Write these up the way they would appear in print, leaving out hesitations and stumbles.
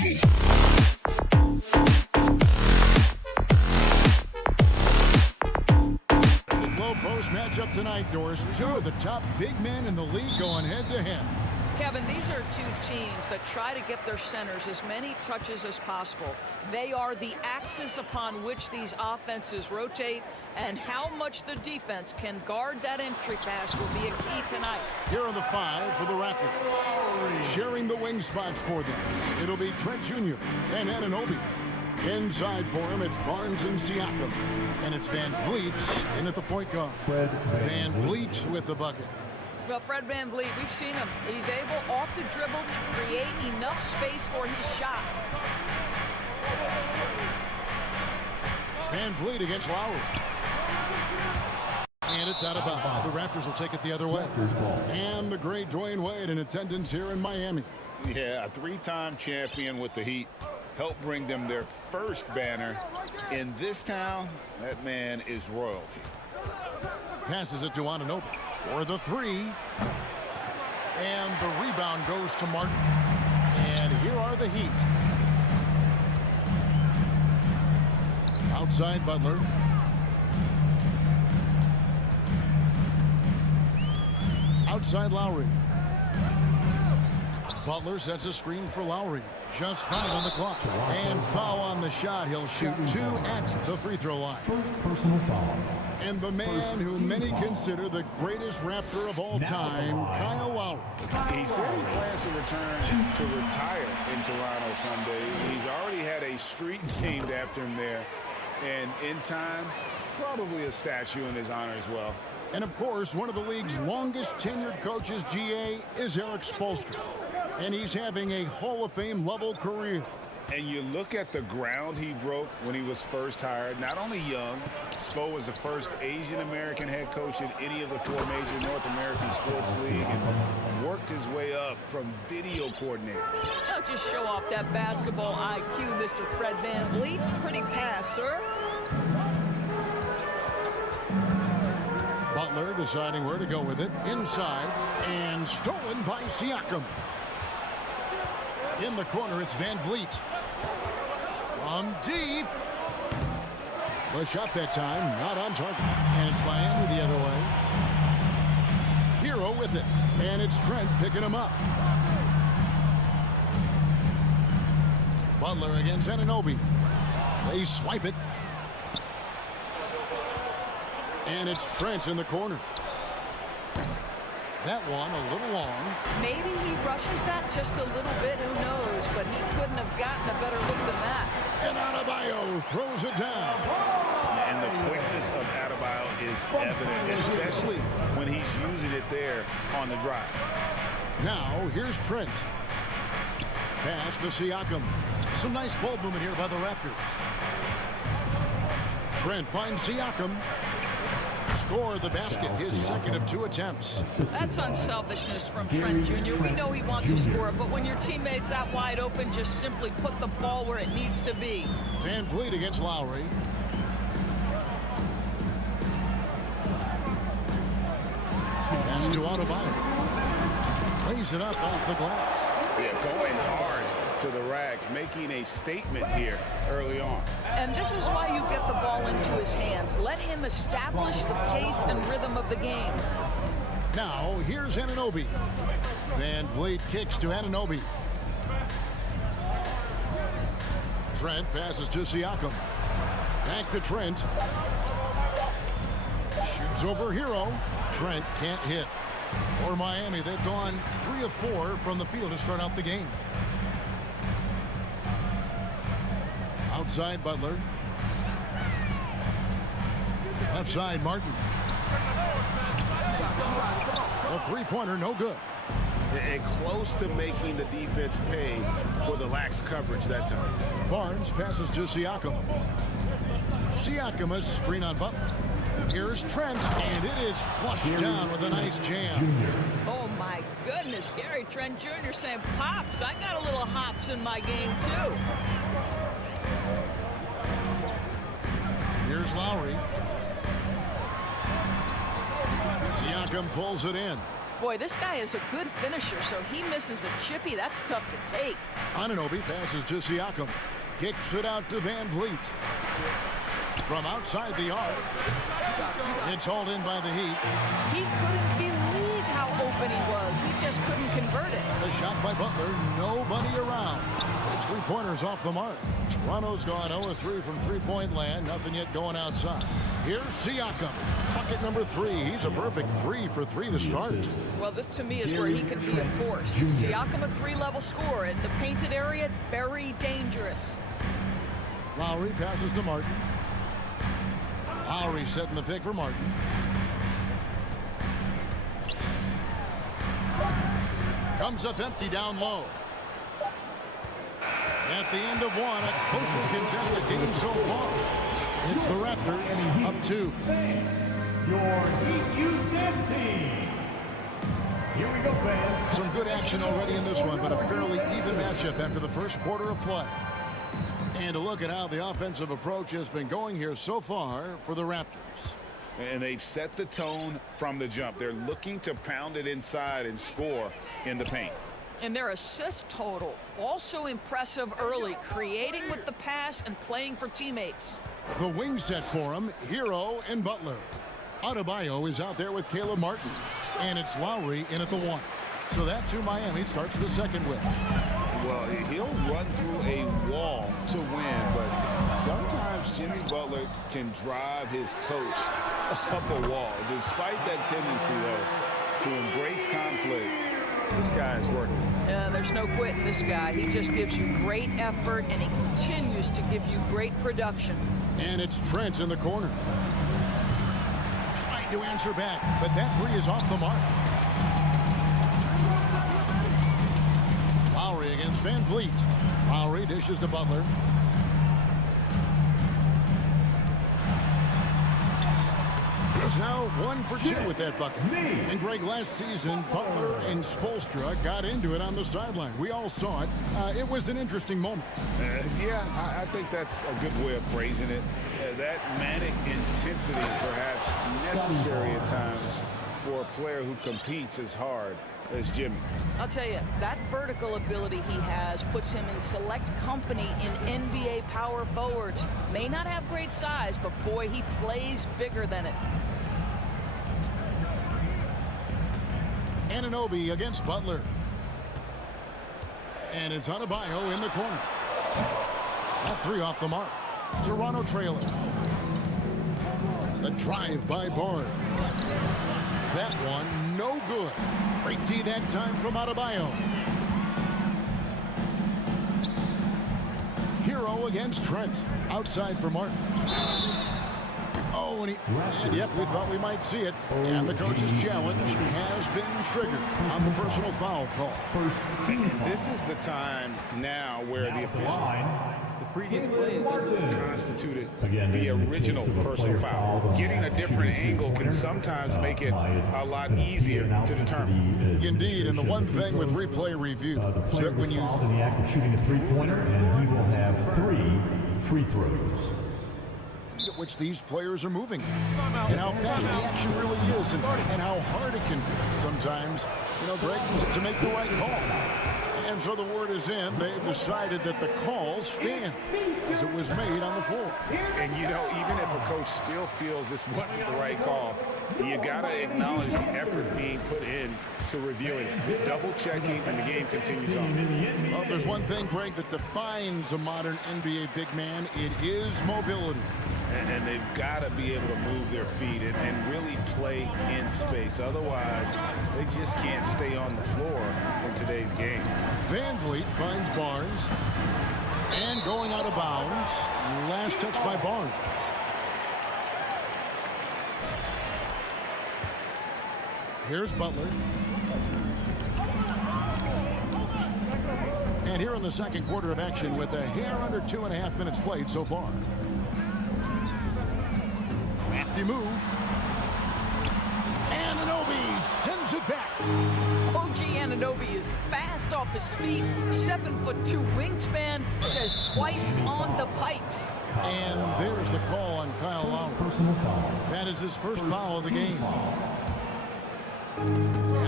Low post matchup tonight, Doris. Two of the top big men in the league going head-to-head. Kevin, these are two teams that try to get their centers as many touches as possible. They are the axis upon which these offenses rotate, and how much the defense can guard that entry pass will be a key tonight. Here are the five for the Raptors. Sharing the wing spots for them, it'll be Trent Jr. and Anunoby. Inside for him, it's Barnes and Siakam. And it's Van Vliet in at the point guard. Van Vliet with the bucket. Well, Fred VanVleet, we've seen him. He's able off the dribble to create enough space for his shot. Van Vliet against Lowry. And it's out of bounds. The Raptors will take it the other way. And the great Dwayne Wade in attendance here in Miami. Yeah, a three-time champion with the Heat. Helped bring them their first banner. In this town, that man is royalty. Passes it to Anunoby for the three. And the rebound goes to Martin. And here are the Heat. Outside Butler. Outside Lowry. Butler sets a screen for Lowry. Just 5 on the clock. And foul on the shot. He'll shoot 2 at the free throw line. First personal foul. And the man who many consider the greatest Raptor of all time, Kyle Lowry. He said he plans to return to retire in Toronto someday. He's already had a street named after him there. And in time, probably a statue in his honor as well. And of course, one of the league's longest tenured coaches, GA, is Eric Spoelstra. And he's having a Hall of Fame level career. And you look at the ground he broke when he was first hired. Not only young, Spo was the first Asian-American head coach in any of the 4 major North American sports leagues, and worked his way up from video coordinator. Don't just show off that basketball IQ, Mr. Fred VanVleet. Pretty pass, sir. Butler deciding where to go with it. Inside. And stolen by Siakam. In the corner, it's Van Vliet. From deep. The shot that time, not on target. And it's Miami the other way. Hero with it. And it's Trent picking him up. Butler against Anunoby. They swipe it. And it's Trent in the corner. That one a little long. Maybe he rushes that just a little bit, who knows, but he couldn't have gotten a better look than that. And Adebayo throws it down. And the quickness of Adebayo is evident, especially when he's using it there on the drive. Now, here's Trent. Pass to Siakam. Some nice ball movement here by the Raptors. Trent finds Siakam. Score the basket, his second of 2 attempts. That's unselfishness from Trent Jr. We know he wants to score, but when your teammate's that wide open, just simply put the ball where it needs to be. Van Vliet against Lowry. Pass to Adebayo. Lays it up off the glass. Yeah, going hard to the rack, making a statement here early on. And this is why you get the ball into his hands. Let him establish the pace and rhythm of the game. Now, here's Anunoby. Van Vliet kicks to Anunoby. Trent passes to Siakam. Back to Trent. Shoots over Hero. Trent can't hit. For Miami, they've gone 3 of 4 from the field to start out the game. Outside Butler. Left side Martin. A three-pointer, no good. And close to making the defense pay for the lax coverage that time. Barnes passes to Siakam. Siakam a screen on Butler. Here's Trent, and it is flushed down with a nice jam. Oh, my goodness. Gary Trent Jr. saying, Pops, I got a little hops in my game, too. Here's Lowry. Siakam pulls it in. Boy, this guy is a good finisher, so he misses a chippy. That's tough to take. Anunoby passes to Siakam. Kicks it out to Van Vliet. From outside the arc. It's hauled in by the Heat. He couldn't believe how open he was. He just couldn't convert it. The shot by Butler. Nobody around. His three-pointers off the mark. Toronto's gone 0-3 from three-point land. Nothing yet going outside. Here's Siakam. Bucket number 3. He's a perfect 3 for 3 to start. Well, this to me is where he could be a force. Siakam, a 3-level scorer. In the painted area, very dangerous. Lowry passes to Martin. Lowry setting the pick for Martin. Comes up empty down low. At the end of one, a closely contested game so far. It's the Raptors up 2. Your Heat dance team. Here we go, fans. Some good action already in this one, but a fairly even matchup after the first quarter of play. And a look at how the offensive approach has been going here so far for the Raptors. And they've set the tone from the jump. They're looking to pound it inside and score in the paint. And their assist total, also impressive early, creating with the pass and playing for teammates. The wing set for him, Hero and Butler. Adebayo is out there with Caleb Martin. And it's Lowry in at the 1. So that's who Miami starts the second with. Well, he'll run through a wall to win, but sometimes Jimmy Butler can drive his coach up a wall. Despite that tendency, though, to embrace conflict, this guy is working. Yeah, there's no quitting this guy. He just gives you great effort, and he continues to give you great production. And it's Trent in the corner. Trying to answer back, but that 3 is off the mark. Lowry against Van Vliet. Lowry dishes to Butler. He's now 1 for 2 with that bucket. And Greg, last season, Butler and Spoelstra got into it on the sideline. We all saw it. It was an interesting moment. Yeah, I think that's a good way of phrasing it. That manic intensity is perhaps necessary at times for a player who competes as hard as Jimmy. I'll tell you, that vertical ability he has puts him in select company in NBA power forwards. May not have great size, but boy, he plays bigger than it. Anunoby against Butler. And it's Adebayo in the corner. That 3 off the mark. Toronto trailing. The drive by Barnes. That one, no good. Great D that time from Adebayo. Hero against Trent. Outside for Martin. Oh, and yep, we thought we might see it. And the coach's challenge has been triggered on the personal foul call. This is the time now where the official Previous play constituted the original personal foul. Getting a different angle can sometimes make it a lot easier to determine. Indeed, and the one thing with replay review is that when you in the act of shooting a three-pointer, and he will have 3 free throws. at which these players are moving and how fast the action really is and how hard it can be sometimes, Greg, to make the right call. And so the word is in. They've decided that the call stands as it was made on the floor. And, even if a coach still feels this wasn't the right call, you got to acknowledge the effort being put in to reviewing it, double-checking, and the game continues on. Well, there's one thing, Greg, that defines a modern NBA big man. It is mobility. And they've got to be able to move their feet and really play in space. Otherwise, they just can't stay on the floor in today's game. Van Vliet finds Barnes. And going out of bounds. Last touch by Barnes. Here's Butler. And here in the second quarter of action with a hair under 2.5 minutes played so far. Crafty move. Anunoby sends it back. OG Anunoby is fast off his feet, 7'2" wingspan, says twice on the pipes. And there's the call on Kyle Lowry. That is his first foul of the game.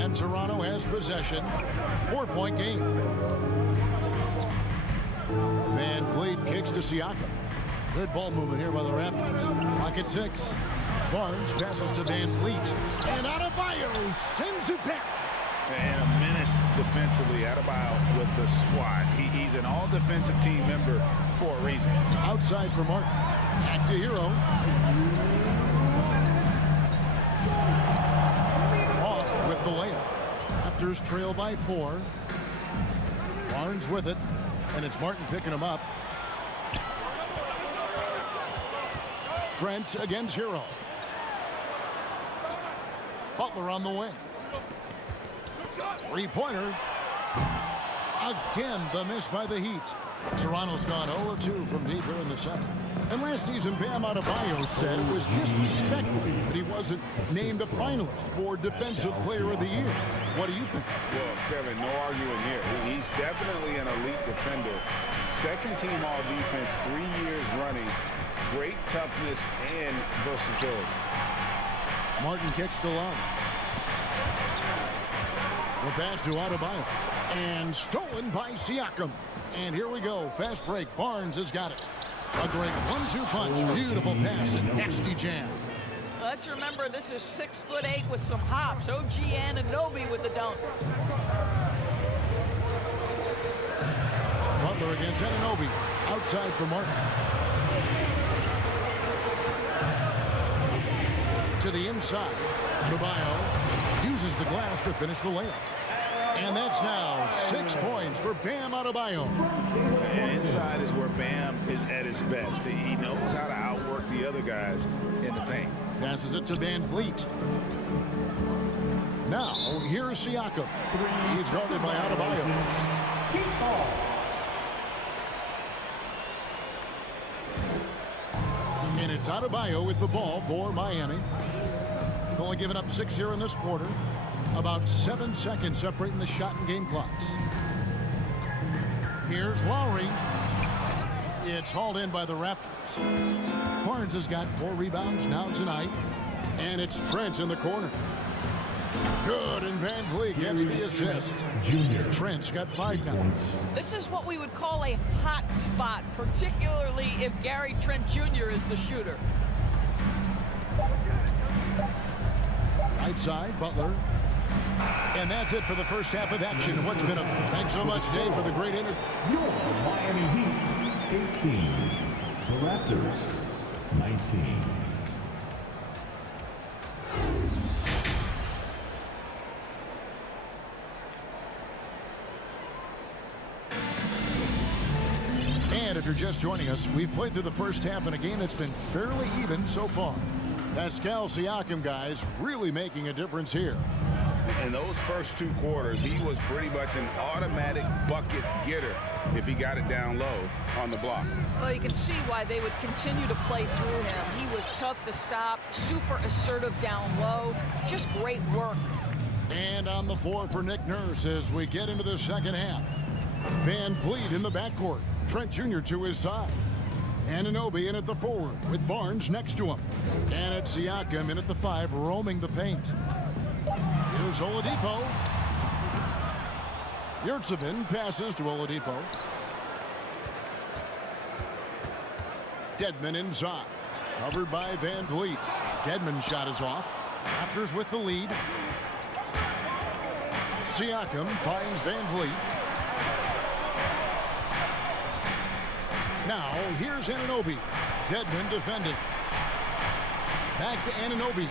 And Toronto has possession. 4-point game. Van Vliet kicks to Siakam. Good ball movement here by the Raptors. Clock at 6. Barnes passes to Van Vliet. And Adebayo sends it back. And a menace defensively. Adebayo with the swat. He's an all-defensive team member for a reason. Outside for Martin. Back to Hero. Off with the layup. Raptors trail by 4. Barnes with it. And it's Martin picking him up. Trent against Hero. Butler on the wing. Three-pointer. Again, the miss by the Heat. Toronto's gone 0-2 from deep here in the second. And last season, Bam Adebayo said it was disrespectful that he wasn't named a finalist for Defensive Player of the Year. What do you think? Well, Kevin, no arguing here. He's definitely an elite defender. Second team all-defense 3 years running. Great toughness and versatility. Martin kicks to Love. The pass to Adebayo. And stolen by Siakam. And here we go. Fast break. Barnes has got it. A great 1-2 punch. Beautiful pass and nasty jam. Let's remember this is 6'8" with some hops. OG Anunoby with the dunk. Butler against Anunoby. Outside for Martin. To the inside. Adebayo uses the glass to finish the layup. And that's now 6 points for Bam Adebayo. And inside is where Bam is at his best. He knows how to outwork the other guys in the paint. Passes it to Van Vliet. Now, here's Siakam. He's guarded by Adebayo. And it's Adebayo with the ball for Miami. They've only given up 6 here in this quarter. About 7 seconds separating the shot and game clocks. Here's Lowry. It's hauled in by the Raptors. Barnes has got 4 rebounds now tonight. And it's Trent in the corner. Good, and Van Vliet gets the assist. Junior. Trent's got 5 now. This is what we would call a hot spot, particularly if Gary Trent Jr. is the shooter. Right side, Butler. And that's it for the first half of action. What's been a thanks so much, Dave, for the great interview. Your Miami Heat 18. The Raptors 19. And if you're just joining us, we've played through the first half in a game that's been fairly even so far. Pascal Siakam, guys, really making a difference here. In those first 2 quarters, he was pretty much an automatic bucket getter if he got it down low on the block. Well, you can see why they would continue to play through him. He was tough to stop, super assertive down low, just great work. And on the floor for Nick Nurse as we get into the second half. Van Vliet in the backcourt. Trent Jr. to his side. Anunoby in at the forward with Barnes next to him. And it's Siakam in at the 5, roaming the paint. Here's Oladipo. Yurtsevin passes to Oladipo. Dedmon inside. Covered by Van Vliet. Dedmon's shot is off. Raptors with the lead. Siakam finds Van Vliet. Now, here's Anunoby. Dedmon defending. Back to Anunoby.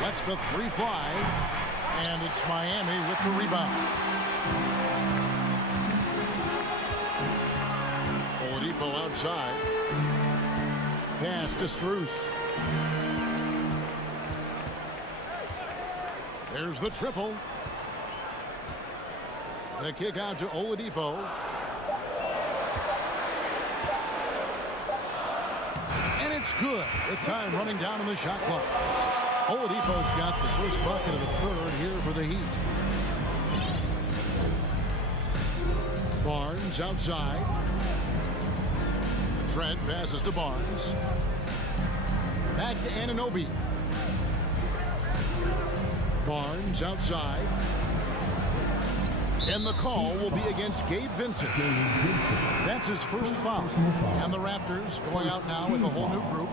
Lets the 3 fly. And it's Miami with the rebound. Oladipo outside. Pass to Strus. There's the triple. The kick out to Oladipo. And it's good. With time running down on the shot clock. Oladipo's got the first bucket of the third here for the Heat. Barnes outside. Trent passes to Barnes. Back to Anunoby. Barnes outside. And the call will be against Gabe Vincent. That's his first foul. And the Raptors going out now with a whole new group.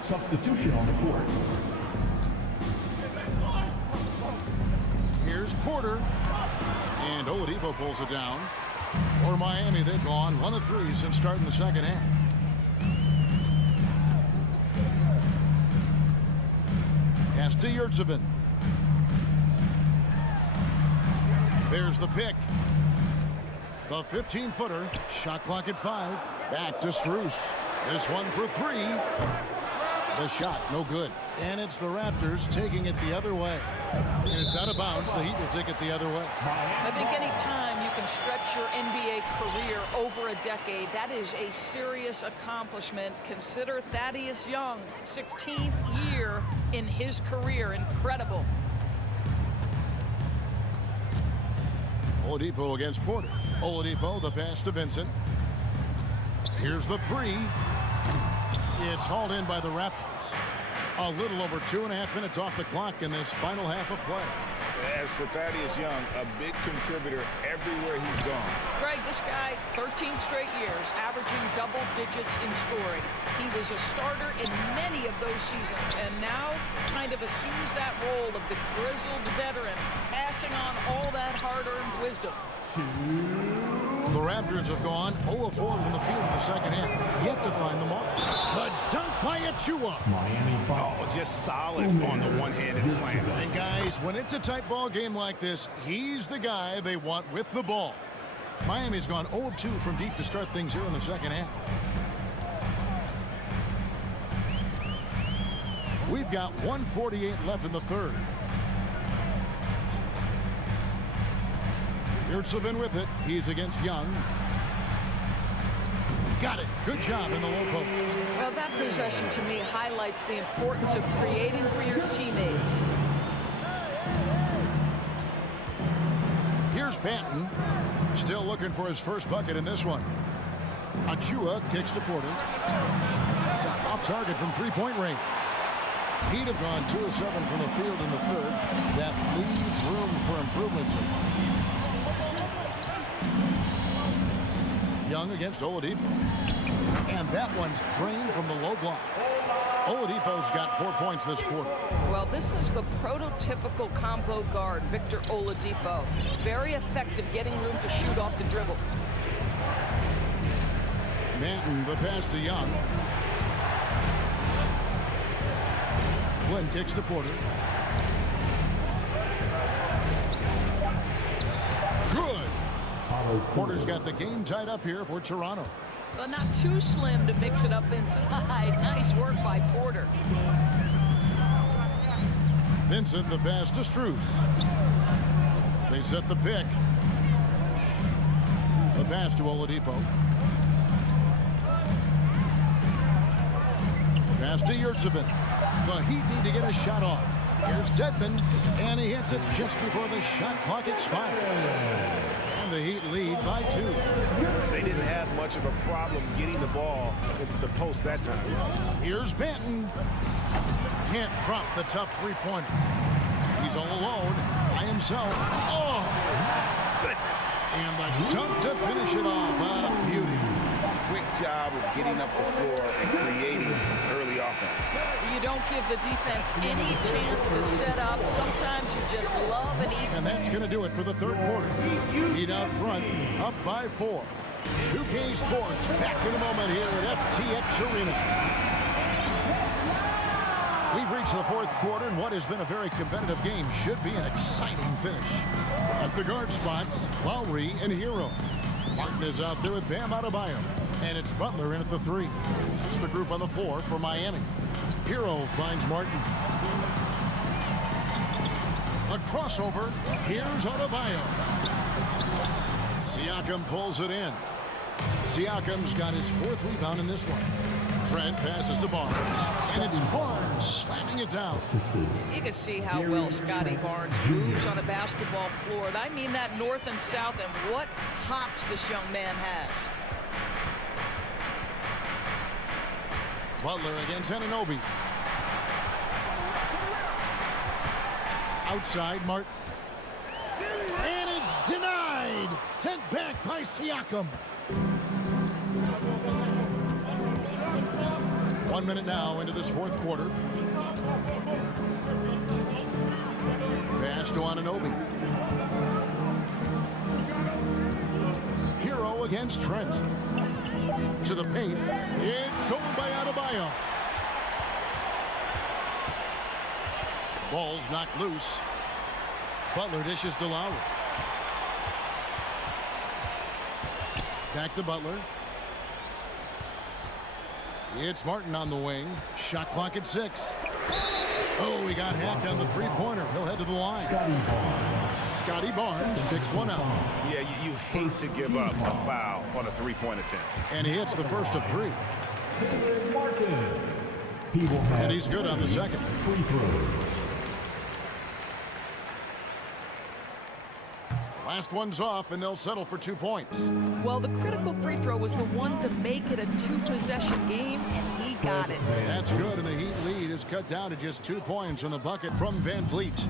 Substitution on the court. Here's Porter. And Oladipo pulls it down. For Miami, they've gone 1 of 3 since starting the second half. Pass to Yurtseven. There's the pick. The 15-footer. Shot clock at 5. Back to Strus. This one for 3. The shot, no good. And it's the Raptors taking it the other way. And it's out of bounds. The Heat will take it the other way. I think any time you can stretch your NBA career over a decade, that is a serious accomplishment. Consider Thaddeus Young, 16th year in his career. Incredible. Oladipo against Porter. Oladipo, the pass to Vincent. Here's the 3. It's hauled in by the Raptors. A little over 2.5 minutes off the clock in this final half of play. As for Thaddeus Young, a big contributor everywhere he's gone. Greg, this guy, 13 straight years, averaging double digits in scoring. He was a starter in many of those seasons, and now kind of assumes that role of the grizzled veteran, passing on all that hard-earned wisdom. The Raptors have gone 0 of 4 from the field in the second half. Yet to find the mark. The dunk by Achua. Miami foul. Oh, just solid on the one-handed slam. And guys, when it's a tight ball game like this, he's the guy they want with the ball. Miami's gone 0 of 2 from deep to start things here in the second half. We've got 1:48 left in the third. Yurtseven with it. He's against Young. Got it. Good job in the low post. Well, that possession to me highlights the importance of creating for your teammates. Here's Banton. Still looking for his first bucket in this one. Achua kicks to Porter. Off target from three-point range. He'd have gone 2 of 7 from the field in the third. That leaves room for improvements. Young against Oladipo. And that one's drained from the low block. Oladipo's got 4 points this quarter. Well, this is the prototypical combo guard, Victor Oladipo. Very effective getting room to shoot off the dribble. Manton, the pass to Young. Flynn kicks to Porter. Good. Porter's got the game tied up here for Toronto. Well, not too slim to mix it up inside. Nice work by Porter. Vincent, the pass to Strus. They set the pick. The pass to Oladipo. Pass to Yurtseven. The Heat need to get a shot off. Here's Dedmon, and he hits it just before the shot clock expires. And the Heat lead by 2. They didn't have much of a problem getting the ball into the post that time. Here's Banton. Can't drop the tough three-pointer. He's all alone by himself. Oh! Goodness. And the dunk to finish it off. Beauty. Quick job of getting up the floor and creating early offense. You don't give the defense any chance to set up. Sometimes you just love an even. And that's going to do it for the third quarter. Heat out front, up by 4. 2K Sports back in a moment here at FTX Arena. We've reached the fourth quarter, and what has been a very competitive game should be an exciting finish. At the guard spots, Lowry and Hero. Martin is out there with Bam Adebayo. And it's Butler in at the 3. That's the group on the 4 for Miami. Hero finds Martin. A crossover. Here's Adebayo. Siakam pulls it in. Siakam's got his 4th rebound in this one. Trent passes to Barnes. And it's Barnes slamming it down. You can see how well Scotty Barnes moves on a basketball floor. I mean that north and south, and what hops this young man has. Butler against Anunoby. Outside, Martin. And it's denied. Sent back by Siakam. 1 minute now into this fourth quarter. Pass to Anunoby. Hero against Trent. To the paint. It's stolen by Adebayo. Ball's knocked loose. Butler dishes to Lowry. Back to Butler. It's Martin on the wing. Shot clock at 6. Oh, he got hacked on the three-pointer. He'll head to the line. Scotty Barnes picks one out. Yeah, you hate to give up a foul on a three-point attempt. And he hits the first of 3. And he's good on the second. Free throws. Last one's off, and they'll settle for 2 points. Well, the critical free throw was the one to make it a 2-possession game, and he got it. That's good, and the Heat lead is cut down to just 2 points on the bucket from Van Vliet.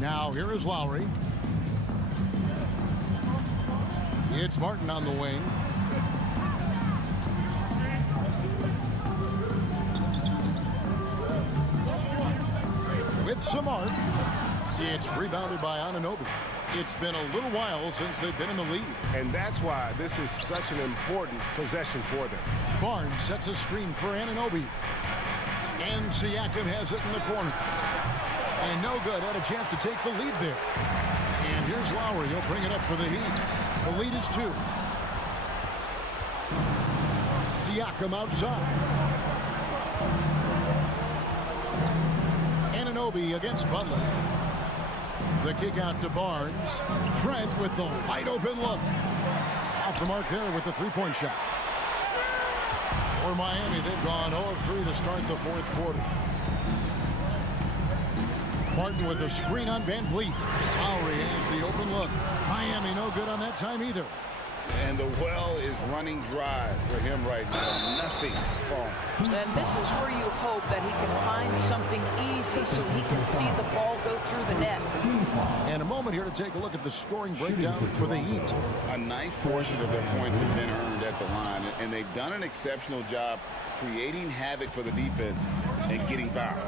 Now, here is Lowry. It's Martin on the wing. With some arc. It's rebounded by Anunoby. It's been a little while since they've been in the lead. And that's why this is such an important possession for them. Barnes sets a screen for Anunoby. And Siakam has it in the corner. And no good. Had a chance to take the lead there. And here's Lowry. He'll bring it up for the Heat. The lead is 2. Siakam outside. Anunoby against Butler. The kick out to Barnes. Trent with the wide open look. Off the mark there with the three-point shot. For Miami, they've gone 0 of 3 to start the fourth quarter. Martin with a screen on Van Vliet. Lowry has the open look. Miami no good on that time either. And the well is running dry for him right now. Nothing falling. And this is where you hope that he can find something easy so he can see the ball go through the net. And a moment here to take a look at the scoring breakdown for the Heat. A nice portion of their points have been earned at the line, and they've done an exceptional job creating havoc for the defense and getting fouled.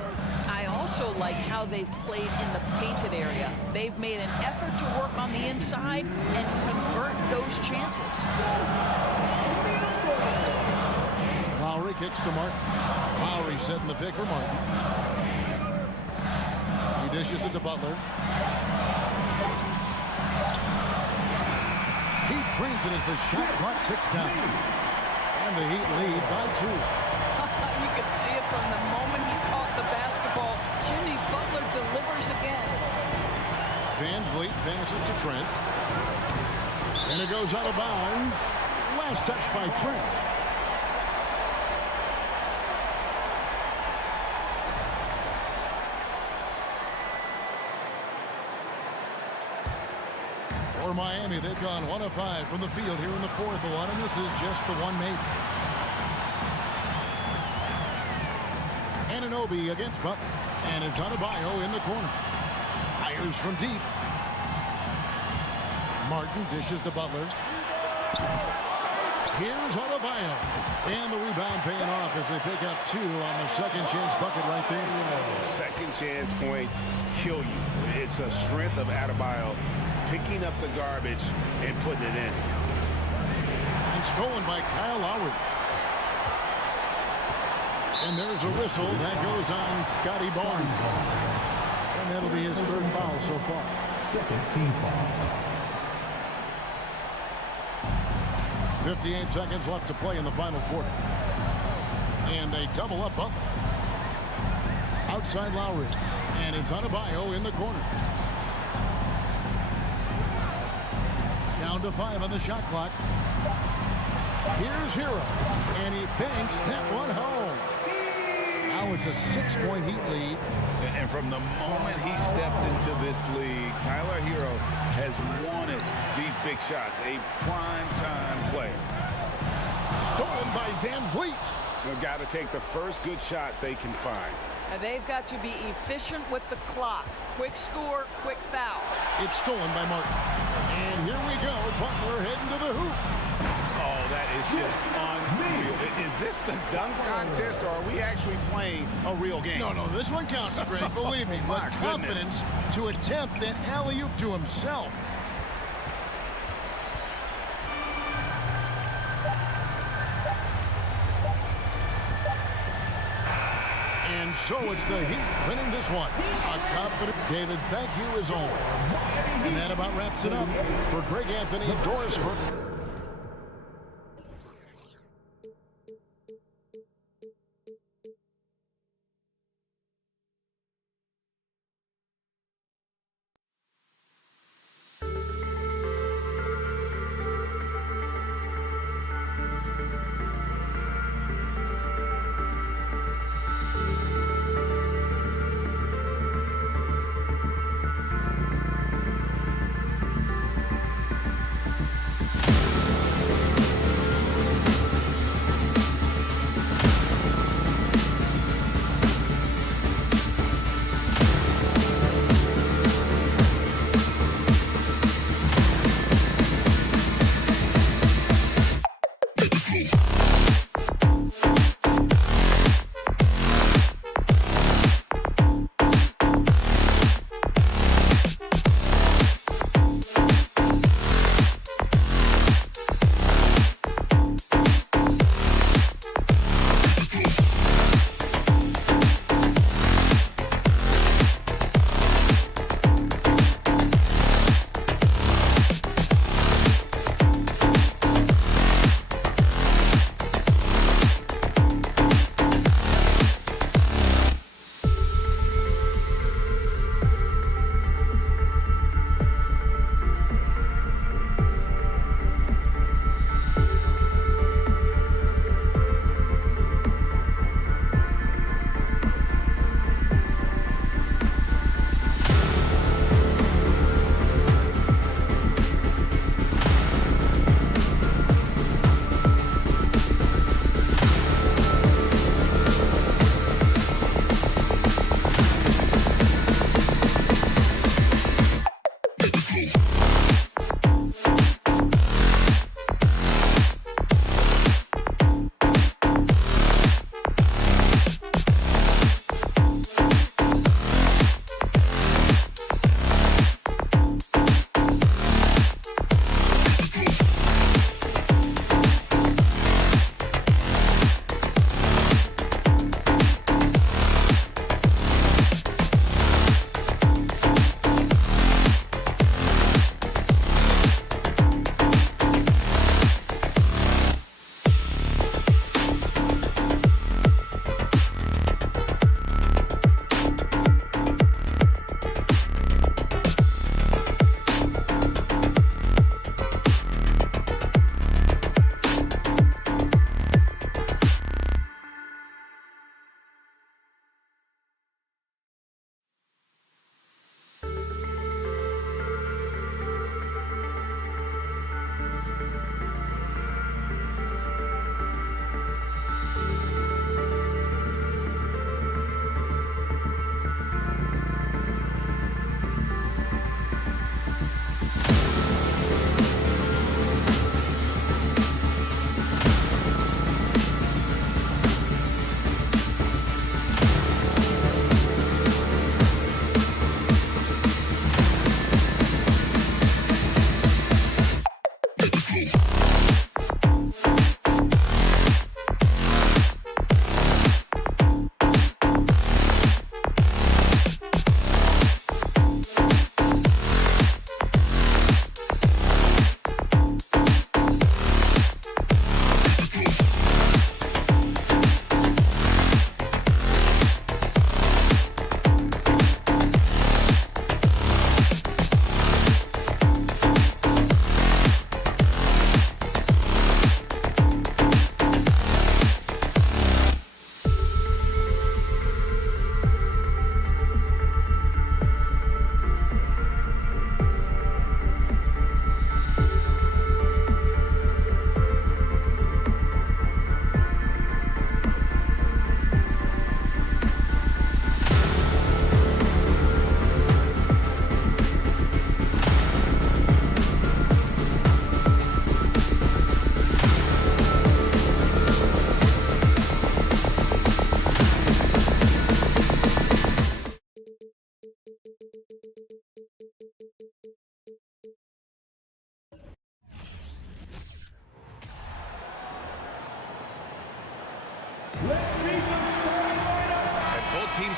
I also like how they've played in the painted area. They've made an effort to work on the inside and convert those chances. Lowry kicks to Martin. Lowry setting the pick for Martin. He dishes it to Butler. He trains it as the shot clock ticks down. And the Heat lead by 2. You could see it from the moment he caught the basketball. Jimmy Butler delivers again. Van Vliet passes to Trent. And it goes out of bounds. Last touch by Trent. For Miami, they've gone 1 of 5 from the field here in the fourth. A lot of this is just the one made. Anunoby against Butler. And it's Adebayo in the corner. Fires from deep. Martin dishes to Butler. Here's Adebayo. And the rebound paying off as they pick up 2 on the second chance bucket right there. Second chance points kill you. It's a strength of Adebayo picking up the garbage and putting it in. And stolen by Kyle Lowry. And there's a whistle that goes on Scotty Barnes. And that'll be his 3rd foul so far. Second team foul. 58 seconds left to play in the final quarter. And they double up Butler. Outside Lowry. And it's Adebayo in the corner. Down to 5 on the shot clock. Here's Hero. And he banks that one home. Now it's a 6-point Heat lead. And from the moment he stepped into this league, Tyler Hero has wanted these big shots. A prime-time play. Stolen by Van Vliet. They've got to take the first good shot they can find. And they've got to be efficient with the clock. Quick score, quick foul. It's stolen by Martin. And here we go. Butler heading to the hoop. Oh, that is just unreal. Is this the dunk contest, or are we actually playing a real game? No, this one counts, Greg. Believe me. My With confidence to attempt that alley-oop to himself. And so it's the Heat winning this one. A confident David, thank you as always. And that about wraps it up for Greg Anthony and Doris Burke.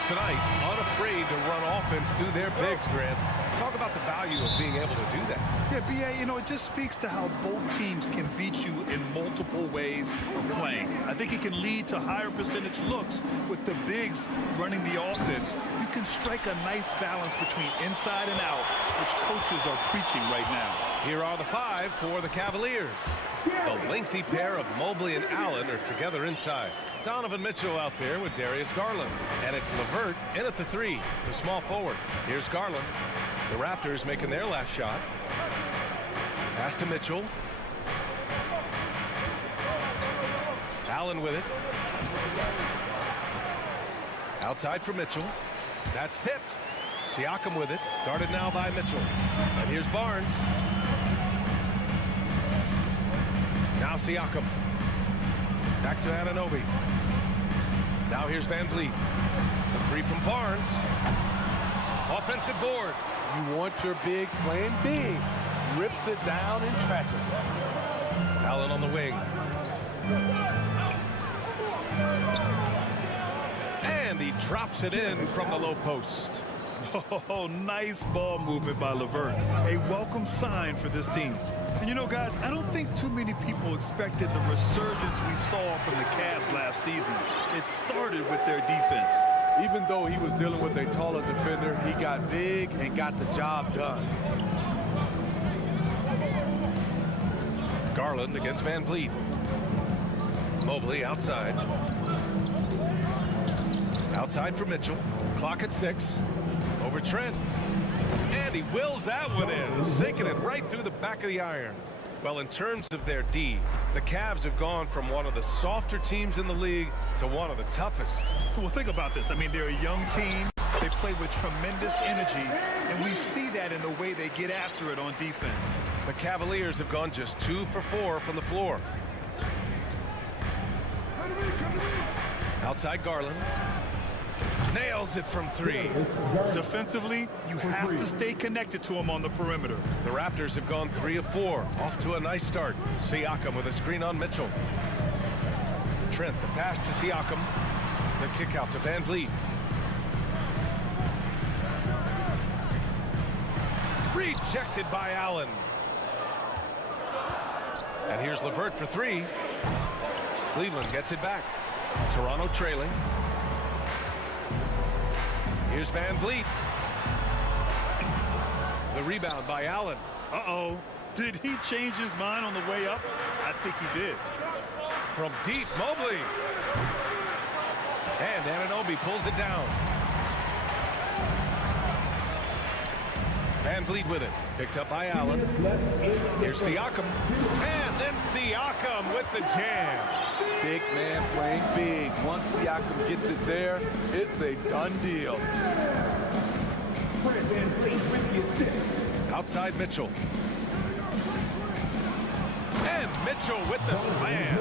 tonight unafraid to run offense through their bigs, Grant. Talk about the value of being able to do that. Yeah, B.A., you know, it just speaks to how both teams can beat you in multiple ways of playing. I think it can lead to higher percentage looks with the bigs running the offense. You can strike a nice balance between inside and out, which coaches are preaching right now. Here are the 5 for the Cavaliers. The lengthy pair of Mobley and Allen are together inside. Donovan Mitchell out there with Darius Garland. And it's LeVert in at the 3, the small forward. Here's Garland. The Raptors making their last shot. Pass to Mitchell. Allen with it. Outside for Mitchell. That's tipped. Siakam with it. Guarded now by Mitchell. And here's Barnes. Now Siakam. Back to Anunoby. Now here's Van Vliet. The 3 from Barnes. Offensive board. You want your bigs playing big. Rips it down in traffic. Allen on the wing. And he drops it in from the low post. Oh, nice ball movement by LeVert. A welcome sign for this team. And you know, guys, I don't think too many people expected the resurgence we saw from the Cavs last season. It started with their defense. Even though he was dealing with a taller defender, he got big and got the job done. Garland against Van Vliet. Mobley outside. Outside for Mitchell. Clock at 6. Over Trent. And he wills that one in, sinking it right through the back of the iron. Well, in terms of their D, the Cavs have gone from one of the softer teams in the league to one of the toughest. Well, think about this. I mean, they're a young team. They play with tremendous energy, and we see that in the way they get after it on defense. The Cavaliers have gone just 2 for 4 from the floor. Outside Garland. Nails it from 3. Defensively, you have to stay connected to him on the perimeter. The Raptors have gone 3 of 4. Off to a nice start. Siakam with a screen on Mitchell. Trent, the pass to Siakam. The kick out to Van Vliet. Rejected by Allen. And here's LeVert for 3. Cleveland gets it back. Toronto trailing. Here's Van Vliet. The rebound by Allen. Uh-oh. Did he change his mind on the way up? I think he did. From deep, Mobley. And Anunoby pulls it down. Van Vliet with it. Picked up by Allen. Here's Siakam. And then Siakam with the jam. Big man playing big. Once Siakam gets it there, it's a done deal. Outside Mitchell. And Mitchell with the slam.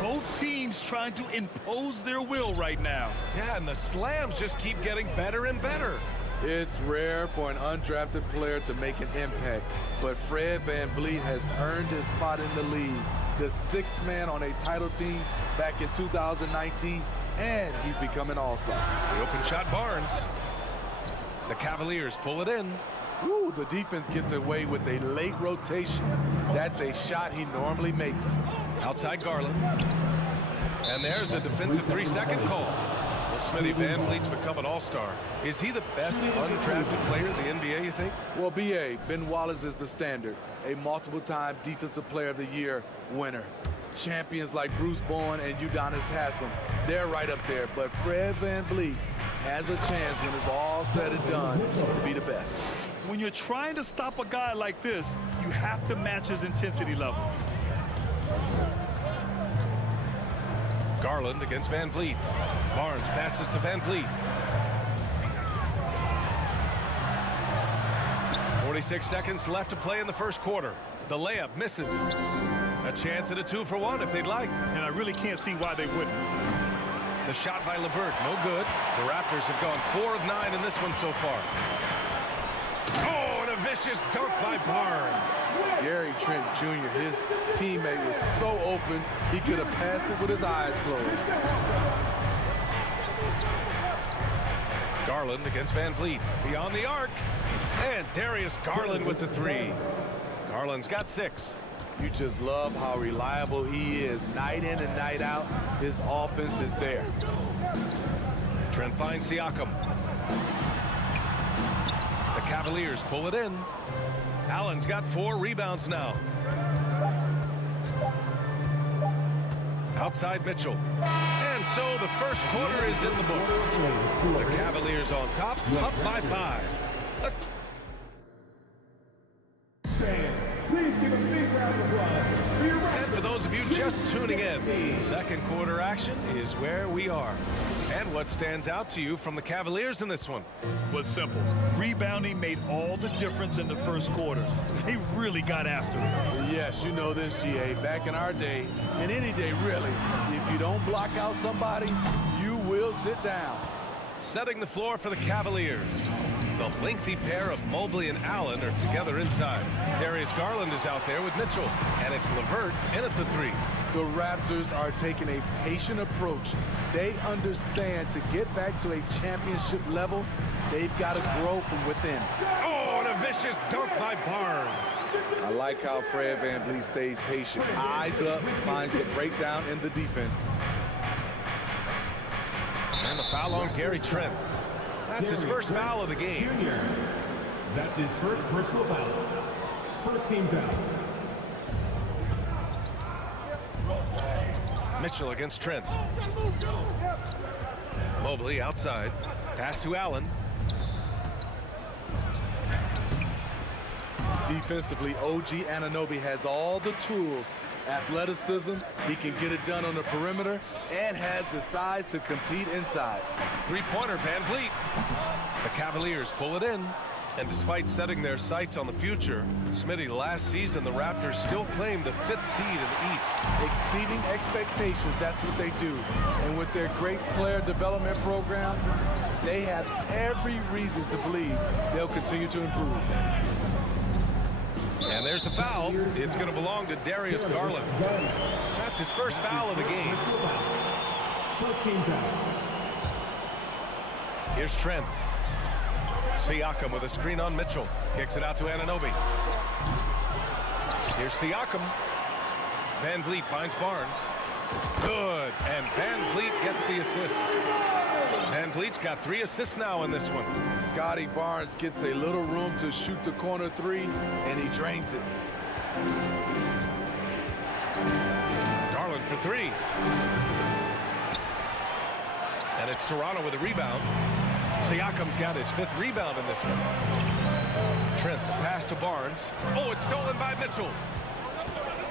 Both teams trying to impose their will right now. Yeah, and the slams just keep getting better and better. It's rare for an undrafted player to make an impact, but Fred VanVleet has earned his spot in the league. The 6th man on a title team back in 2019, and he's become an all-star. The open shot, Barnes. The Cavaliers pull it in. Ooh, the defense gets away with a late rotation. That's a shot he normally makes. Outside Garland. And there's a defensive 3-second call. Well, Smitty, Van Vliet's become an all-star. Is he the best undrafted player in the NBA, you think? Well, B.A., Ben Wallace is the standard. A multiple-time Defensive Player of the Year winner. Champions like Bruce Bowen and Udonis Haslem, they're right up there. But Fred VanVleet has a chance when it's all said and done to be the best. When you're trying to stop a guy like this, you have to match his intensity level. Garland against Van Vliet. Barnes passes to Van Vliet. 46 seconds left to play in the first quarter. The layup misses. A chance at a 2-for-1 if they'd like. And I really can't see why they wouldn't. The shot by LeVert, no good. The Raptors have gone 4 of 9 in this one so far. Oh, and a vicious dunk by Barnes. Gary Trent Jr., his teammate was so open, he could have passed it with his eyes closed. Garland against Van Vliet. Beyond the arc. And Darius Garland with the three. Garland's got 6. You just love how reliable he is. Night in and night out, his offense is there. Trent finds Siakam. The Cavaliers pull it in. Allen's got 4 rebounds now. Outside Mitchell. And so the first quarter is in the books. The Cavaliers on top, up by 5. Please give a big round of applause. And for those of you just tuning in, second quarter action is where we are. And what stands out to you from the Cavaliers in this one? Was simple. Rebounding made all the difference in the first quarter. They really got after it. Yes, you know this, GA. Back in our day, and any day really, if you don't block out somebody, you will sit down. Setting the floor for the Cavaliers. The lengthy pair of Mobley and Allen are together inside. Darius Garland is out there with Mitchell. And it's LeVert in at the 3. The Raptors are taking a patient approach. They understand to get back to a championship level, they've got to grow from within. Oh, and a vicious dunk by Barnes. I like how Fred VanVleet stays patient. Eyes up, finds the breakdown in the defense. And the foul on Gary Trent. That's his first foul of the game. That's his first personal foul. First team foul. Mitchell against Trent. Mobley outside. Pass to Allen. Defensively, OG Anunoby has all the tools. Athleticism, he can get it done on the perimeter, and has the size to compete inside. Three-pointer, Van Vliet. The Cavaliers pull it in. And despite setting their sights on the future, Smitty, last season the Raptors still claimed the 5th seed in the East. Exceeding expectations, that's what they do. And with their great player development program, they have every reason to believe they'll continue to improve. And there's the foul. It's going to belong to Darius Garland. That's his first foul of the game. First team foul. Here's Trent. Siakam with a screen on Mitchell. Kicks it out to Anunoby. Here's Siakam. Van Vliet finds Barnes. Good. And Van Vliet gets the assist. Van Vliet's got 3 assists now in this one. Scotty Barnes gets a little room to shoot the corner 3, and he drains it. Garland for 3. And it's Toronto with a rebound. Siakam's got his 5th rebound in this one. Trent, the pass to Barnes. Oh, it's stolen by Mitchell.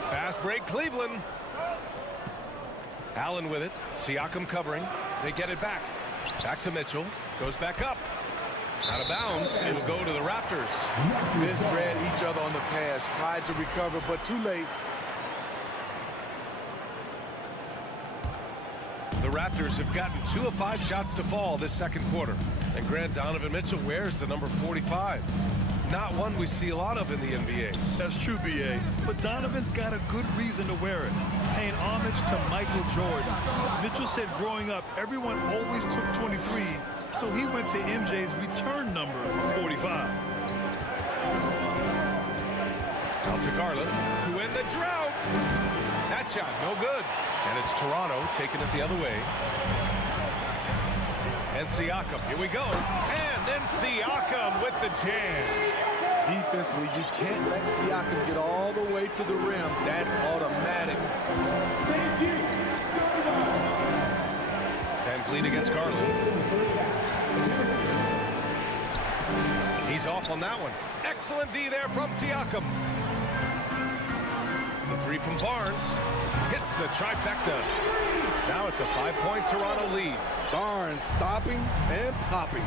Fast break, Cleveland. Allen with it. Siakam covering. They get it back. Back to Mitchell. Goes back up. Out of bounds. It'll go to the Raptors. Misread each other on the pass. Tried to recover, but too late. The Raptors have gotten 2 of 5 shots to fall this second quarter. And Grant, Donovan Mitchell wears the number 45. Not one we see a lot of in the NBA. That's true, BA. But Donovan's got a good reason to wear it. Paying homage to Michael Jordan. Mitchell said growing up, everyone always took 23, so he went to MJ's return number, 45. Out to Garland to end the drought. That shot, no good. And it's Toronto taking it the other way. And Siakam, here we go. And then Siakam with the jam. Defensively, you can't let Siakam get all the way to the rim. That's automatic. Van Vliet against Garland. He's off on that one. Excellent D there from Siakam. The 3 from Barnes. Hits the trifecta. Now it's a 5-point Toronto lead. Barnes stopping and popping.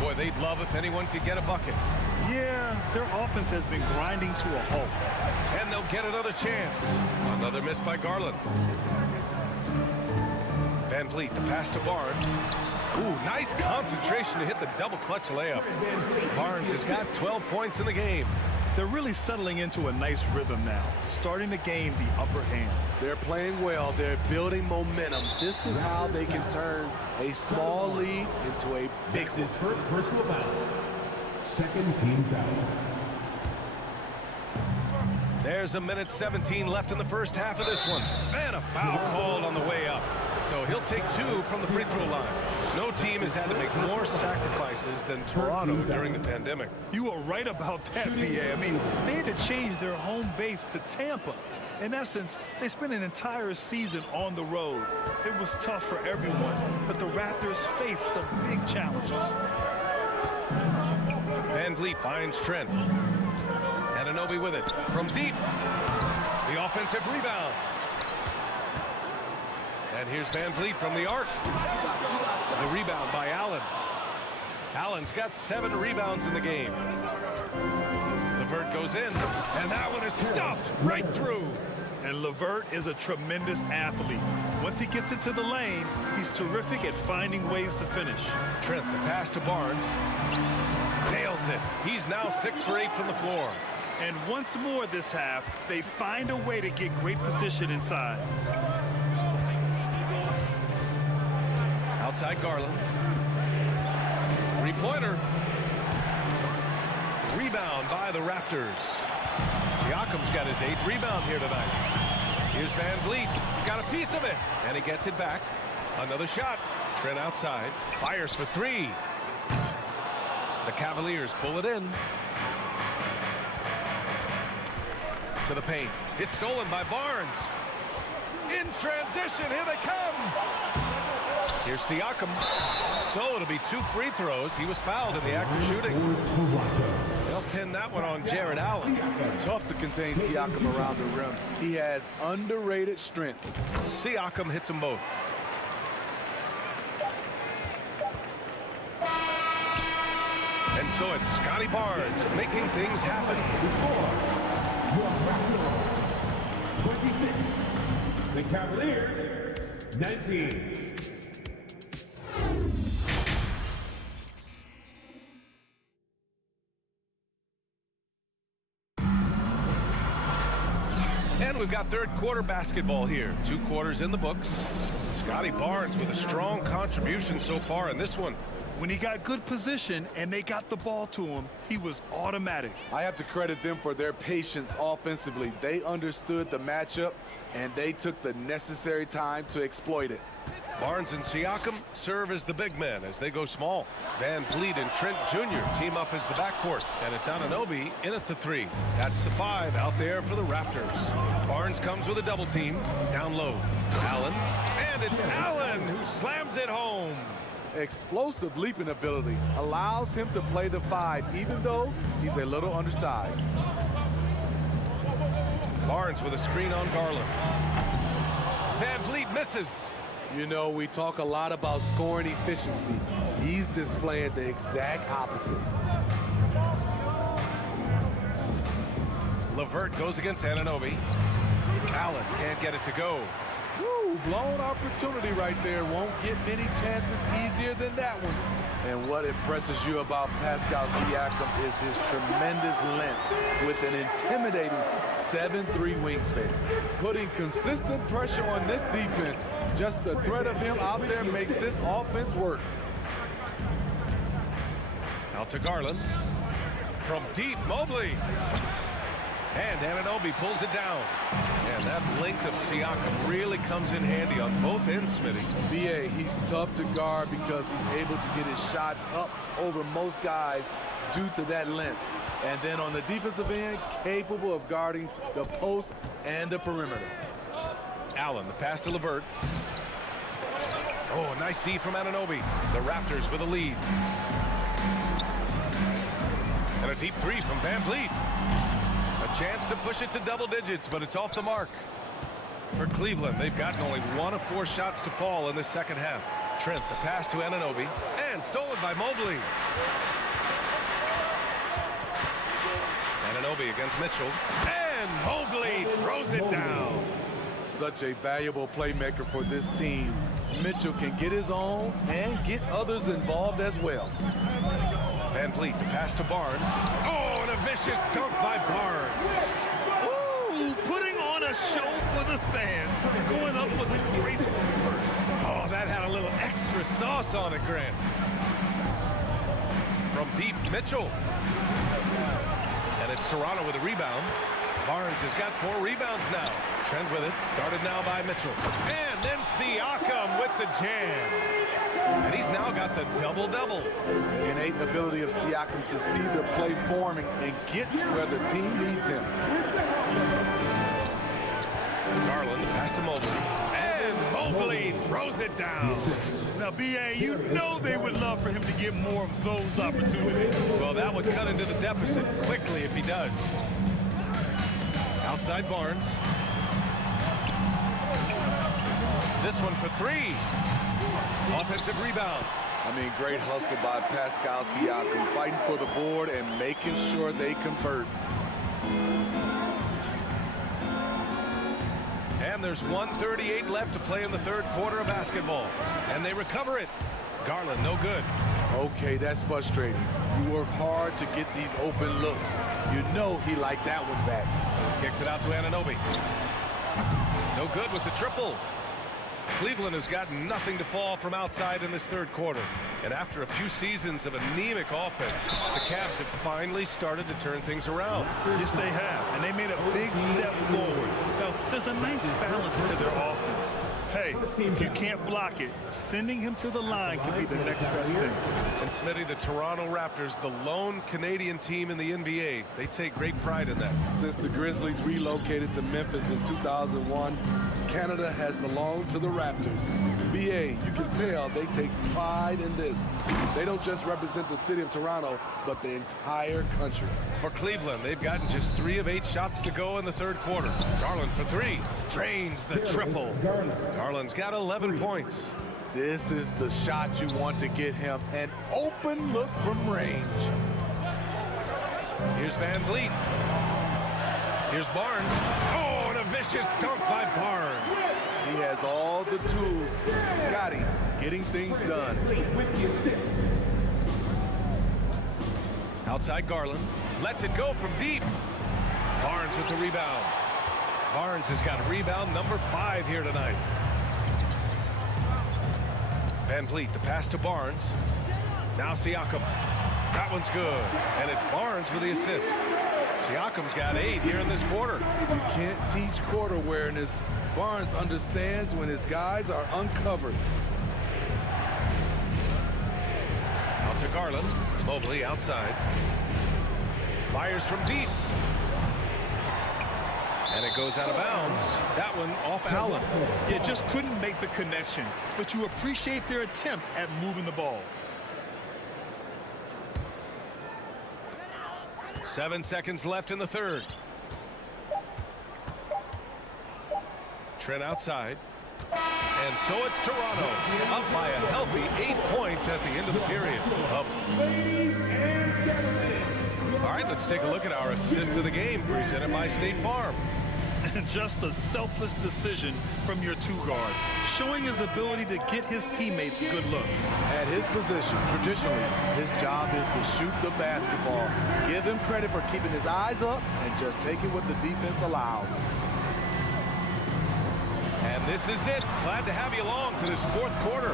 Boy, they'd love if anyone could get a bucket. Yeah, their offense has been grinding to a halt. And they'll get another chance. Another miss by Garland. Van Vliet, the pass to Barnes. Ooh, nice concentration to hit the double clutch layup. Barnes has got 12 points in the game. They're really settling into a nice rhythm now, starting to gain the upper hand. They're playing well. They're building momentum. This is how they can turn a small lead into a big one. His first personal foul. Second team foul. There's a minute 17 left in the first half of this one. And a foul called on the way up. So he'll take 2 from the free throw line. No team has had to make more sacrifices than Toronto during the pandemic. You are right about that, BA. I mean, they had to change their home base to Tampa. In essence, they spent an entire season on the road. It was tough for everyone, but the Raptors faced some big challenges. Van Vliet finds Trent. Anunoby with it from deep. The offensive rebound. And here's Van Vliet from the arc. The rebound by Allen. Allen's got 7 rebounds in the game. LeVert goes in, and that one is stuffed right through. And LeVert is a tremendous athlete. Once he gets into the lane, he's terrific at finding ways to finish. Trent, the pass to Barnes. Nails it. He's now 6 for 8 from the floor. And once more this half, they find a way to get great position inside. Outside Garland. 3-pointer. Rebound by the Raptors. Siakam's got his 8th rebound here tonight. Here's Van Vliet. Got a piece of it. And he gets it back. Another shot. Trent outside. Fires for 3. The Cavaliers pull it in. To the paint. It's stolen by Barnes. In transition. Here they come. Here's Siakam. So it'll be 2 free throws. He was fouled in the act of shooting. They'll pin that one on Jared Allen. Tough to contain Siakam around the rim. He has underrated strength. Siakam hits them both. And so it's Scotty Barnes making things happen. Your Raptors, 26. The Cavaliers, 19. And we've got third quarter basketball here. 2 quarters in the books. Scotty Barnes with a strong contribution so far in this one. When he got good position and they got the ball to him, he was automatic. I have to credit them for their patience offensively. They understood the matchup, and they took the necessary time to exploit it. Barnes and Siakam serve as the big men as they go small. Van Vliet and Trent Jr. team up as the backcourt. And it's Anunoby in at the 3. That's the 5 out there for the Raptors. Barnes comes with a double team. Down low. Allen. And it's Allen who slams it home. Explosive leaping ability allows him to play the 5, even though he's a little undersized. Barnes with a screen on Garland. Van Vliet misses. You know, we talk a lot about scoring efficiency. He's displaying the exact opposite. LeVert goes against Anunoby. Allen can't get it to go. Woo, blown opportunity right there. Won't get many chances easier than that one. And what impresses you about Pascal Siakam is his tremendous length with an intimidating 7'3" wingspan. Putting consistent pressure on this defense. Just the threat of him out there makes this offense work. Out to Garland. From deep, Mobley. And Anunoby pulls it down. And that length of Siakam really comes in handy on both ends, Smitty. BA, he's tough to guard because he's able to get his shots up over most guys due to that length. And then on the defensive end, capable of guarding the post and the perimeter. Allen, the pass to LeVert. Oh, a nice D from Anunoby. The Raptors with a lead. And a deep 3 from Van Vliet. A chance to push it to double digits, but it's off the mark. For Cleveland, they've gotten only 1 of 4 shots to fall in the second half. Trent, the pass to Anunoby. And stolen by Mobley. Anunoby against Mitchell. And Mobley throws it down. Such a valuable playmaker for this team. Mitchell can get his own and get others involved as well. Van Vliet, the pass to Barnes. Oh, and a vicious dunk by Barnes. Ooh, putting on a show for the fans. Going up with a graceful reverse. Oh, that had a little extra sauce on it, Grant. From deep, Mitchell. And it's Toronto with a rebound. Barnes has got 4 rebounds now. Trent with it. Guarded now by Mitchell. And then Siakam with the jam. And he's now got the double-double. Innate ability of Siakam to see the play forming and get where the team needs him. Garland, pass to Mobley. And Mobley throws it down. Now, B.A., you know they would love for him to get more of those opportunities. Well, that would cut into the deficit quickly if he does. Outside Barnes. This one for 3. Offensive rebound. I mean, great hustle by Pascal Siakam, fighting for the board and making sure they convert. And there's 1:38 left to play in the third quarter of basketball. And they recover it. Garland, no good. Okay, that's frustrating. You work hard to get these open looks. You know he liked that one back. Kicks it out to Anunoby. No good with the triple. Cleveland has got nothing to fall from outside in this third quarter. And after a few seasons of anemic offense, the Cavs have finally started to turn things around. Yes, they have. And they made a big step forward. Now, there's a nice balance to their offense. Hey, if you can't block it, sending him to the line could be the next best thing. And Smitty, the Toronto Raptors, the lone Canadian team in the NBA, they take great pride in that. Since the Grizzlies relocated to Memphis in 2001, Canada has belonged to the Raptors. BA, you can tell they take pride in this. They don't just represent the city of Toronto, but the entire country. For Cleveland, they've gotten just 3 of 8 shots to go in the third quarter. Garland for 3. Drains the triple. Garland's got 11 points. This is the shot you want to get him. An open look from range. Here's Van Vliet. Here's Barnes. Oh, and a vicious dunk by Barnes. He has all the tools. Scotty getting things done. Outside Garland. Lets it go from deep. Barnes with the rebound. Barnes has got rebound number 5 here tonight. Van Vliet, the pass to Barnes. Now Siakam. That one's good. And it's Barnes with the assist. Siakam's got 8 here in this quarter. You can't teach court awareness. Barnes understands when his guys are uncovered. Out to Garland. Mobley outside. Fires from deep. And it goes out of bounds. That one off Allen. Yeah, just couldn't make the connection. But you appreciate their attempt at moving the ball. 7 seconds left in the third. Trent outside. And so it's Toronto up by a healthy 8 points at the end of the period. All right, let's take a look at our assist of the game presented by State Farm. Just a selfless decision from your 2 guard, showing his ability to get his teammates good looks. At his position, traditionally, his job is to shoot the basketball. Give him credit for keeping his eyes up and just taking what the defense allows. And this is it. Glad to have you along for this fourth quarter.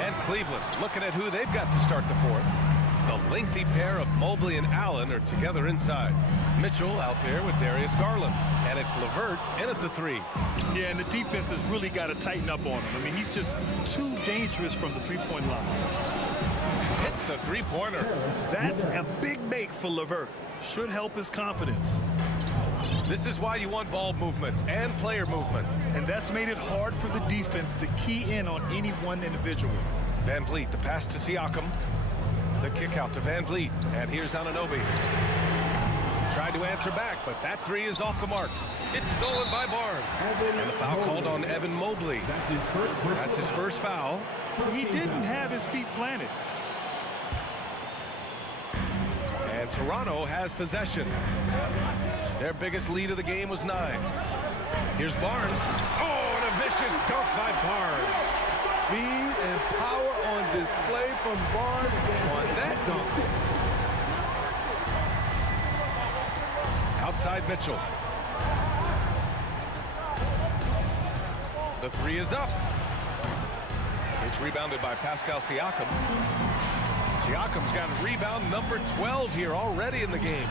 And Cleveland looking at who they've got to start the fourth. The lengthy pair of Mobley and Allen are together inside. Mitchell out there with Darius Garland. And it's LeVert in at the 3. Yeah, and the defense has really got to tighten up on him. I mean, he's just too dangerous from the three-point line. Hits the three-pointer. That's a big make for LeVert. Should help his confidence. This is why you want ball movement and player movement. And that's made it hard for the defense to key in on any one individual. Van Vliet, the pass to Siakam. The kick out to Van Vliet. And here's Anunoby. Tried to answer back, but that 3 is off the mark. It's stolen by Barnes. And the foul called on Evan Mobley. That's his first foul. He didn't have his feet planted. And Toronto has possession. Their biggest lead of the game was 9. Here's Barnes. Oh, and a vicious dunk by Barnes. Speed and power on display from Barnes on that dunk. Outside Mitchell. The 3 is up. It's rebounded by Pascal Siakam. Siakam's got rebound number 12 here already in the game.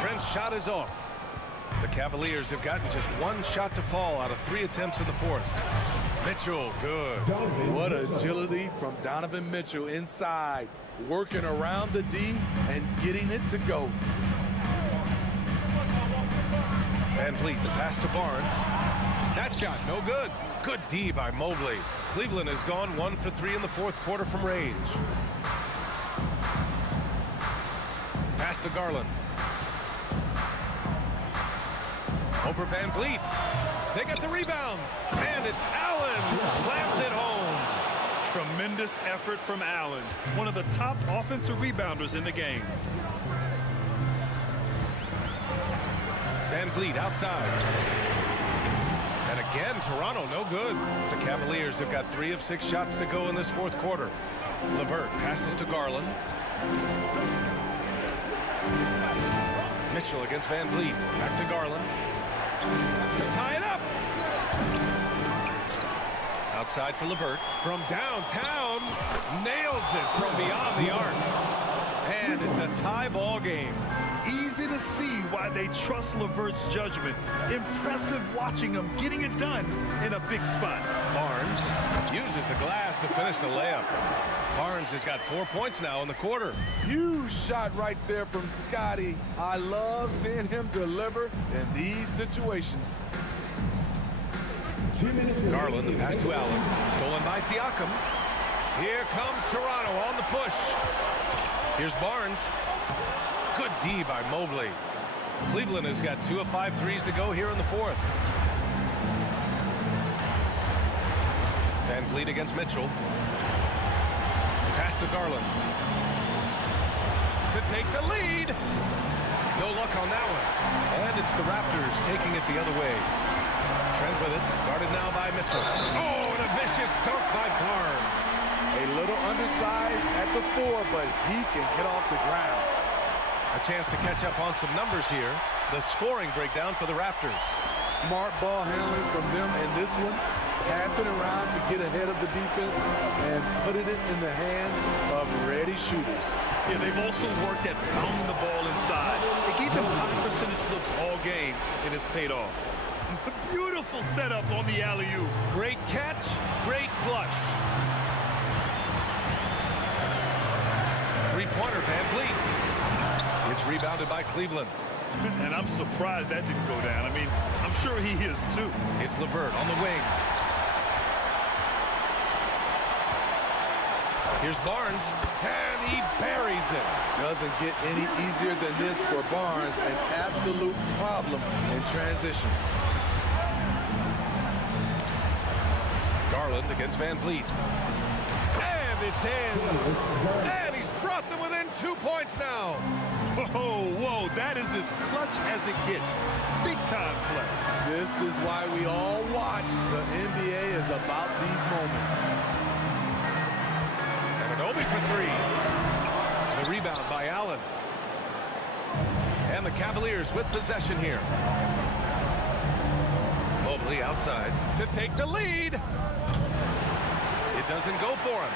Trent's shot is off. The Cavaliers have gotten just one shot to fall out of 3 attempts in the fourth. Mitchell, good. What agility from Donovan Mitchell inside, working around the D and getting it to go. Van Vliet, the pass to Barnes. That shot, no good. Good D by Mobley. Cleveland has gone 1 for 3 in the fourth quarter from range. Pass to Garland. Over Van Vliet. They get the rebound. And it's Allen who slams it home. Tremendous effort from Allen, one of the top offensive rebounders in the game. Van Vliet outside. And again, Toronto, no good. The Cavaliers have got 3 of 6 shots to go in this fourth quarter. LeVert passes to Garland. Mitchell against Van Vliet. Back to Garland. To tie it up. Outside for LeVert. From downtown. Nails it from beyond the arc. And it's a tie ball game. Easy to see why they trust LeVert's judgment. Impressive watching him getting it done in a big spot. Barnes uses the glass to finish the layup. Barnes has got 4 points now in the quarter. Huge shot right there from Scotty. I love seeing him deliver in these situations. Garland, the pass to Allen. Stolen by Siakam. Here comes Toronto on the push. Here's Barnes. Good D by Mobley. Cleveland has got 2 of 5 threes to go here in the fourth. Van Vliet against Mitchell. Pass to Garland. To take the lead. No luck on that one. And it's the Raptors taking it the other way. Trent with it. Guarded now by Mitchell. Oh, and a vicious dunk by Barnes. A little undersized at the 4, but he can get off the ground. A chance to catch up on some numbers here. The scoring breakdown for the Raptors. Smart ball handling from them in this one. Passing around to get ahead of the defense and putting it in the hands of ready shooters. Yeah, they've also worked at pounding the ball inside. They gave them high percentage looks all game, and it's paid off. Beautiful setup on the alley-oop. Great catch, great flush. Three-pointer, Van Vliet. It's rebounded by Cleveland. And I'm surprised that didn't go down. I mean, I'm sure he is too. It's LeVert on the wing. Here's Barnes, and he buries it. Doesn't get any easier than this for Barnes. An absolute problem in transition. Garland against Van Vliet. And it's in. And he's brought them within 2 points now. Whoa, whoa, that is as clutch as it gets. Big time play. This is why we all watch. The NBA is about these moments. And Anunoby for 3. The rebound by Allen. And the Cavaliers with possession here. Mobley outside to take the lead. It doesn't go for him.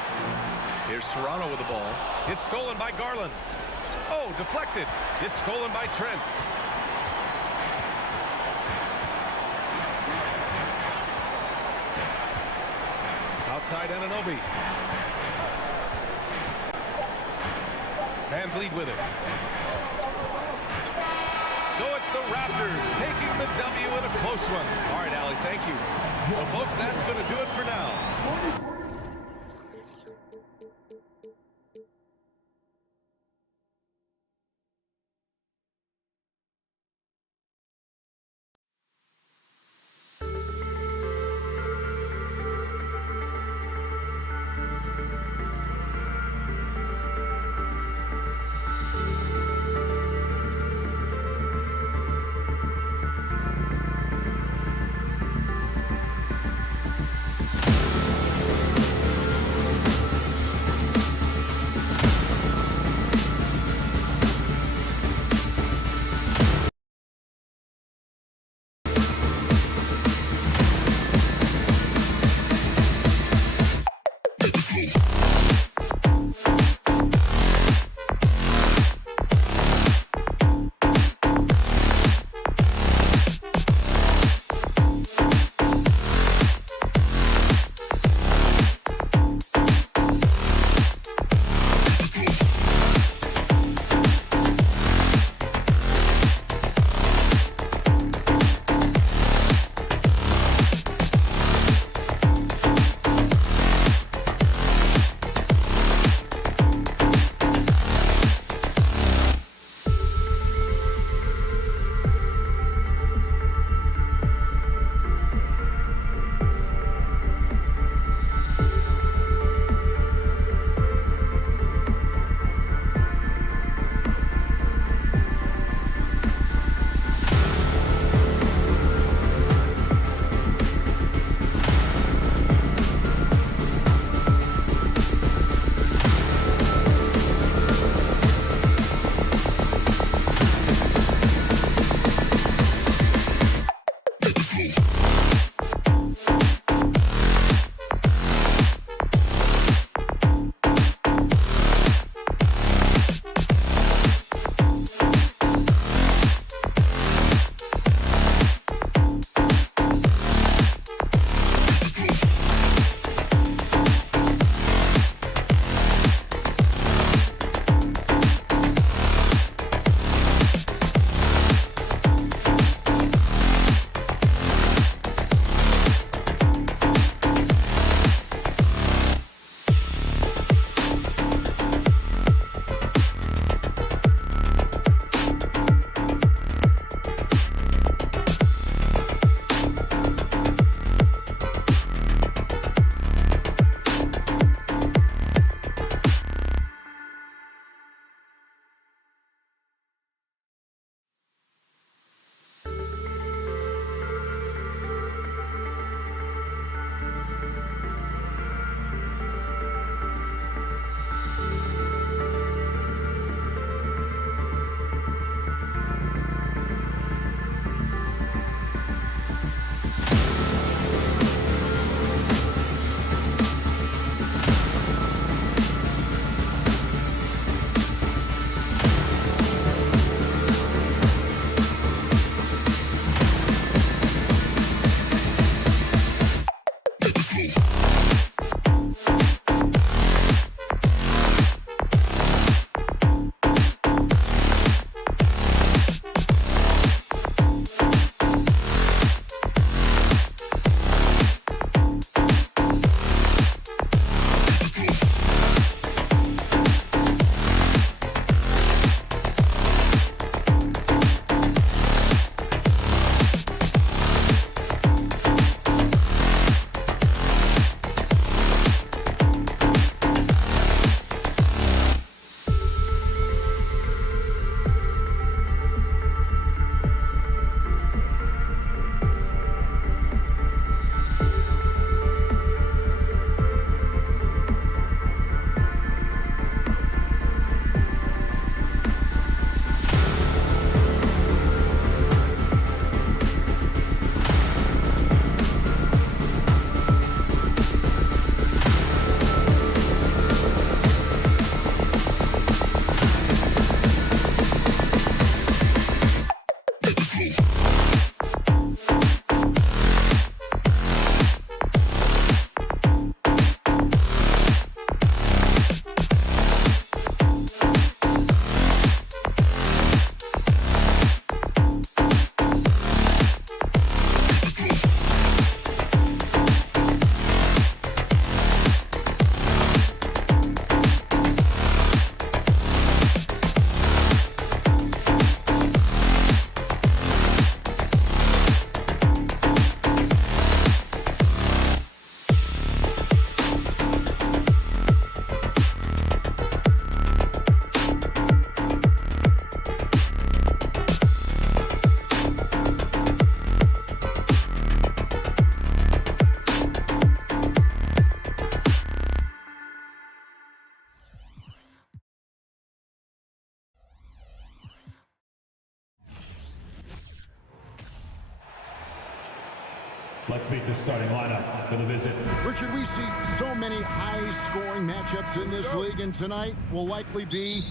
Here's Toronto with the ball. It's stolen by Garland. Oh, deflected. It's stolen by Trent. Outside Anunoby. Van Vliet with it. So it's the Raptors taking the W in a close one. All right, Allie, thank you. Well, folks, that's going to do it for now. Let's meet the starting lineup for the visit. Richard, we see so many high-scoring matchups in this league, and tonight will likely be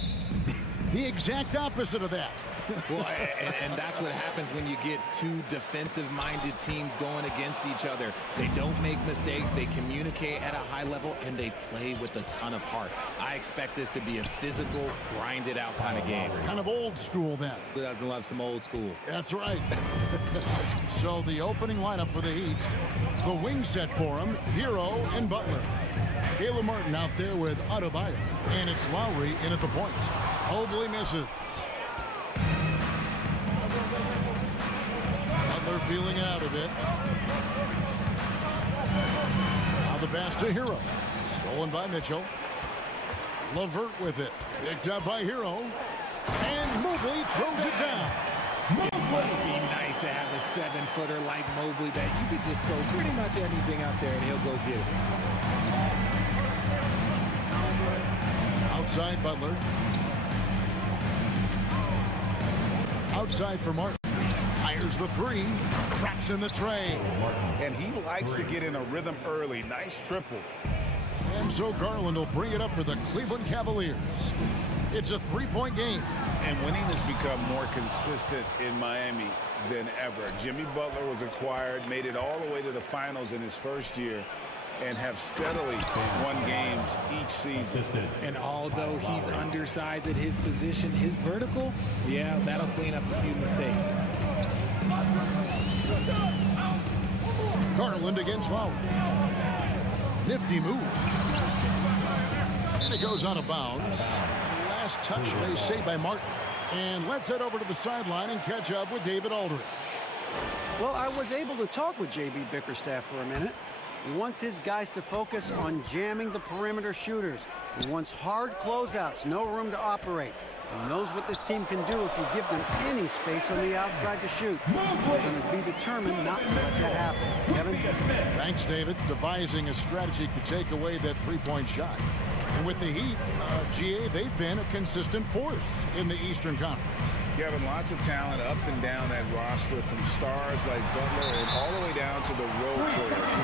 the exact opposite of that. Well, and that's what happens when you get two defensive-minded teams going against each other. They don't make mistakes, they communicate at a high level, and they play with a ton of heart. I expect this to be a physical, grinded-out kind of game. Kind of old school, then. Who doesn't love some old school? That's right. So the opening lineup for the Heat, the wing set for him, Hero and Butler. Caleb Martin out there with Adebayo, and it's Lowry in at the point. Mobley misses. Butler feeling out of it. Now the pass to Hero. Stolen by Mitchell. LeVert with it. Picked up by Hero. And Mobley throws it down. It must be nice to have a 7-footer like Mobley that you could just throw pretty much anything out there and he'll go get it. Outside Butler. Outside for Martin. Fires the three. Traps in the tray. And he likes to get in a rhythm early. Nice triple. And so Garland will bring it up for the Cleveland Cavaliers. It's a three-point game. And winning has become more consistent in Miami than ever. Jimmy Butler was acquired, made it all the way to the finals in his first year, and have steadily won games each season. And although he's undersized at his position, his vertical, yeah, that'll clean up a few mistakes. Garland against Lowry. Nifty move. And it goes out of bounds. Last touch, they say, by Martin. And let's head over to the sideline and catch up with David Aldridge. Well, I was able to talk with J.B. Bickerstaff for a minute. He wants his guys to focus on jamming the perimeter shooters. He wants hard closeouts, no room to operate. He knows what this team can do if you give them any space on the outside to shoot. They're going to be determined not to let that happen. Kevin? Thanks, David. Devising a strategy to take away that three-point shot. And with the Heat, GA, they've been a consistent force in the Eastern Conference. Kevin, lots of talent up and down that roster, from stars like Butler and all the way down to the role players.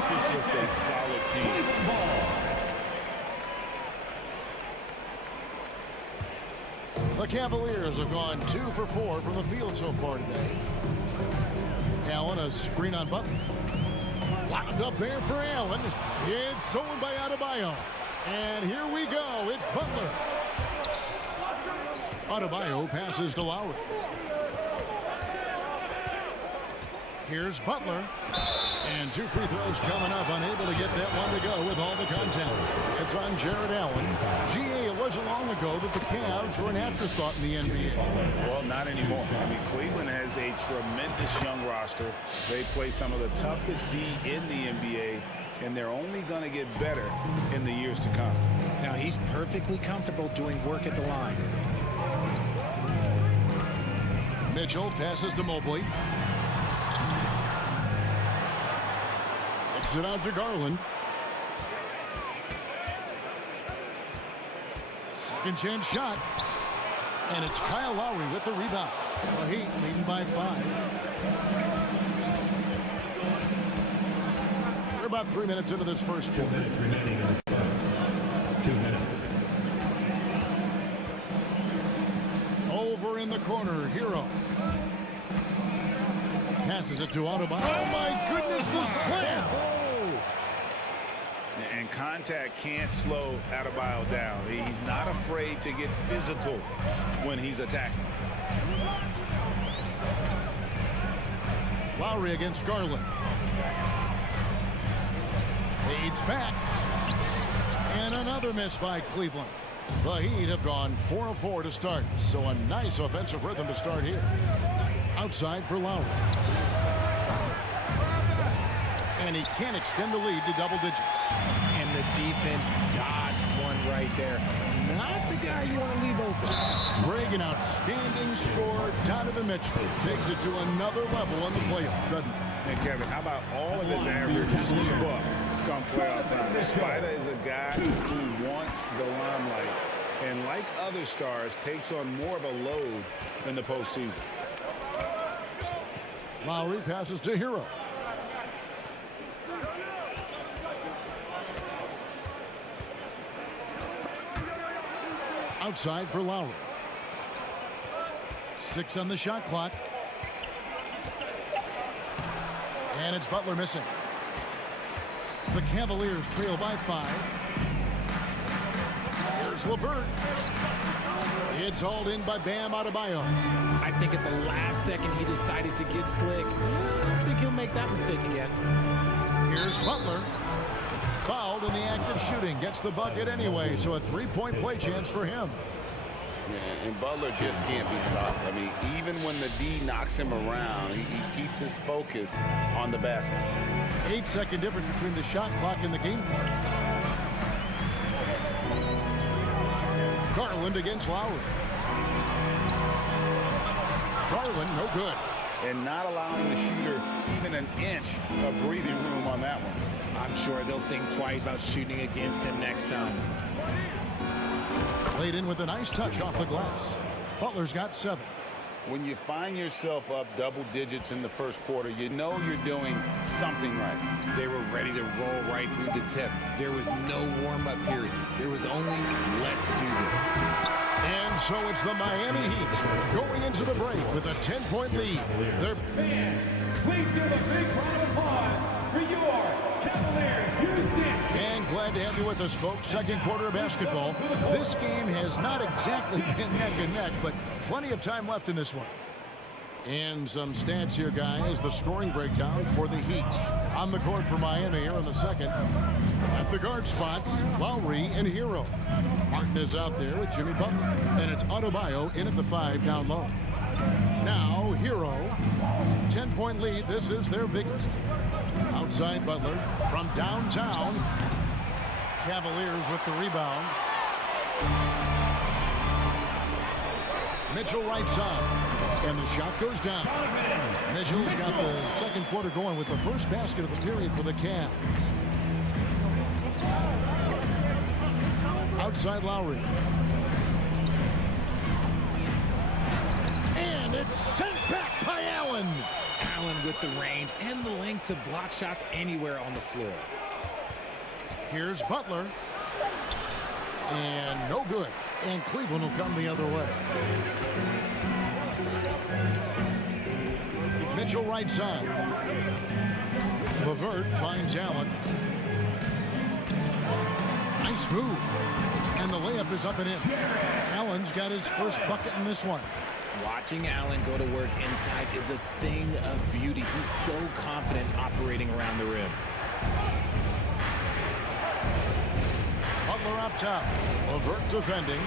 This is just a solid team. The Cavaliers have gone 2 for 4 from the field so far today. Allen, a screen on Butler. Locked up there for Allen. It's stolen by Adebayo. And here we go. It's Butler. Adebayo passes to Lowry. Here's Butler. And 2 free throws coming up. Unable to get that one to go with all the content. It's on Jared Allen. GA, it wasn't long ago that the Cavs were an afterthought in the NBA. Well, not anymore. I mean, Cleveland has a tremendous young roster. They play some of the toughest D in the NBA, and they're only going to get better in the years to come. Now, he's perfectly comfortable doing work at the line. Mitchell passes to Mobley. Kicks it out to Garland. Second chance shot. And it's Kyle Lowry with the rebound. The Heat leading by 5. We're about 3 minutes into this first quarter. 2 minutes remaining in the quarter. 2 minutes. Over in the corner, Hero. Passes it to Adebayo. Oh, my goodness, the slam. And contact can't slow Adebayo down. He's not afraid to get physical when he's attacking. Lowry against Garland. Fades back. And another miss by Cleveland. The Heat have gone 4 of 4 to start, so a nice offensive rhythm to start here. Outside for Lowry. And he can't extend the lead to double digits. And the defense dodged one right there. Not the guy you want to leave open. Greg, an outstanding scorer. Donovan Mitchell takes it to another level in the playoff, doesn't he? And Kevin, how about all of his averages come playoff time? Spider is a guy who wants the limelight, and like other stars, takes on more of a load in the postseason. Lowry passes to Hero. Outside for Lowry. 6 on the shot clock. And it's Butler missing. The Cavaliers trail by 5. Here's LeVert. It's hauled in by Bam Adebayo. I think at the last second he decided to get slick. I don't think he'll make that mistake again. Here's Butler. Fouled in the act of shooting. Gets the bucket anyway, so a 3-point play chance for him. Yeah, and Butler just can't be stopped. I mean, even when the D knocks him around, he keeps his focus on the basket. 8-second difference between the shot clock and the game clock. Garland against Lowry. Garland, no good. And not allowing the shooter even an inch of breathing room on that one. I'm sure they'll think twice about shooting against him next time. Laid in with a nice touch off the glass. Butler's got 7. When you find yourself up double digits in the first quarter, you know you're doing something right. They were ready to roll right through the tip. There was no warm-up period. There was only, let's do this. And so it's the Miami Heat going into the break with a 10-point lead. They're Fans, please give a big round of applause for your Cavaliers Houston. And glad to have you with us, folks. Second quarter of basketball. This game has not exactly been neck and neck, but plenty of time left in this one. And some stats here, guys. The scoring breakdown for the Heat. On the court for Miami here in the second. At the guard spots, Lowry and Hero. Martin is out there with Jimmy Butler. And it's Adebayo in at the 5 down low. Now, Hero. 10-point lead. This is their biggest. Outside Butler from downtown. Cavaliers with the rebound. Mitchell right side. And the shot goes down. Mitchell's got the second quarter going with the first basket of the period for the Cavs. Outside Lowry. And it's sent back by Allen. Allen with the range and the length to block shots anywhere on the floor. Here's Butler. And no good. And Cleveland will come the other way. Mitchell right side. LeVert finds Allen. Nice move. And the layup is up and in. Allen's got his first bucket in this one. Watching Allen go to work inside is a thing of beauty. He's so confident operating around the rim. Butler up top. LeVert defending.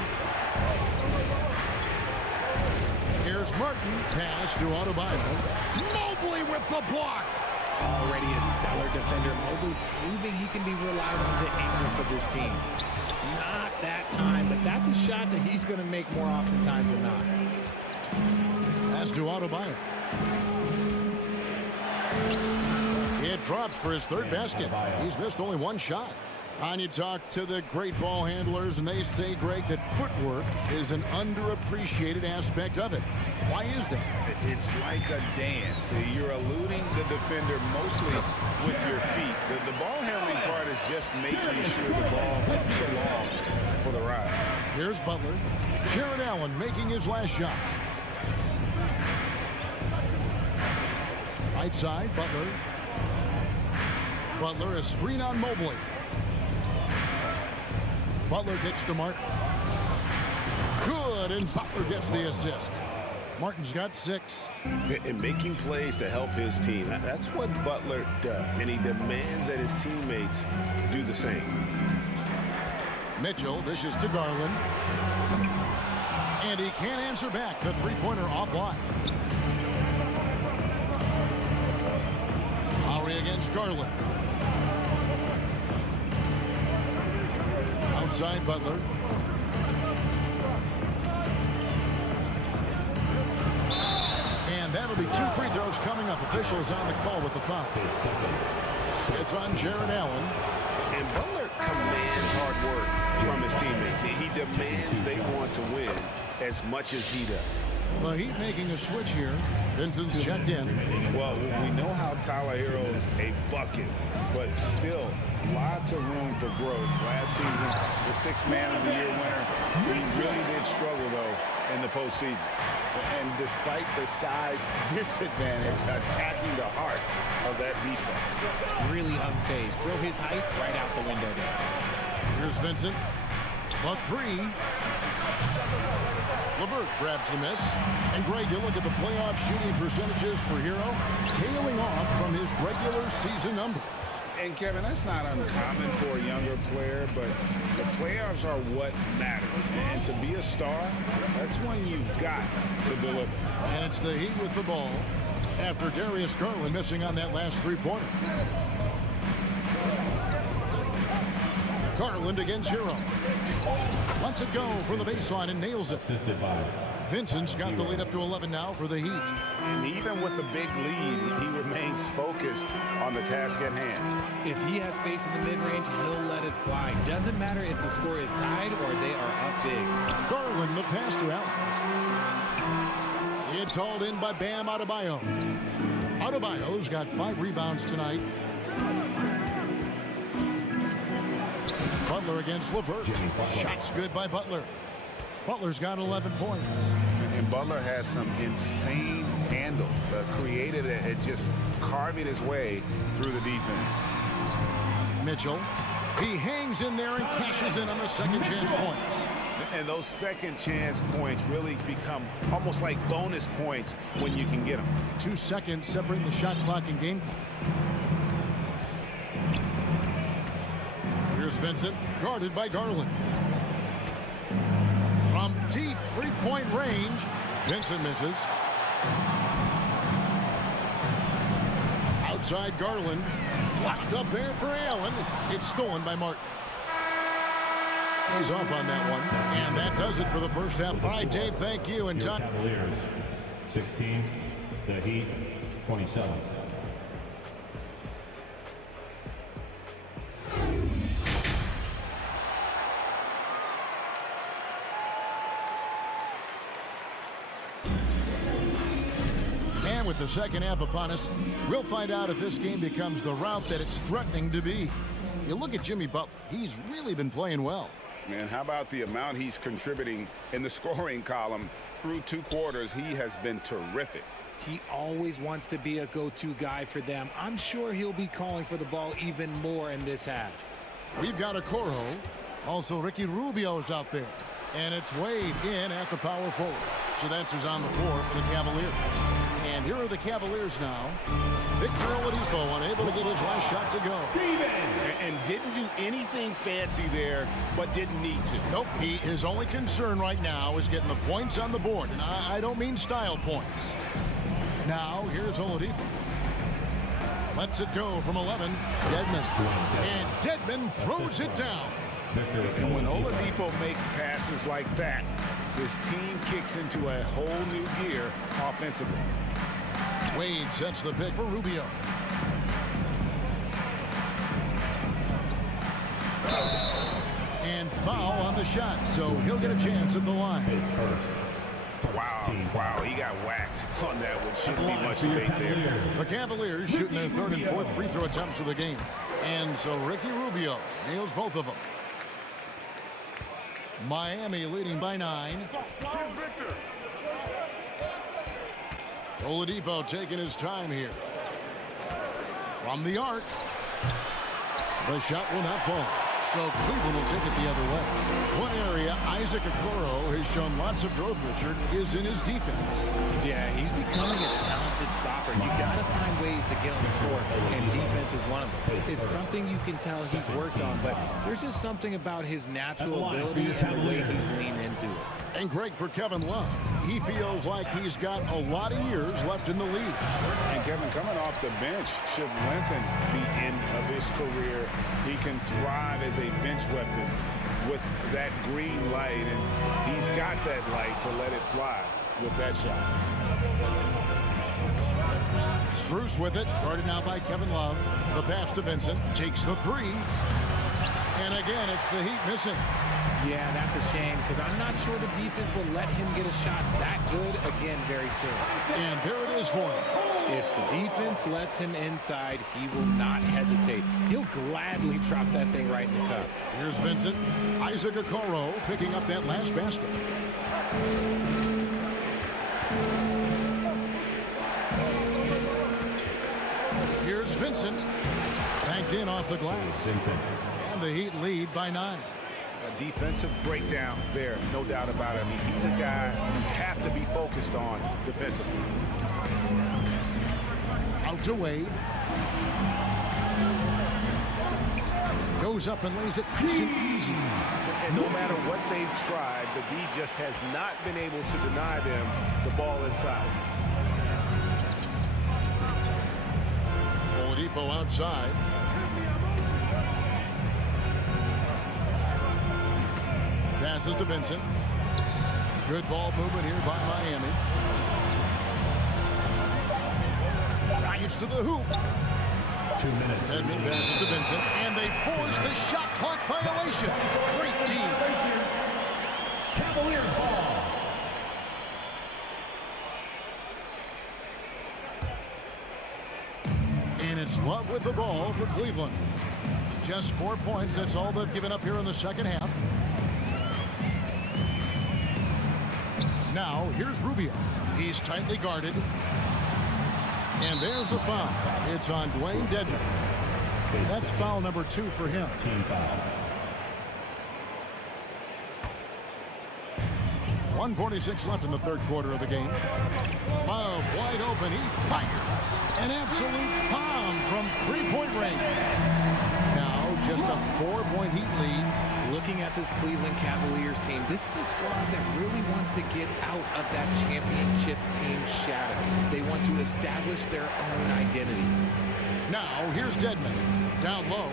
Here's Martin. Pass to Adebayo. Mobley with the block. Already a stellar defender. Mobley proving he can be relied on to anchor for this team. Not that time, but that's a shot that he's going to make more oftentimes than not. Pass to Adebayo. It drops for his third basket. He's missed only one shot. And you talk to the great ball handlers, and they say, Greg, that footwork is an underappreciated aspect of it. Why is that? It's like a dance. You're eluding the defender mostly with your feet. The ball handling part is just making sure the ball comes along for the ride. Here's Butler. Jared Allen making his last shot. Right side, Butler. Butler, a screen on Mobley. Butler kicks to Martin. Good, and Butler gets the assist. Martin's got 6. And making plays to help his team. That's what Butler does, and he demands that his teammates do the same. Mitchell dishes to Garland. And he can't answer back. The three-pointer offline. Lowry against Garland. Outside Butler. And that'll be 2 free throws coming up. Officials on the call with the foul. It's on Jared Allen. And Butler commands hard work from his teammates. He demands they want to win as much as he does. The Heat making a switch here. Vincent's checked in. Well, we know how Tyler Hero's a bucket, but still lots of room for growth. Last season, the 6th Man of the Year winner. He really did struggle, though, in the postseason. And despite the size disadvantage, attacking the heart of that defense. Really unfazed. Throw his height right out the window there. Here's Vincent. A 3. LeVert grabs the miss. And Greg, you look at the playoff shooting percentages for Hero, tailing off from his regular season numbers. And Kevin, that's not uncommon for a younger player, but the playoffs are what matters. And to be a star, that's when you've got to deliver. And it's the Heat with the ball after Darius Garland missing on that last three-pointer. Garland against Hero. Lets it go from the baseline and nails it. Vincent's got the lead up to 11 now for the Heat. And even with the big lead, he remains focused on the task at hand. If he has space in the mid-range, he'll let it fly. Doesn't matter if the score is tied or they are up big. Garland, the pass to Allen. It's hauled in by Bam Adebayo. Adebayo's got 5 rebounds tonight. Butler against LeVert. Shots good by Butler. Butler's got 11 points. And Butler has some insane handles, created at just carving his way through the defense. Mitchell, he hangs in there and cashes in on the second chance points. And those second chance points really become almost like bonus points when you can get them. 2 seconds separating the shot clock and game clock. Here's Vincent, guarded by Garland. From deep three-point range, Vincent misses. Outside Garland, locked up there for Allen. It's stolen by Martin. He's off on that one, and that does it for the first half. All right, Dave, thank you. And John. Cavaliers 16, the Heat 27. With the second half upon us, we'll find out if this game becomes the route that it's threatening to be. You look at Jimmy Butler, he's really been playing well. Man, how about the amount he's contributing in the scoring column? Through 2 quarters, he has been terrific. He always wants to be a go-to guy for them. I'm sure he'll be calling for the ball even more in this half. We've got a Coro. Also, Ricky Rubio's out there. And it's Wade in at the power forward. So that's who's on the floor for the Cavaliers. And here are the Cavaliers now. Victor Oladipo unable to get his last shot to go. And didn't do anything fancy there, but didn't need to. Nope, his only concern right now is getting the points on the board. And I don't mean style points. Now, here's Oladipo. Lets it go from 11. Dedmon. And Dedmon throws it down. And when Oladipo makes passes like that, his team kicks into a whole new gear offensively. Wade sets the pick for Rubio. And foul on the shot, so he'll get a chance at the line. Wow, he got whacked on that one. Shouldn't be much debate there. The Cavaliers shooting their 3rd and 4th free throw attempts of the game. And so Ricky Rubio nails both of them. Miami leading by 9. Oladipo taking his time here. From the arc. The shot will not fall. So Cleveland will take it the other way. One area Isaac Okoro has shown lots of growth, Richard, is in his defense. Yeah, he's becoming a talented stopper. You got to find ways to get on the floor, and defense is one of them. It's something you can tell he's worked on, but there's just something about his natural ability and the way he's leaned into it. And Greg, for Kevin Love, he feels like he's got a lot of years left in the league. And Kevin, coming off the bench should lengthen the end of his career. He can thrive as a bench weapon with that green light, and he's got that light to let it fly with that shot. Strus with it, guarded now by Kevin Love. The pass to Vincent, takes the three. And again, it's the Heat missing. Yeah, that's a shame because I'm not sure the defense will let him get a shot that good again very soon. And there it is for him. If the defense lets him inside, he will not hesitate. He'll gladly drop that thing right in the cup. Here's Vincent. Isaac Okoro picking up that last basket. Here's Vincent. Banked in off the glass. And the Heat lead by 9. A defensive breakdown there, no doubt about it. I mean, he's a guy you have to be focused on defensively. Out to Wade. Goes up and lays it nice and easy. And no matter what they've tried, the D just has not been able to deny them the ball inside. Oladipo outside. Passes to Vincent. Good ball movement here by Miami. Drives to the hoop. 2 minutes. Edmond passes to Vincent, and they force the shot clock violation. Great team. Cavaliers ball. And it's Love with the ball for Cleveland. Just 4 points. That's all they've given up here in the second half. Now, here's Rubio. He's tightly guarded. And there's the foul. It's on Dwayne Dedmon. That's foul number 2 for him. Team foul. 1:46 left in the third quarter of the game. Love wide open. He fires. An absolute bomb from three-point range. Now, just a 4-point Heat lead. Looking at this Cleveland Cavaliers team, this is a squad that really wants to get out of that championship team shadow. They want to establish their own identity. Now, here's Dedmon. Down low.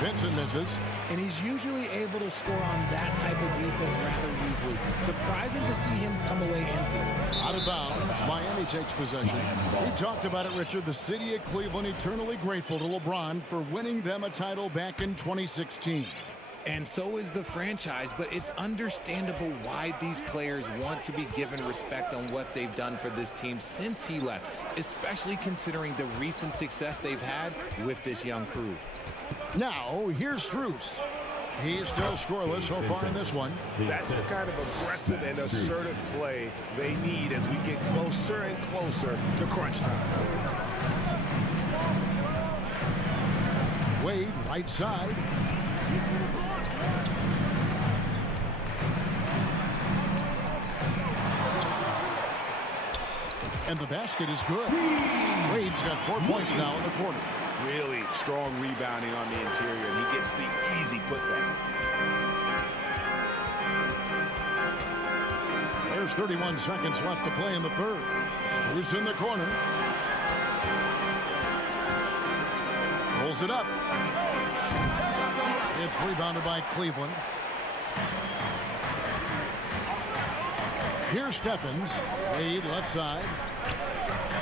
Vincent misses. And he's usually able to score on that type of defense rather easily. Surprising to see him come away empty. Out of bounds. Miami takes possession. We talked about it, Richard. The city of Cleveland eternally grateful to LeBron for winning them a title back in 2016. And so is the franchise, but it's understandable why these players want to be given respect on what they've done for this team since he left, especially considering the recent success they've had with this young crew. Now, here's Strus. He's still scoreless so far in this one. That's the kind of aggressive and assertive play they need as we get closer and closer to crunch time. Wade, right side. And the basket is good. Wade's got 4 points now in the quarter. Really strong rebounding on the interior, and he gets the easy putback. There's 31 seconds left to play in the third. Strus in the corner. Rolls it up. It's rebounded by Cleveland. Here's Stephens. Wade left side.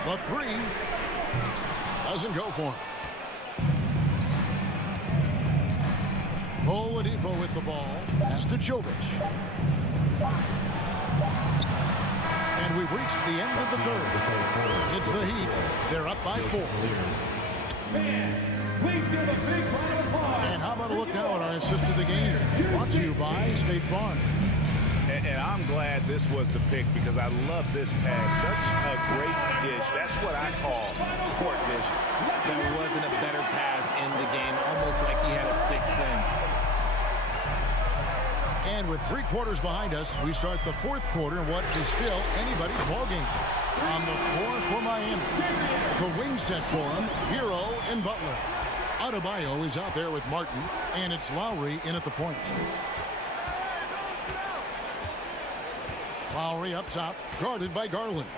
The three doesn't go for him. Oladipo with the ball. Pass to Jovic. And we've reached the end of the third. It's the Heat. They're up by 4. Please give a big round of applause. And how about a look now at our assist to the game? Brought to you by State Farm. And I'm glad this was the pick because I love this pass. Such a great dish That's what I call court vision. There wasn't a better pass in the game, almost like he had a sixth sense. And with 3 quarters behind us, we start the 4th quarter in what is still anybody's ballgame. On the floor for Miami, the wing set for him, Hero and Butler. Adebayo is out there with Martin, and it's Lowry in at the point. Lowry up top, guarded by Garland.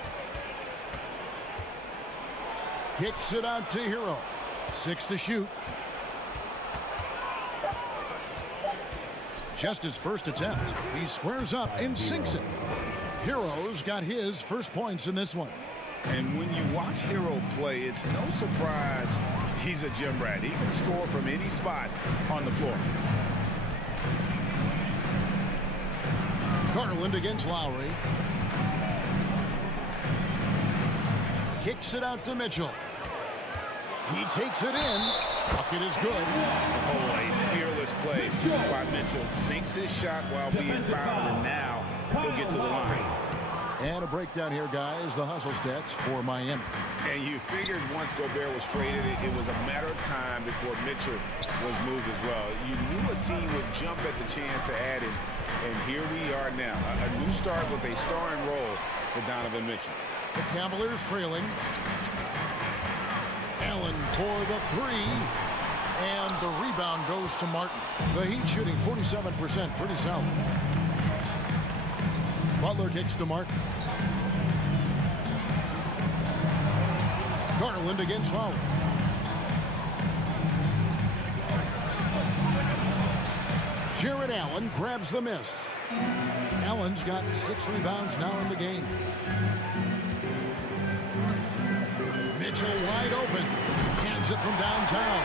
Kicks it out to Hero. 6 to shoot. Just his first attempt. He squares up and sinks it. Hero's got his first points in this one. And when you watch Hero play, it's no surprise he's a gym rat. He can score from any spot on the floor. Garland against Lowry. Kicks it out to Mitchell. He takes it in. Bucket is good. Oh, a fearless play by Mitchell. Sinks his shot while being fouled, and now he'll get to the line. And a breakdown here, guys. The hustle stats for Miami. And you figured once Gobert was traded, it was a matter of time before Mitchell was moved as well. You knew a team would jump at the chance to add him, and here we are now. A new start with a starring role for Donovan Mitchell. The Cavaliers trailing. Allen for the 3. And the rebound goes to Martin. The Heat shooting 47%. Pretty solid. Butler kicks to Martin. Garland against Lowry. Jared Allen grabs the miss. Allen's got 6 rebounds now in the game. Mitchell wide open. Hands it from downtown.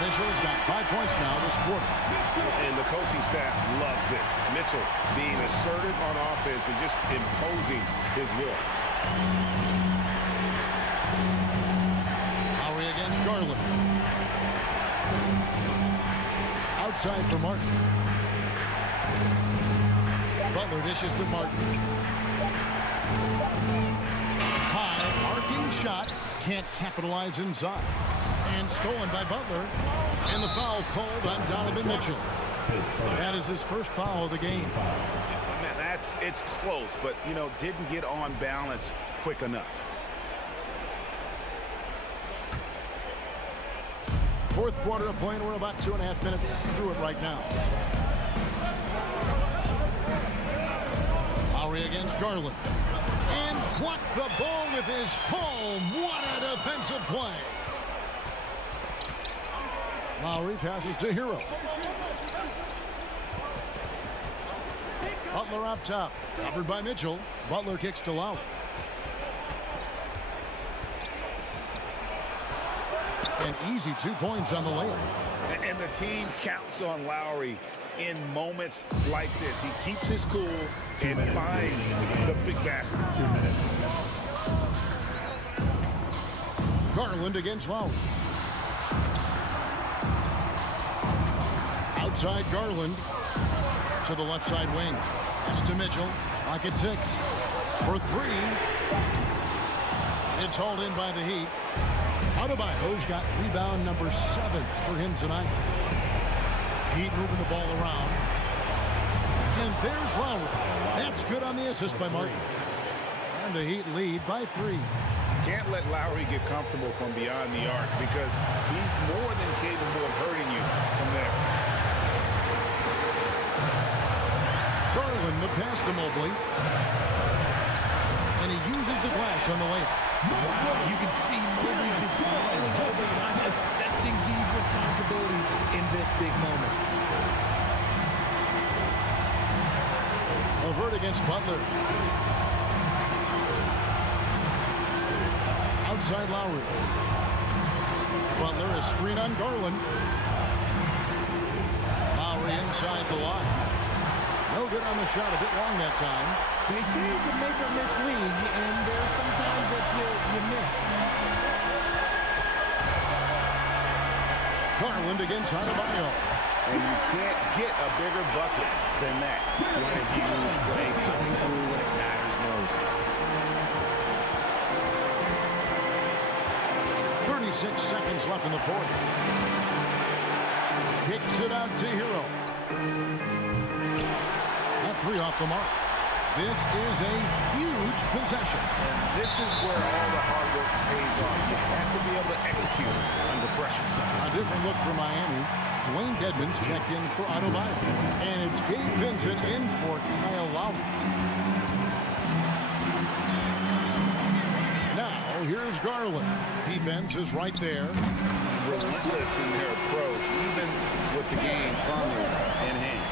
Mitchell's got 5 points now this quarter. And the coaching staff loves this. Mitchell being assertive on offense and just imposing his will. Lowry against Garland. Outside for Martin. Butler dishes to Martin. High, arcing shot. Can't capitalize inside. And stolen by Butler. And the foul called on Donovan Mitchell. That is his first foul of the game. Man, it's close, but, you know, didn't get on balance quick enough. 4th quarter of play, and we're about 2.5 minutes through it right now. Lowry against Garland. And blocked the ball with his palm. What a defensive play. Lowry passes to Hero. Butler up top. Covered by Mitchell. Butler kicks to Lowry. An easy 2 points on the layup. And the team counts on Lowry in moments like this. He keeps his cool and finds the big basket. 2 minutes. Garland against Lowry. Outside Garland to the left side wing. Pass to Mitchell. Lock at 6. For 3. It's hauled in by the Heat. Adebayo's got rebound number 7 for him tonight. Heat moving the ball around. And there's Lowry. That's good on the assist by Martin. And the Heat lead by 3. Can't let Lowry get comfortable from beyond the arc because he's more than capable of hurting you from there. Garland the pass to Mobley. And he uses the glass on the layup. You can see Mobley just growing over time, accepting these responsibilities in this big moment. LeVert against Butler. Outside Lowry. Butler, a screen on Garland. Lowry inside the line. No good on the shot, a bit long that time. They say it's a make or miss league, and there's sometimes that you miss. Garland against Adebayo. And you can't get a bigger bucket than that. What a huge play coming through when it matters most. 6 seconds left in the fourth. Kicks it out to Hero. That 3 off the mark. This is a huge possession. And this is where all the hard work pays off. You have to be able to execute under pressure. A different look for Miami. Dwayne Dedmon's checked in for Adebayo. And it's Gabe Vincent in for Kyle Lowry. Now, here's Garland. Defense is right there. Relentless in their approach, even with the game firmly in hand.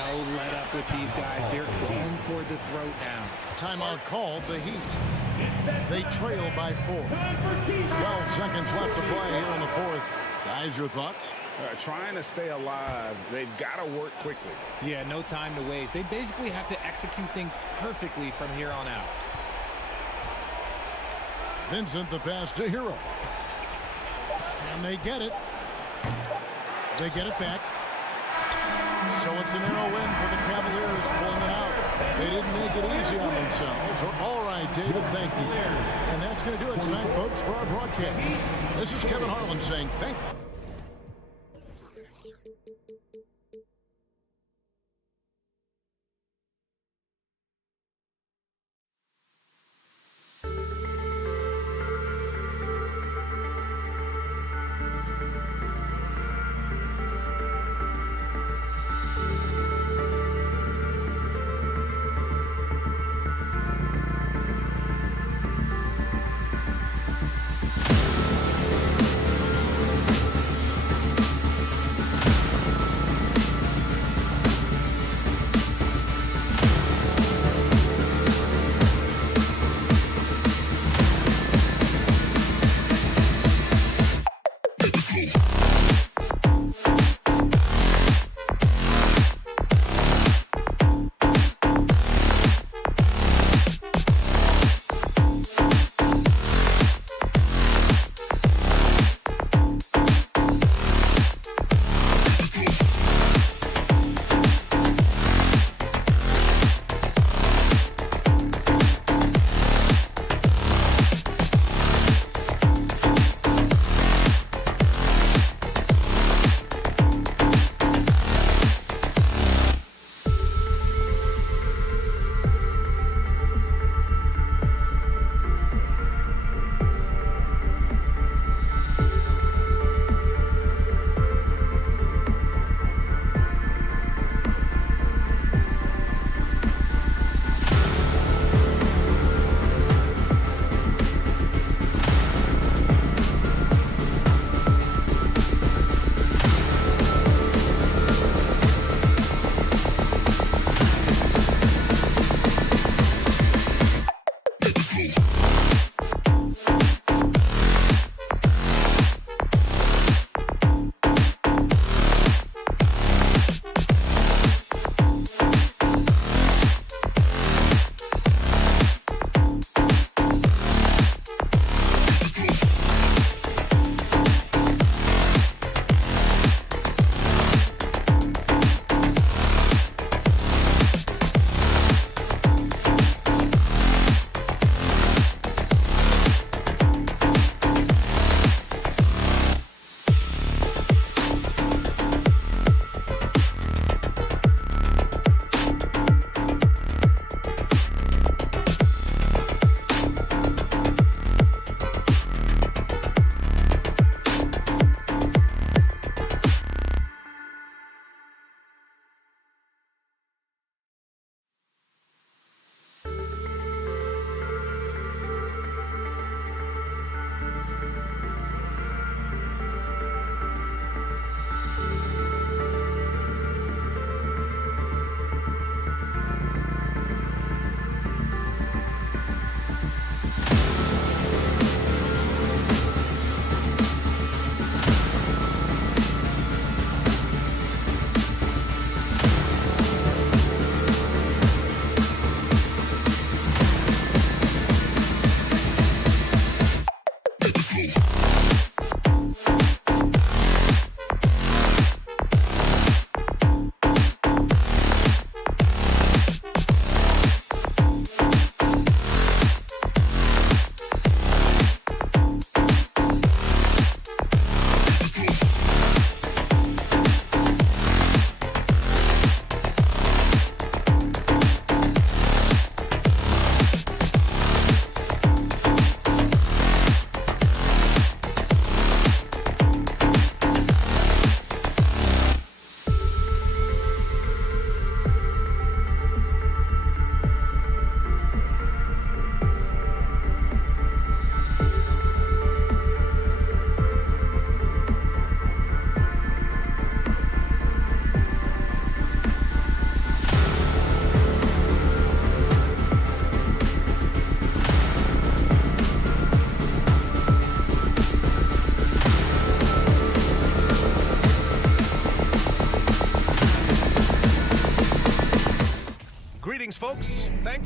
No let up with these guys. They're going for the throat now. Timeout called the Heat. They trail by 4. 12 seconds left to play here in the fourth. Guys, your thoughts? Trying to stay alive, they've got to work quickly. Yeah, no time to waste. They basically have to execute things perfectly from here on out. Vincent the pass to Hero. And they get it. They get it back. So it's a narrow win for the Cavaliers pulling it out. They didn't make it easy on themselves. All right, David, thank you. And that's going to do it tonight, folks, for our broadcast. This is Kevin Harlan saying thank you.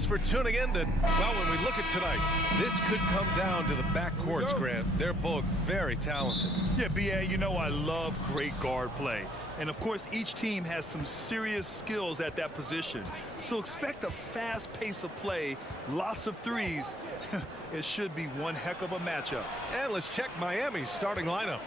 Thanks for tuning in to, well, when we look at tonight, this could come down to the backcourts, Grant. They're both very talented. Yeah, B.A., you know I love great guard play. And, of course, each team has some serious skills at that position. So expect a fast pace of play, lots of threes. It should be one heck of a matchup. And let's check Miami's starting lineup.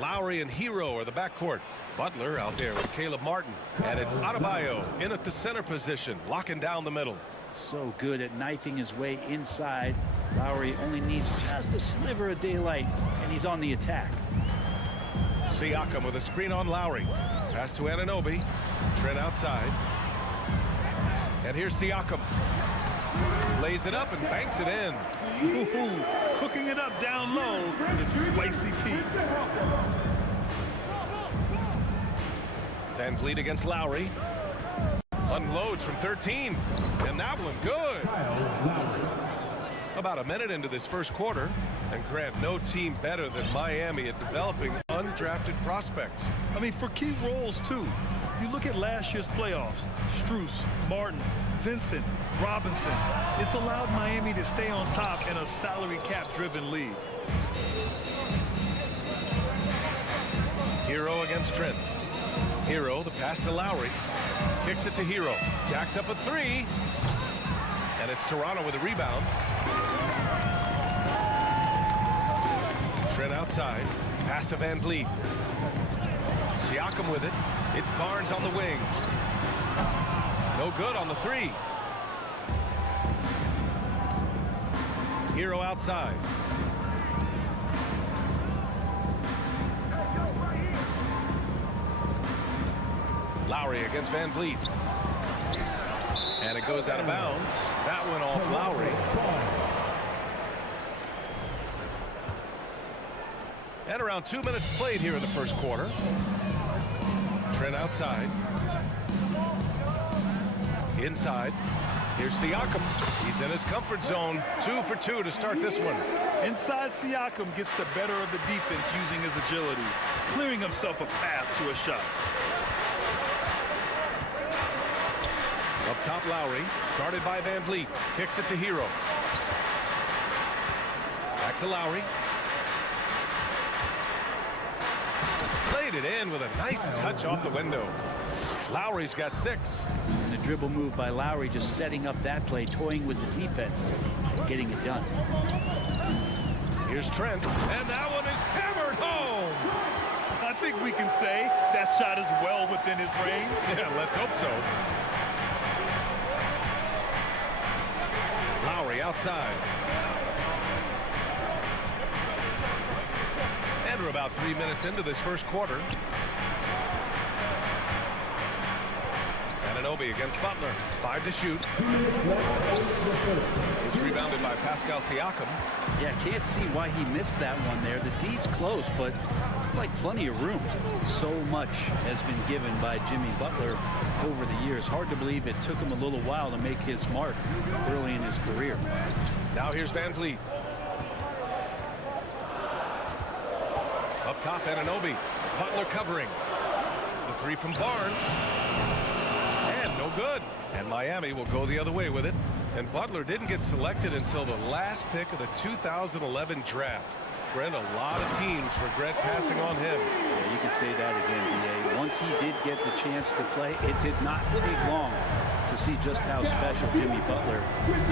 Lowry and Hero are the backcourt. Butler out there with Caleb Martin. And it's Adebayo in at the center position, locking down the middle. So good at knifing his way inside. Lowry only needs just a sliver of daylight, and he's on the attack. Siakam with a screen on Lowry. Pass to Anunoby. Trent outside. And here's Siakam. Lays it up and banks it in. Ooh, cooking it up down low. It's Spicy Pete. Van Vliet against Lowry. Unloads from 13. And that one good. About a minute into this first quarter. And Grant, no team better than Miami at developing undrafted prospects. I mean, for key roles, too. You look at last year's playoffs. Strus, Martin, Vincent, Robinson. It's allowed Miami to stay on top in a salary cap-driven league. Hero against Trent. Hero, the pass to Lowry. Kicks it to Hero. Jacks up a three. And it's Toronto with a rebound. Trent outside. Pass to Van Vliet. Siakam with it. It's Barnes on the wing. No good on the three. Hero outside. Lowry against Van Vliet. And it goes out of bounds. That went off Lowry. And around 2 minutes played here in the first quarter. Trent outside. Inside. Here's Siakam. He's in his comfort zone. 2 for 2 to start this one. Inside, Siakam gets the better of the defense using his agility, clearing himself a path to a shot. Up top, Lowry, guarded by Van Vliet. Kicks it to Hero. Back to Lowry. Played it in with a nice touch off the window. Lowry's got 6. And the dribble move by Lowry just setting up that play, toying with the defense, getting it done. Here's Trent, and that one is hammered home. I think we can say that shot is well within his range. Yeah, let's hope so. Lowry outside. And we're about 3 minutes into this first quarter. Anunoby against Butler. 5 to shoot. It's rebounded by Pascal Siakam. Yeah, can't see why he missed that one there. The D's close, but looked like plenty of room. So much has been given by Jimmy Butler over the years. Hard to believe it took him a little while to make his mark early in his career. Now here's Van Vliet. Up top, Anunoby. Butler covering. The 3 from Barnes. And no good. And Miami will go the other way with it. And Butler didn't get selected until the last pick of the 2011 draft. Brent, a lot of teams regret passing on him. Yeah, you can say that again, B.A. Once he did get the chance to play, it did not take long to see just how special Jimmy Butler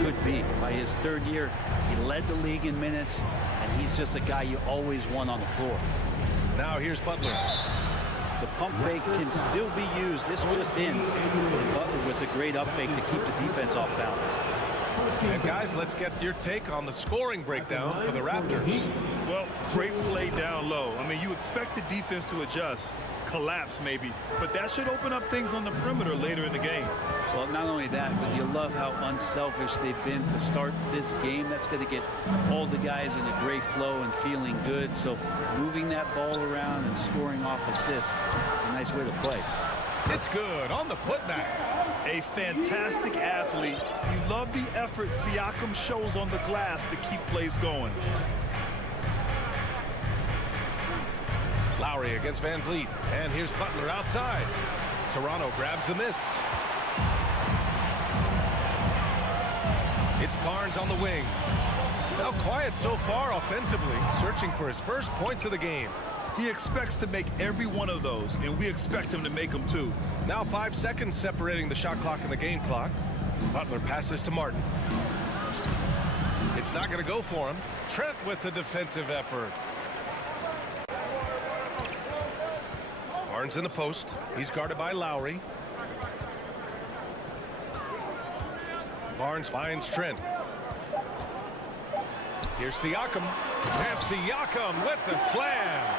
could be. By his 3rd year, he led the league in minutes, and he's just a guy you always want on the floor. Now here's Butler. The pump fake can still be used. This just in. And Butler with a great up fake to keep the defense off balance. And guys, let's get your take on the scoring breakdown for the Raptors. Well, great play down low. I mean, you expect the defense to adjust, collapse maybe, but that should open up things on the perimeter later in the game. Well, not only that, but you love how unselfish they've been to start this game. That's going to get all the guys in a great flow and feeling good. So moving that ball around and scoring off assists, it's a nice way to play. It's good on the putback. A fantastic athlete. You love the effort Siakam shows on the glass to keep plays going. Lowry against Van Vliet. And here's Butler outside. Toronto grabs the miss. It's Barnes on the wing. Now quiet so far offensively, searching for his first points of the game. He expects to make every one of those, and we expect him to make them too. Now 5 seconds separating the shot clock and the game clock. Butler passes to Martin. It's not going to go for him. Trent with the defensive effort. Barnes in the post. He's guarded by Lowry. Barnes finds Trent. Here's Siakam. And Siakam with the slam.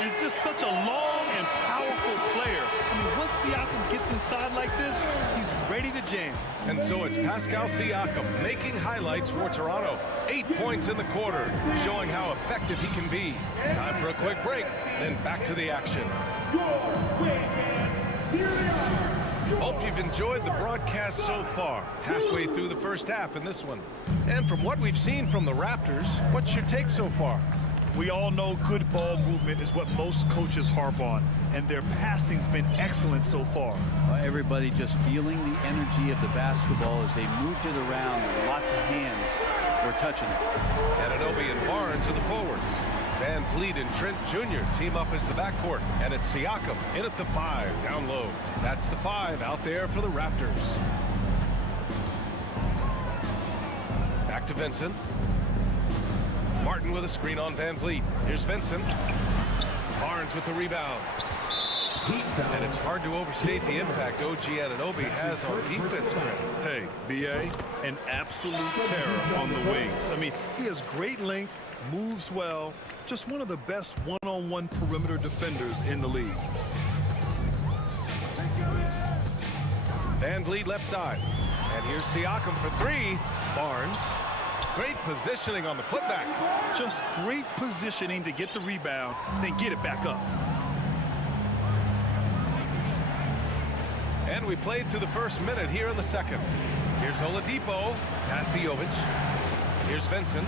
He's just such a long and powerful player. I mean, once Siakam gets inside like this, he's ready to jam. And so it's Pascal Siakam making highlights for Toronto. 8 points in the quarter, showing how effective he can be. Time for a quick break, then back to the action. Hope you've enjoyed the broadcast so far. Halfway through the first half in this one. And from what we've seen from the Raptors, what's your take so far? We all know good ball movement is what most coaches harp on, and their passing's been excellent so far. Everybody just feeling the energy of the basketball as they moved it around, and lots of hands were touching it. Anunoby and Barnes are the forwards. Van Vliet and Trent Jr. team up as the backcourt, and it's Siakam in at the 5, down low. That's the 5 out there for the Raptors. Back to Vincent. Martin with a screen on Van Vliet. Here's Vincent. Barnes with the rebound. And it's hard to overstate the impact OG Anunoby has on defense. Hey, B.A., an absolute terror on the wings. I mean, he has great length, moves well, just one of the best one-on-one perimeter defenders in the league. Van Vliet left side. And here's Siakam for 3. Barnes. Great positioning on the putback. Just great positioning to get the rebound, then get it back up. And we played through the first minute here in the second. Here's Oladipo. Pass to Jovic. Here's Vincent.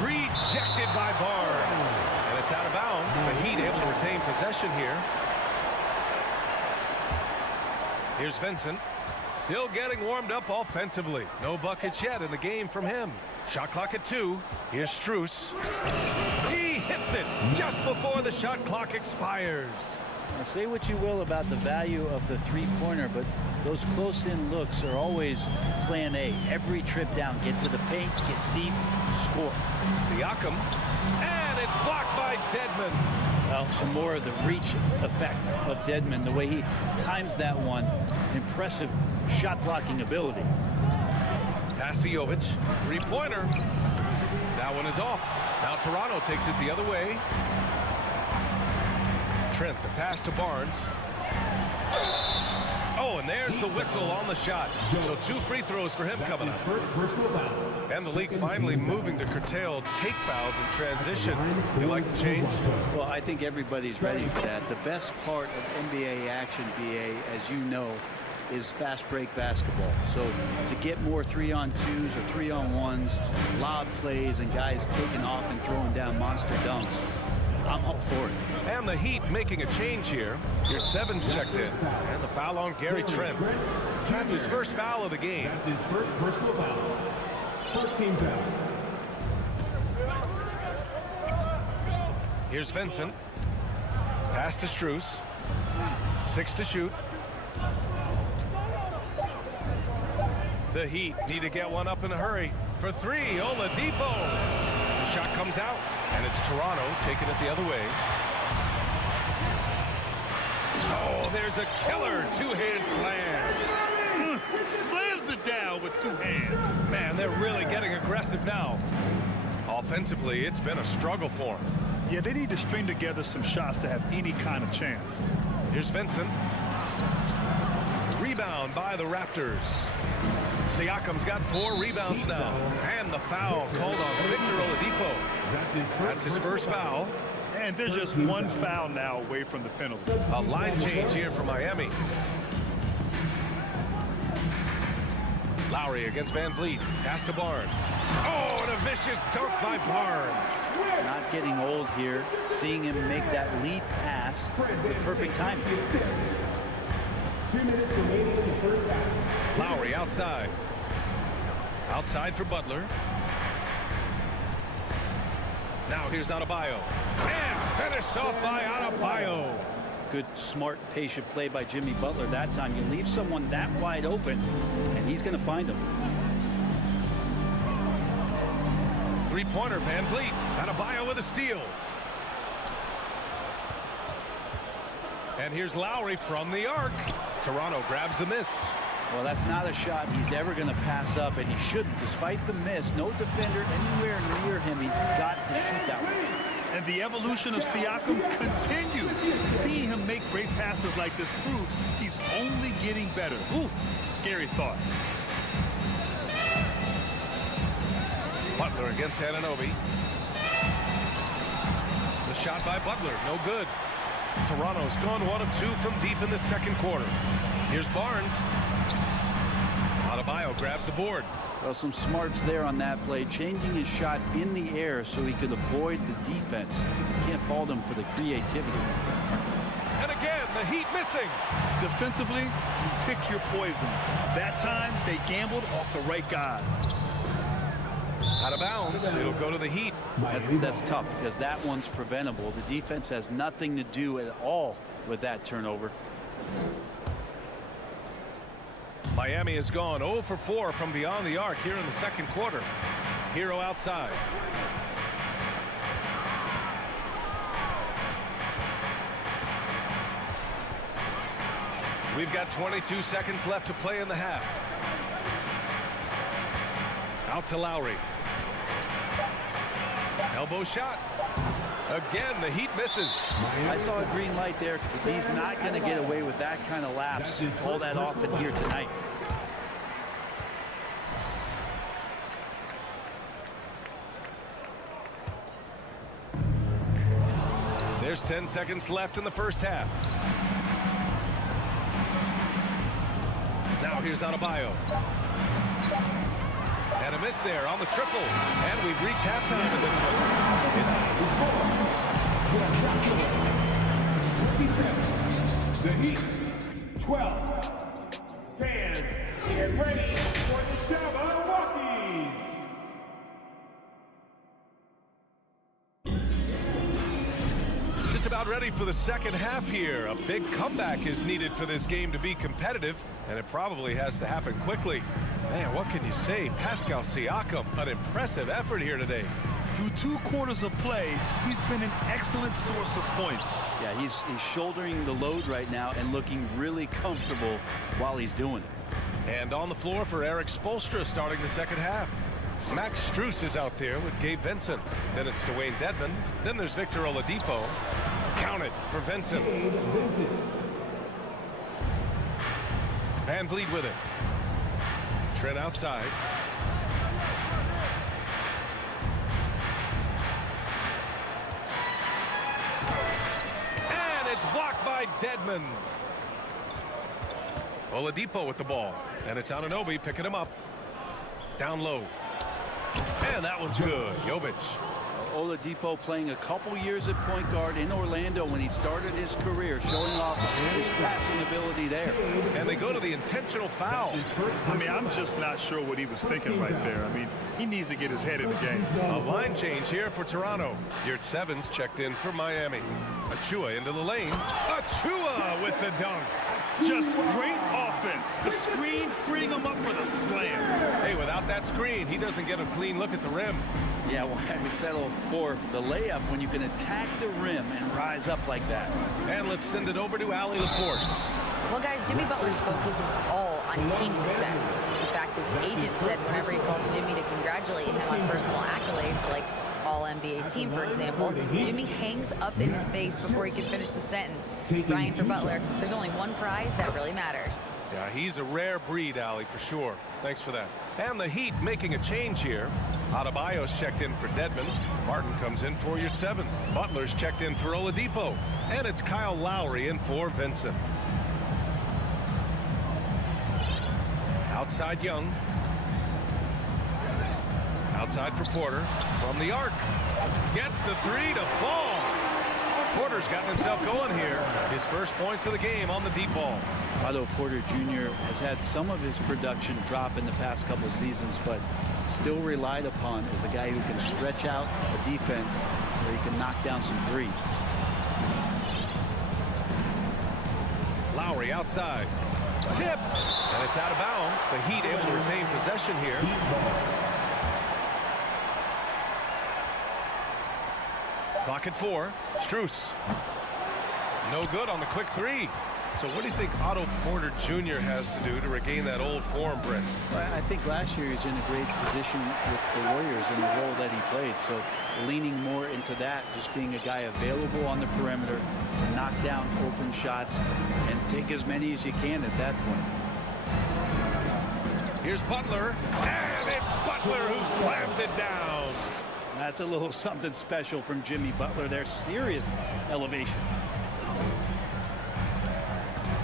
Rejected by Barnes. And it's out of bounds. The Heat able to retain possession here. Here's Vincent. Still getting warmed up offensively. No buckets yet in the game from him. Shot clock at 2. Here's Strus. He hits it just before the shot clock expires. Now, say what you will about the value of the three-pointer, but those close-in looks are always plan A. Every trip down, get to the paint, get deep, score. Siakam. And it's blocked by Dedmon. Well, some more of the reach effect of Dedmon, the way he times that one. Impressive shot blocking ability. Pass to Jovic. Three-pointer. That one is off. Now Toronto takes it the other way. Trent, the pass to Barnes. Oh, and there's the whistle on the shot. So 2 free throws for him coming up. And the league finally moving to curtail take fouls in transition. You like the change? Well, I think everybody's ready for that. The best part of NBA action, BA, as you know, is fast break basketball. So to get more 3-on-2s or 3-on-1s, lob plays, and guys taking off and throwing down monster dunks, I'm all for it. And the Heat making a change here. Here's Sevens checked in. And the foul on Gary Trent. That's his first foul of the game. That's his first personal foul. First team foul. Here's Vincent. Pass to Strus. 6 to shoot. The Heat need to get one up in a hurry. For 3, Oladipo. The shot comes out, and it's Toronto taking it the other way. Oh, there's a killer 2-hand slam. Slams it down with 2 hands. Man, they're really getting aggressive now. Offensively, it's been a struggle for them. Yeah, they need to string together some shots to have any kind of chance. Here's Vincent. Rebound by the Raptors. Siakam's got 4 rebounds now. And the foul called on Victor Oladipo. That's his first foul. And there's just 1 foul now away from the penalty. A line change here for Miami. Lowry against Van Vliet. Pass to Barnes. Oh, and a vicious dunk by Barnes. Not getting old here. Seeing him make that lead pass with perfect timing. 2 minutes remaining in the first half. Lowry outside. Outside for Butler. Now here's Adebayo. And finished off by Adebayo. Good, smart, patient play by Jimmy Butler that time. You leave someone that wide open, and he's going to find him. Three-pointer, Van Vliet. Adebayo with a steal. And here's Lowry from the arc. Toronto grabs the miss. Well, that's not a shot he's ever going to pass up, and he shouldn't. Despite the miss, no defender anywhere near him. He's got to shoot that one. And the evolution of Siakam continues. Seeing him make great passes like this proves he's only getting better. Ooh, scary thought. Butler against Anunoby. The shot by Butler, no good. Toronto's gone 1 of 2 from deep in the second quarter. Here's Barnes. Adebayo grabs the board. Well, some smarts there on that play, changing his shot in the air so he could avoid the defense. Can't fault him for the creativity. And again, the Heat missing. Defensively, you pick your poison. That time, they gambled off the right guy. Out of bounds, it'll go to the Heat. That's tough because that one's preventable. The defense has nothing to do at all with that turnover. Miami has gone 0 for 4 from beyond the arc here in the second quarter. Hero outside. We've got 22 seconds left to play in the half. Out to Lowry. Elbow shot. Again, the Heat misses. I saw a green light there. He's not going to get away with that kind of lapse all that often here tonight. There's 10 seconds left in the first half. Now here's Adebayo. And a miss there on the triple. And we've reached halftime in this one. The Heat, 12. Fans, get ready for the Milwaukee. Just about ready for the second half here. A big comeback is needed for this game to be competitive, and it probably has to happen quickly. Man, what can you say? Pascal Siakam, an impressive effort here today. Through 2 quarters of play, he's been an excellent source of points. Yeah, he's shouldering the load right now and looking really comfortable while he's doing it. And on the floor for Eric Spoelstra starting the second half. Max Strus is out there with Gabe Vincent. Then it's Dwayne Dedmon. Then there's Victor Oladipo. Count it for Vincent. Van Vliet with it. Trent outside. And it's blocked by Dedmon. Oladipo with the ball. And it's Anunoby picking him up. Down low. And that one's good. Jovic. Oladipo playing a couple years at point guard in Orlando when he started his career, showing off his passing ability there. And they go to the intentional foul. I mean, I'm just not sure what he was thinking right there. I mean, he needs to get his head in the game. A line change here for Toronto. Yurt Sevens checked in for Miami. Achua into the lane. Achua with the dunk. Just great offense. The screen freeing him up for the slam. Hey, without that screen, he doesn't get a clean look at the rim. Yeah, well, I would settle for the layup when you can attack the rim and rise up like that. And let's send it over to Allie LaForce. Well, guys, Jimmy Butler's focus is all on team success. In fact, his agent said whenever he calls Jimmy to congratulate him on personal accolades, like All-NBA team, for example, Jimmy hangs up in his face before he can finish the sentence. Ryan, for Butler, there's only one prize that really matters. Yeah, he's a rare breed, Allie, for sure. Thanks for that. And the Heat making a change here. Adebayo's checked in for Dedmon. Martin comes in for Yurt Seven. Butler's checked in for Oladipo. And it's Kyle Lowry in for Vincent. Outside Young. Outside for Porter. From the arc. Gets the three to fall. Porter's gotten himself going here. His first points of the game on the deep ball. Otto Porter Jr. has had some of his production drop in the past couple seasons, but still relied upon as a guy who can stretch out a defense where he can knock down some threes. Lowry outside. Tipped. And it's out of bounds. The Heat able to retain possession here. Clock at 4. Strus. No good on the quick three. So what do you think Otto Porter Jr. has to do to regain that old form, Brent? Well, I think last year he was in a great position with the Warriors in the role that he played. So leaning more into that, just being a guy available on the perimeter to knock down open shots and take as many as you can at that point. Here's Butler, and it's Butler who slams it down. That's a little something special from Jimmy Butler. There's serious elevation.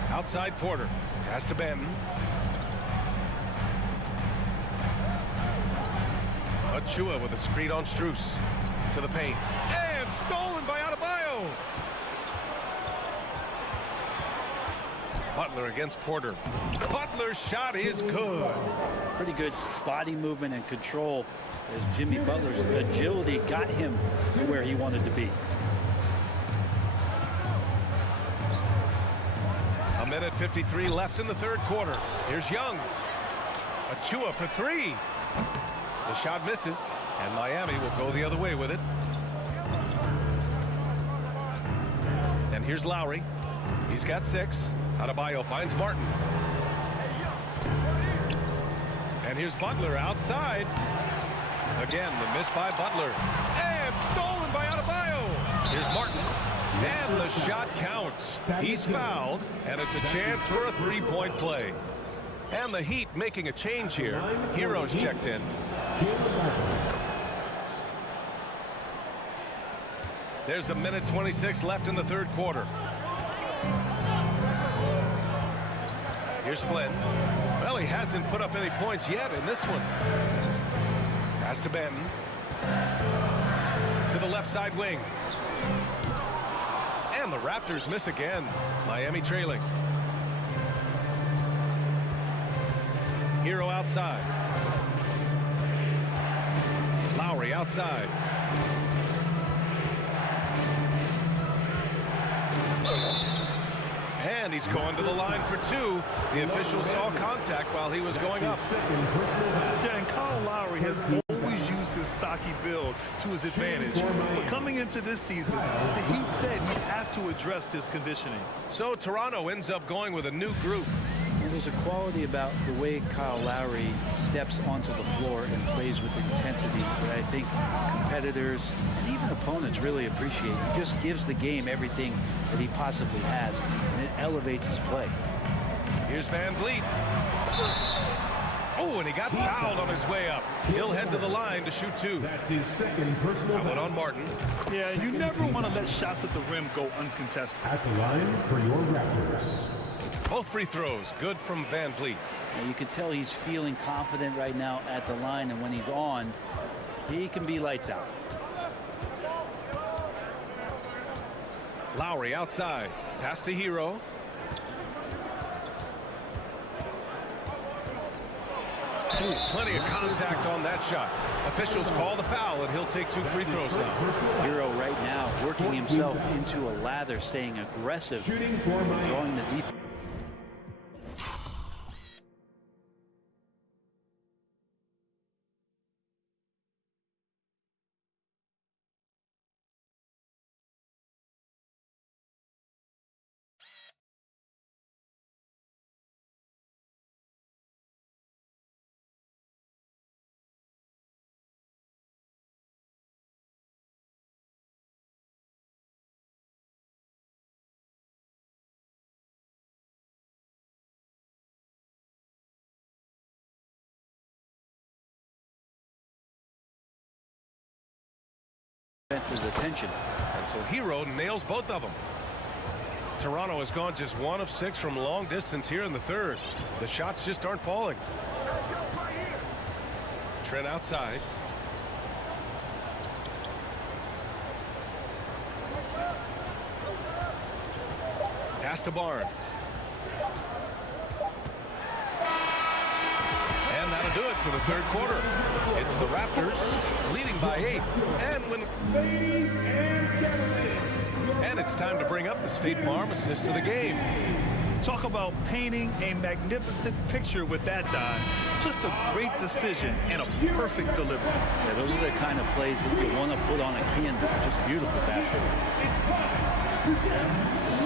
Outside Porter. Pass to Benton. Achua with a screen on Strus. To the paint. And stolen by Adebayo. Butler against Porter. Butler's shot is good. Pretty good body movement and control as Jimmy Butler's agility got him to where he wanted to be. A minute 53 left in the third quarter. Here's Young. Achua for three. The shot misses, and Miami will go the other way with it. And here's Lowry. He's got 6. Adebayo finds Martin. And here's Butler outside. Again, the miss by Butler. And stolen by Adebayo. Here's Martin. And the shot counts. He's fouled, and it's a chance for a three-point play. And the Heat making a change here. Heroes checked in. There's a minute 26 left in the third quarter. Here's Flynn. Well, he hasn't put up any points yet in this one. Pass to Benton. To the left side wing. And the Raptors miss again. Miami trailing. Hero outside. Lowry outside. And he's going to the line for 2. The official saw contact while he was going up. Yeah, and Kyle Lowry has always used his stocky build to his advantage. But coming into this season, the Heat said he'd have to address his conditioning. So Toronto ends up going with a new group. There's a quality about the way Kyle Lowry steps onto the floor and plays with intensity that I think competitors and even opponents really appreciate. He just gives the game everything that he possibly has, and it elevates his play. Here's Van Vliet. Oh, and he got fouled on his way up. He'll head to the line to shoot 2. That's his second personal That one on Martin. Yeah, you never want to let shots at the rim go uncontested. At the line for your Raptors. Both free throws good from Van Vliet. And you can tell he's feeling confident right now at the line, and when he's on, he can be lights out. Lowry outside. Pass to Hero. Ooh, plenty of contact on that shot. Officials call the foul, and he'll take 2 free throws now. Hero right now working himself into a lather, staying aggressive, drawing the defense. His attention. And so Hero nails both of them. Toronto has gone just 1 of 6 from long distance here in the third. The shots just aren't falling. Trent outside. Pass to Barnes. And that'll do it for the third quarter. It's the Raptors leading by 8. And it's time to bring up the State Farm assist of the game. Talk about painting a magnificent picture with that dive. Just a great decision and a perfect delivery. Yeah, those are the kind of plays that you want to put on a canvas. Just beautiful basketball.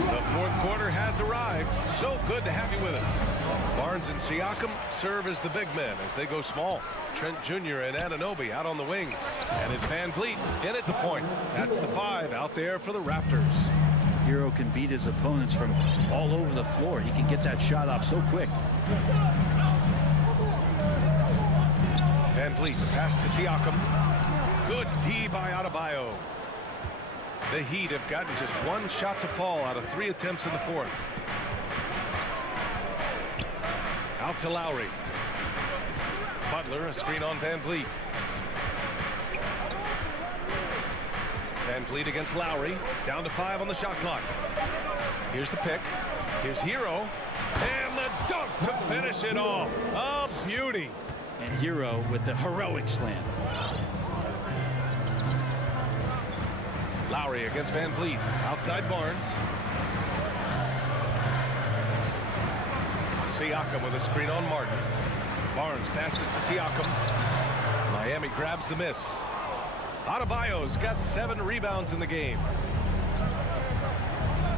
The fourth quarter has arrived. So good to have you with us. Barnes and Siakam serve as the big men as they go small. Trent Jr. and Anunoby out on the wings. And it's Van Vliet in at the point. That's the 5 out there for the Raptors. Hero can beat his opponents from all over the floor. He can get that shot off so quick. Van Vliet, the pass to Siakam. Good D by Adebayo. The Heat have gotten just 1 shot to fall out of 3 attempts in the fourth. Out to Lowry. Butler, a screen on Van Vliet. Van Vliet against Lowry. Down to 5 on the shot clock. Here's the pick. Here's Hero. And the dunk to finish it off. A beauty. And Hero with the heroic slam. Lowry against Van Vliet. Outside Barnes. Siakam with a screen on Martin. Barnes passes to Siakam. Miami grabs the miss. Adebayo's got 7 rebounds in the game.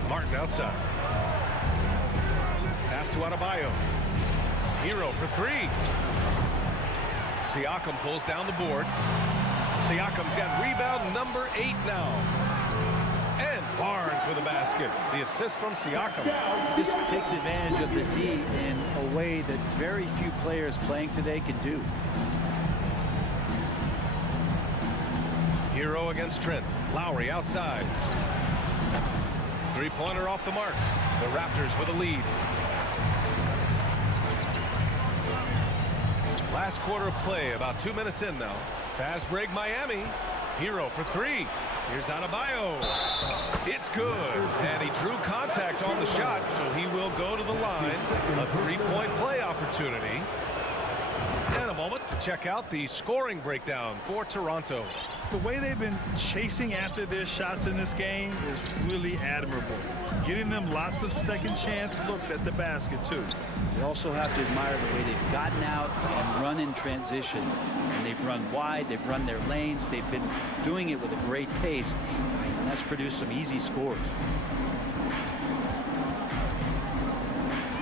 Martin outside. Pass to Adebayo. Hero for 3. Siakam pulls down the board. Siakam's got rebound number 8 now. And Barnes with a basket. The assist from Siakam. This takes advantage of the D in a way that very few players playing today can do. Hero against Trent. Lowry outside. 3-pointer off the mark. The Raptors with a lead. Last quarter of play, about 2 minutes in now. Fast break Miami. Hero for 3. Here's Adebayo. It's good. And he drew contact on the shot, so he will go to the line. A 3-point play opportunity. And a moment to check out the scoring breakdown for Toronto. The way they've been chasing after their shots in this game is really admirable. Getting them lots of second chance looks at the basket, too. You also have to admire the way they've gotten out and run in transition. And they've run wide, they've run their lanes, they've been doing it with a great pace. And that's produced some easy scores.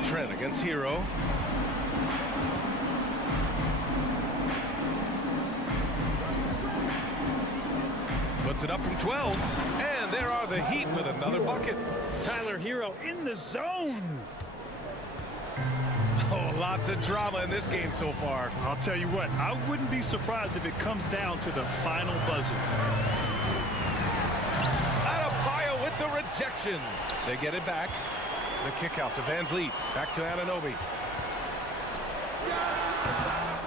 Trent against Hero. Puts it up from 12. And there are the Heat with another bucket. Tyler Hero in the zone. Oh, lots of drama in this game so far. I'll tell you what, I wouldn't be surprised if it comes down to the final buzzer. Adebayo with the rejection. They get it back. The kick out to Van Vliet. Back to Anunoby.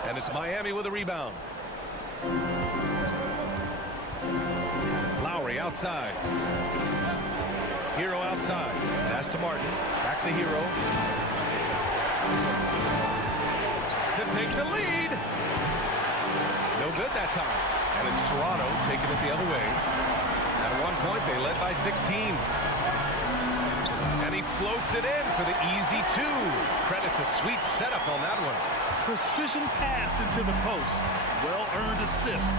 And it's Miami with a rebound. Lowry outside. Hero outside. Pass to Martin. Back to Hero. To take the lead. No good that time. And it's Toronto taking it the other way. At one point, they led by 16. And he floats it in for the easy 2. Credit the sweet setup on that one. Precision pass into the post. Well-earned assist.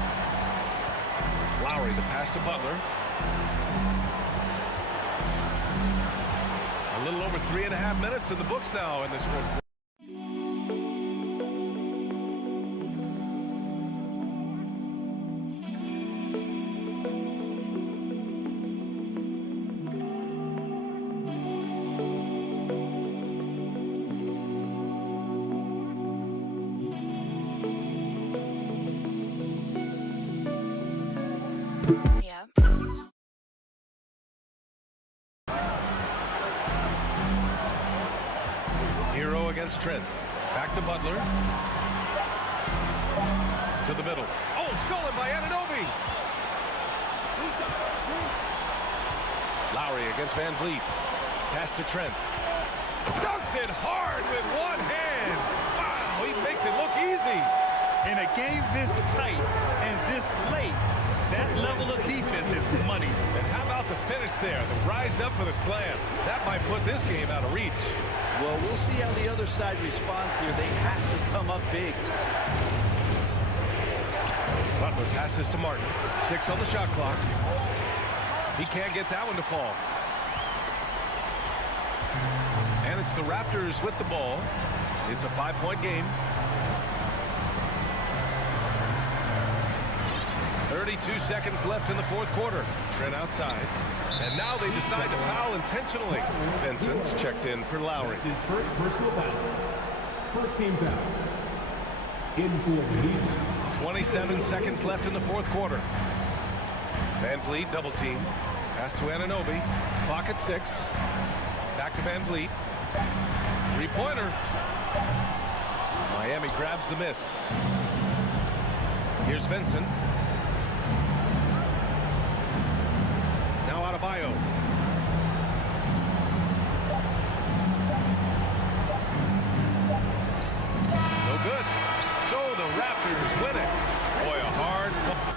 Lowry, the pass to Butler. A little over 3.5 minutes in the books now in this fourth quarter. Hero against Trent. Back to Butler. To the middle. Oh, stolen by Anunoby. Lowry against Van Vliet. Pass to Trent. Dunks it hard with one hand. Wow, he makes it look easy. In a game this tight and this late, that level of defense is money. And how about the finish there? The rise up for the slam. That might put this game out of reach. Well, we'll see how the other side responds here. They have to come up big. Butler passes to Martin. 6 on the shot clock. He can't get that one to fall. And it's the Raptors with the ball. It's a 5-point game. 32 seconds left in the fourth quarter. Trent outside. And now they decide to foul intentionally. Vincent's checked in for Lowry. His first personal foul. First team foul. In for the Heat. 27 seconds left in the fourth quarter. Van Vliet double team. Pass to Anunoby. Clock at 6. Back to Van Vliet. Three-pointer. Miami grabs the miss. Here's Vincent. Now Adebayo. No good. So the Raptors win it. Boy, a hard football.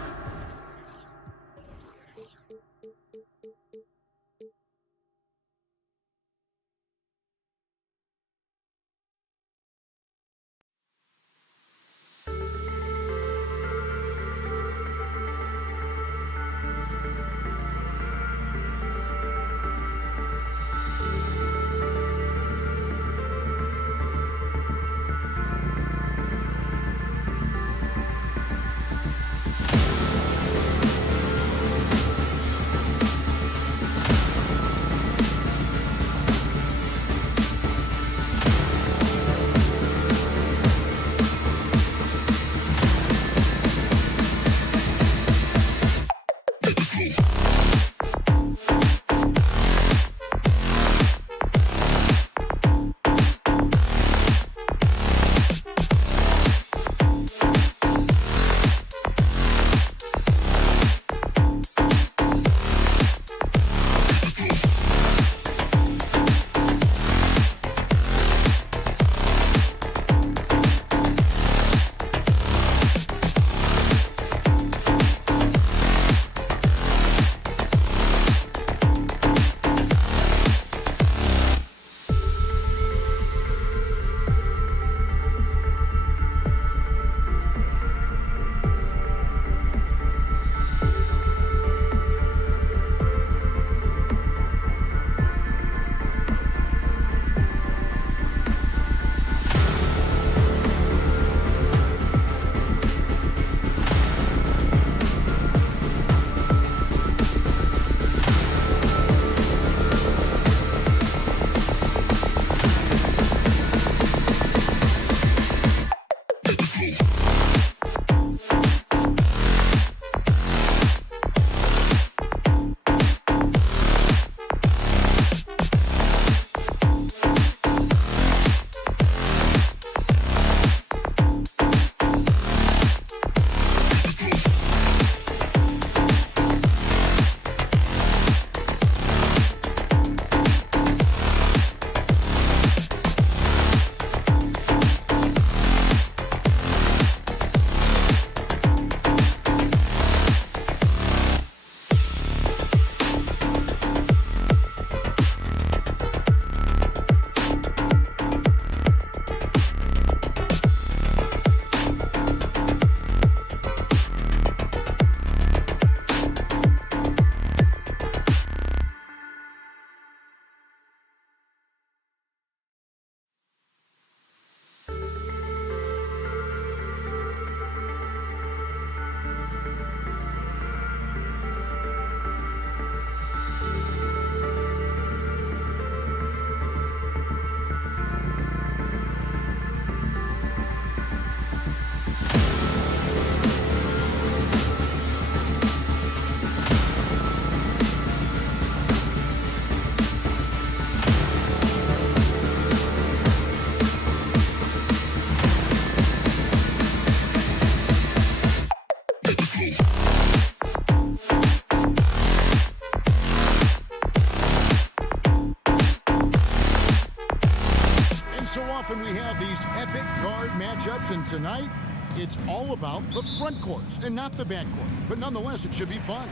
It's all about the front courts and not the back court. But nonetheless, it should be fun.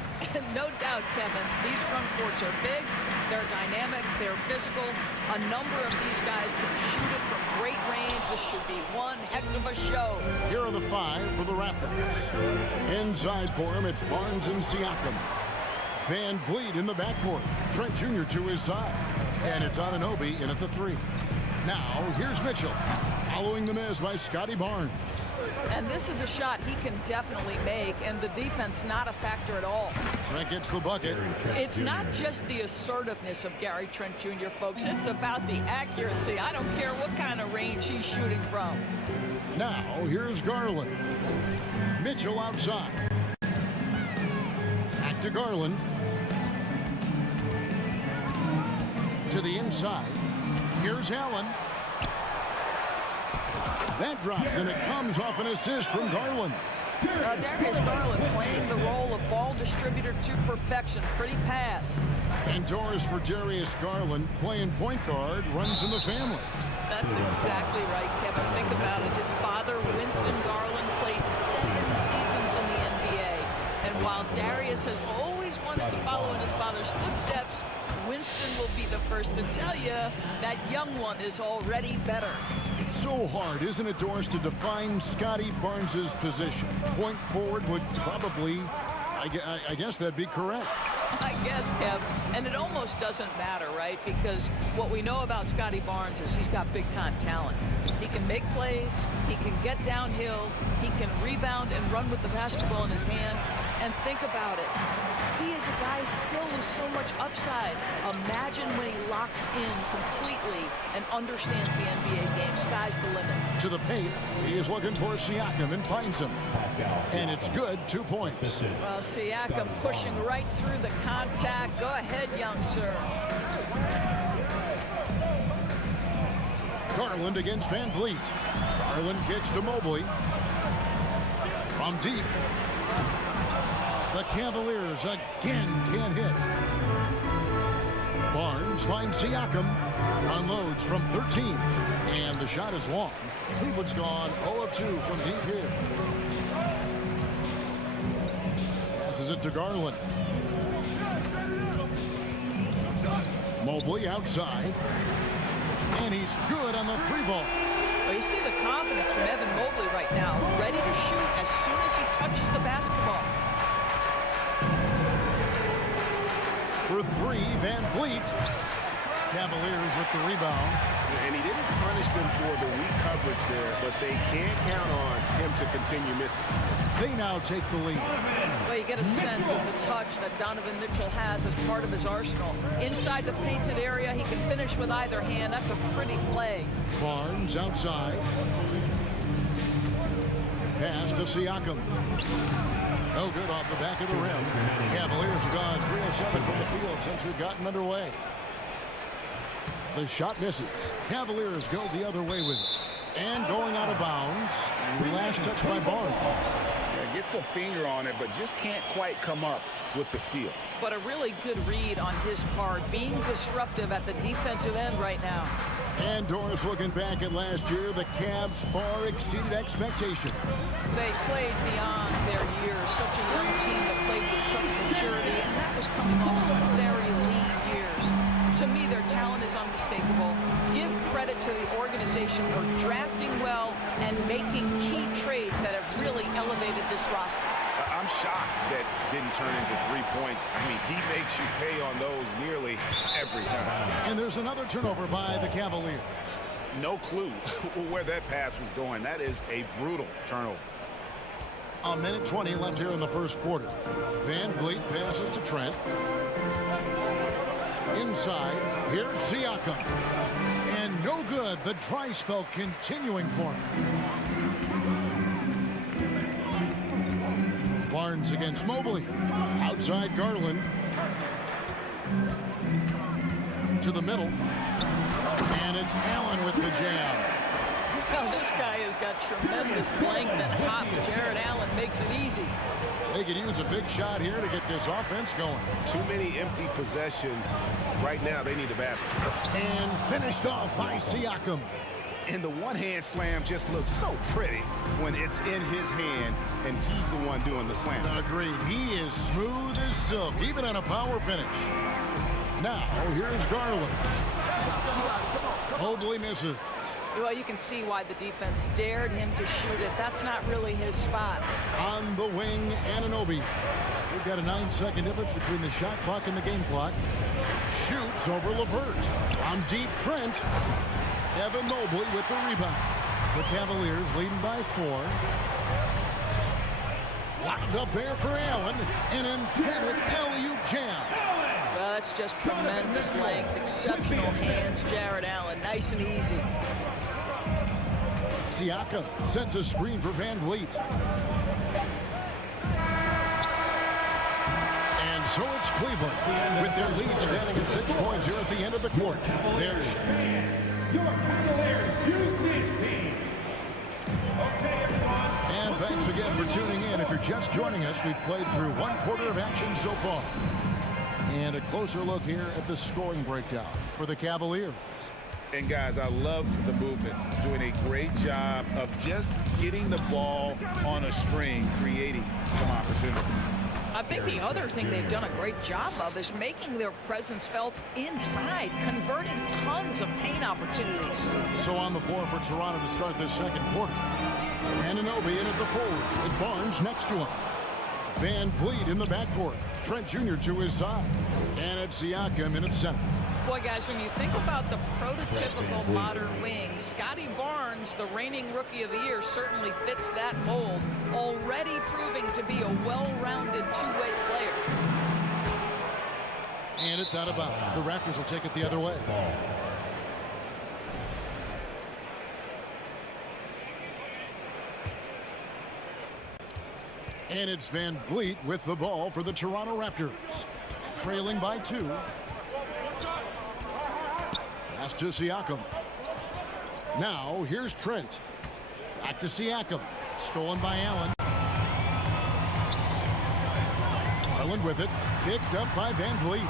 No doubt, Kevin. These front courts are big, they're dynamic, they're physical. A number of these guys can shoot it from great range. This should be one heck of a show. Here are the 5 for the Raptors. Inside for him, it's Barnes and Siakam. Van Vliet in the backcourt. Trent Jr. to his side. And it's Anunoby in at the 3. Now, here's Mitchell. Following the miss by Scotty Barnes. And this is a shot he can definitely make, and the defense not a factor at all. Trent gets the bucket. It's not just the assertiveness of Gary Trent Jr., folks. It's about the accuracy. I don't care what kind of range he's shooting from. Now, here's Garland. Mitchell outside. Back to Garland. To the inside. Here's Allen. That drops, and it comes off an assist from Garland. Darius Garland playing the role of ball distributor to perfection. Pretty pass. And Doris for Darius Garland, playing point guard, runs in the family. That's exactly right, Kevin. Think about it. His father, Winston Garland, played 7 seasons in the NBA. And while Darius has always wanted to follow in his father's footsteps, Winston will be the first to tell you that young one is already better. It's so hard, isn't it, Doris, to define Scotty Barnes' position? Point forward would probably, I guess that'd be correct. I guess, Kev. And it almost doesn't matter, right? Because what we know about Scotty Barnes is he's got big-time talent. He can make plays. He can get downhill. He can rebound and run with the basketball in his hand. And think about it. He is a guy still with so much upside. Imagine when he locks in completely and understands the NBA game. Sky's the limit. To the paint, he is looking for Siakam and finds him. And it's good, 2 points. Well, Siakam pushing right through the contact. Go ahead, young sir. Garland against Van Vliet. Garland kicks to Mobley. From deep. The Cavaliers again can't hit. Barnes finds Siakam. Unloads from 13. And the shot is long. Cleveland's gone 0 of 2 from deep here. Passes it to Garland. Mobley outside. And he's good on the 3-ball. Well, you see the confidence from Evan Mobley right now. Ready to shoot as soon as he touches the basketball. For 3, Van Vliet. Cavaliers with the rebound. And he didn't punish them for the weak coverage there, but they can't count on him to continue missing. They now take the lead. Well, you get a sense of the touch that Donovan Mitchell has as part of his arsenal. Inside the painted area, he can finish with either hand. That's a pretty play. Barnes outside. Pass to Siakam. No good off the back of the rim. Cavaliers have gone 3 of 7 from the field since we've gotten underway. The shot misses. Cavaliers go the other way with it. And going out of bounds. Last touch by Barnes. Yeah, gets a finger on it, but just can't quite come up with the steal. But a really good read on his part, being disruptive at the defensive end right now. And Doris, looking back at last year, the Cavs far exceeded expectations. They played beyond their years. Such a young team that played with such maturity, and that was coming off some very lean years. To me, their talent is unmistakable. Give credit to the organization for drafting well and making key trades that have really elevated this roster. I'm shocked that didn't turn into 3 points. I mean, he makes you pay on those nearly every time. And there's another turnover by the Cavaliers. No clue where that pass was going. That is a brutal turnover. A minute 20 left here in the first quarter. Van Vliet passes to Trent. Inside, here's Siakam. And no good. The dry spell continuing for him. Barnes against Mobley. Outside Garland. To the middle. And it's Allen with the jam. Well, this guy has got tremendous length and hops. Jared Allen makes it easy. They could use a big shot here to get this offense going. Too many empty possessions. Right now, they need the basket. And finished off by Siakam. And the one-hand slam just looks so pretty when it's in his hand and he's the one doing the slam. Agreed. He is smooth as silk, even on a power finish. Now, here's Garland. Mobley misses. Well, you can see why the defense dared him to shoot it. That's not really his spot. On the wing, Anunoby. We've got a 9-second difference between the shot clock and the game clock. Shoots over LeVert. On deep, Trent. Evan Mobley with the rebound. The Cavaliers leading by 4. Wound up there for Allen. An emphatic alley-oop jam. Well, that's just tremendous length, exceptional hands, Jared Allen. Nice and easy. Siakam sends a screen for Van Vliet. And so it's Cleveland with their lead standing at 6 points here at the end of the court. There's your Cavaliers UC team. Okay, everyone. And thanks again for tuning in. If you're just joining us, we've played through 1/4 of action so far. And a closer look here at the scoring breakdown for the Cavaliers. And guys, I love the movement, doing a great job of just getting the ball on a string, creating some opportunities. I think the other thing they've done a great job of is making their presence felt inside, converting tons of paint opportunities. So on the floor for Toronto to start this second quarter. Anunoby in at the forward with Barnes next to him. Van Vliet in the backcourt. Trent Jr. to his side. And it's Siakam in at center. Boy, guys, when you think about the prototypical modern wing, Scotty Barnes, the reigning Rookie of the Year, certainly fits that mold, already proving to be a well-rounded two-way player. And it's out of bounds. The Raptors will take it the other way. And it's Van Vliet with the ball for the Toronto Raptors. Trailing by 2. Pass to Siakam. Now, here's Trent. Back to Siakam. Stolen by Allen. Garland with it. Picked up by Van Vliet.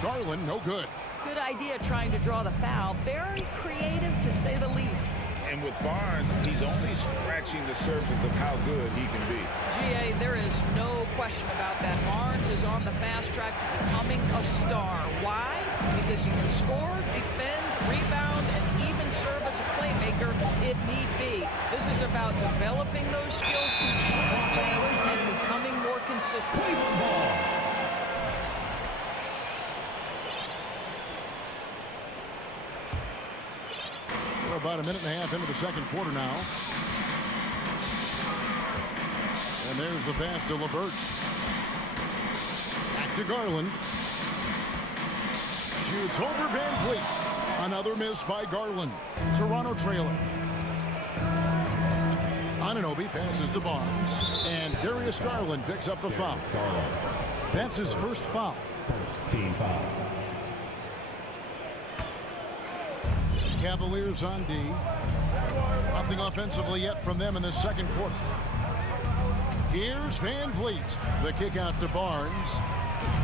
Garland, no good. Good idea trying to draw the foul. Very creative, to say the least. And with Barnes, he's only scratching the surface of how good he can be. GA, there is no question about that. Barnes is on the fast track to becoming a star. Why? Because he can score, defend, rebound, and even serve as a playmaker if need be. This is about developing those skills continuously and becoming more consistent. We're about a minute and a half into the second quarter now. And there's the pass to LeVert. Back to Garland. Shoots over Van Vliet. Another miss by Garland. Toronto trailing. Anunoby passes to Barnes. And Darius Garland picks up the foul. That's his first foul. First team foul. Cavaliers on D. Nothing offensively yet from them in the second quarter. Here's Van Vliet. The kick out to Barnes.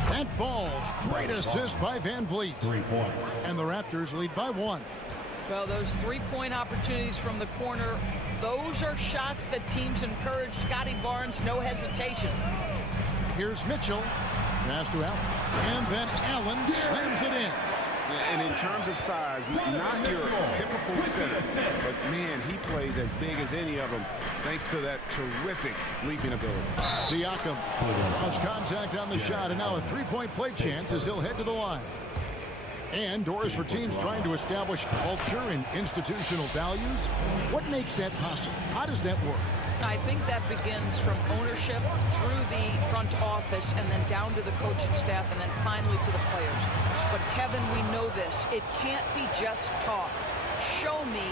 That falls. Great assist by Van Vliet. 3 points. And the Raptors lead by 1. Well, those three-point opportunities from the corner, those are shots that teams encourage Scotty Barnes, no hesitation. Here's Mitchell. Pass to Allen. And then Allen slams it in. And in terms of size, not your typical center, but man, he plays as big as any of them thanks to that terrific leaping ability. Siakam draws contact on the shot, and now a three-point play chance as he'll head to the line. And doors for teams trying to establish culture and institutional values. What makes that possible? How does that work? I think that begins from ownership through the front office and then down to the coaching staff and then finally to the players. But Kevin, we know this. It can't be just talk. Show me,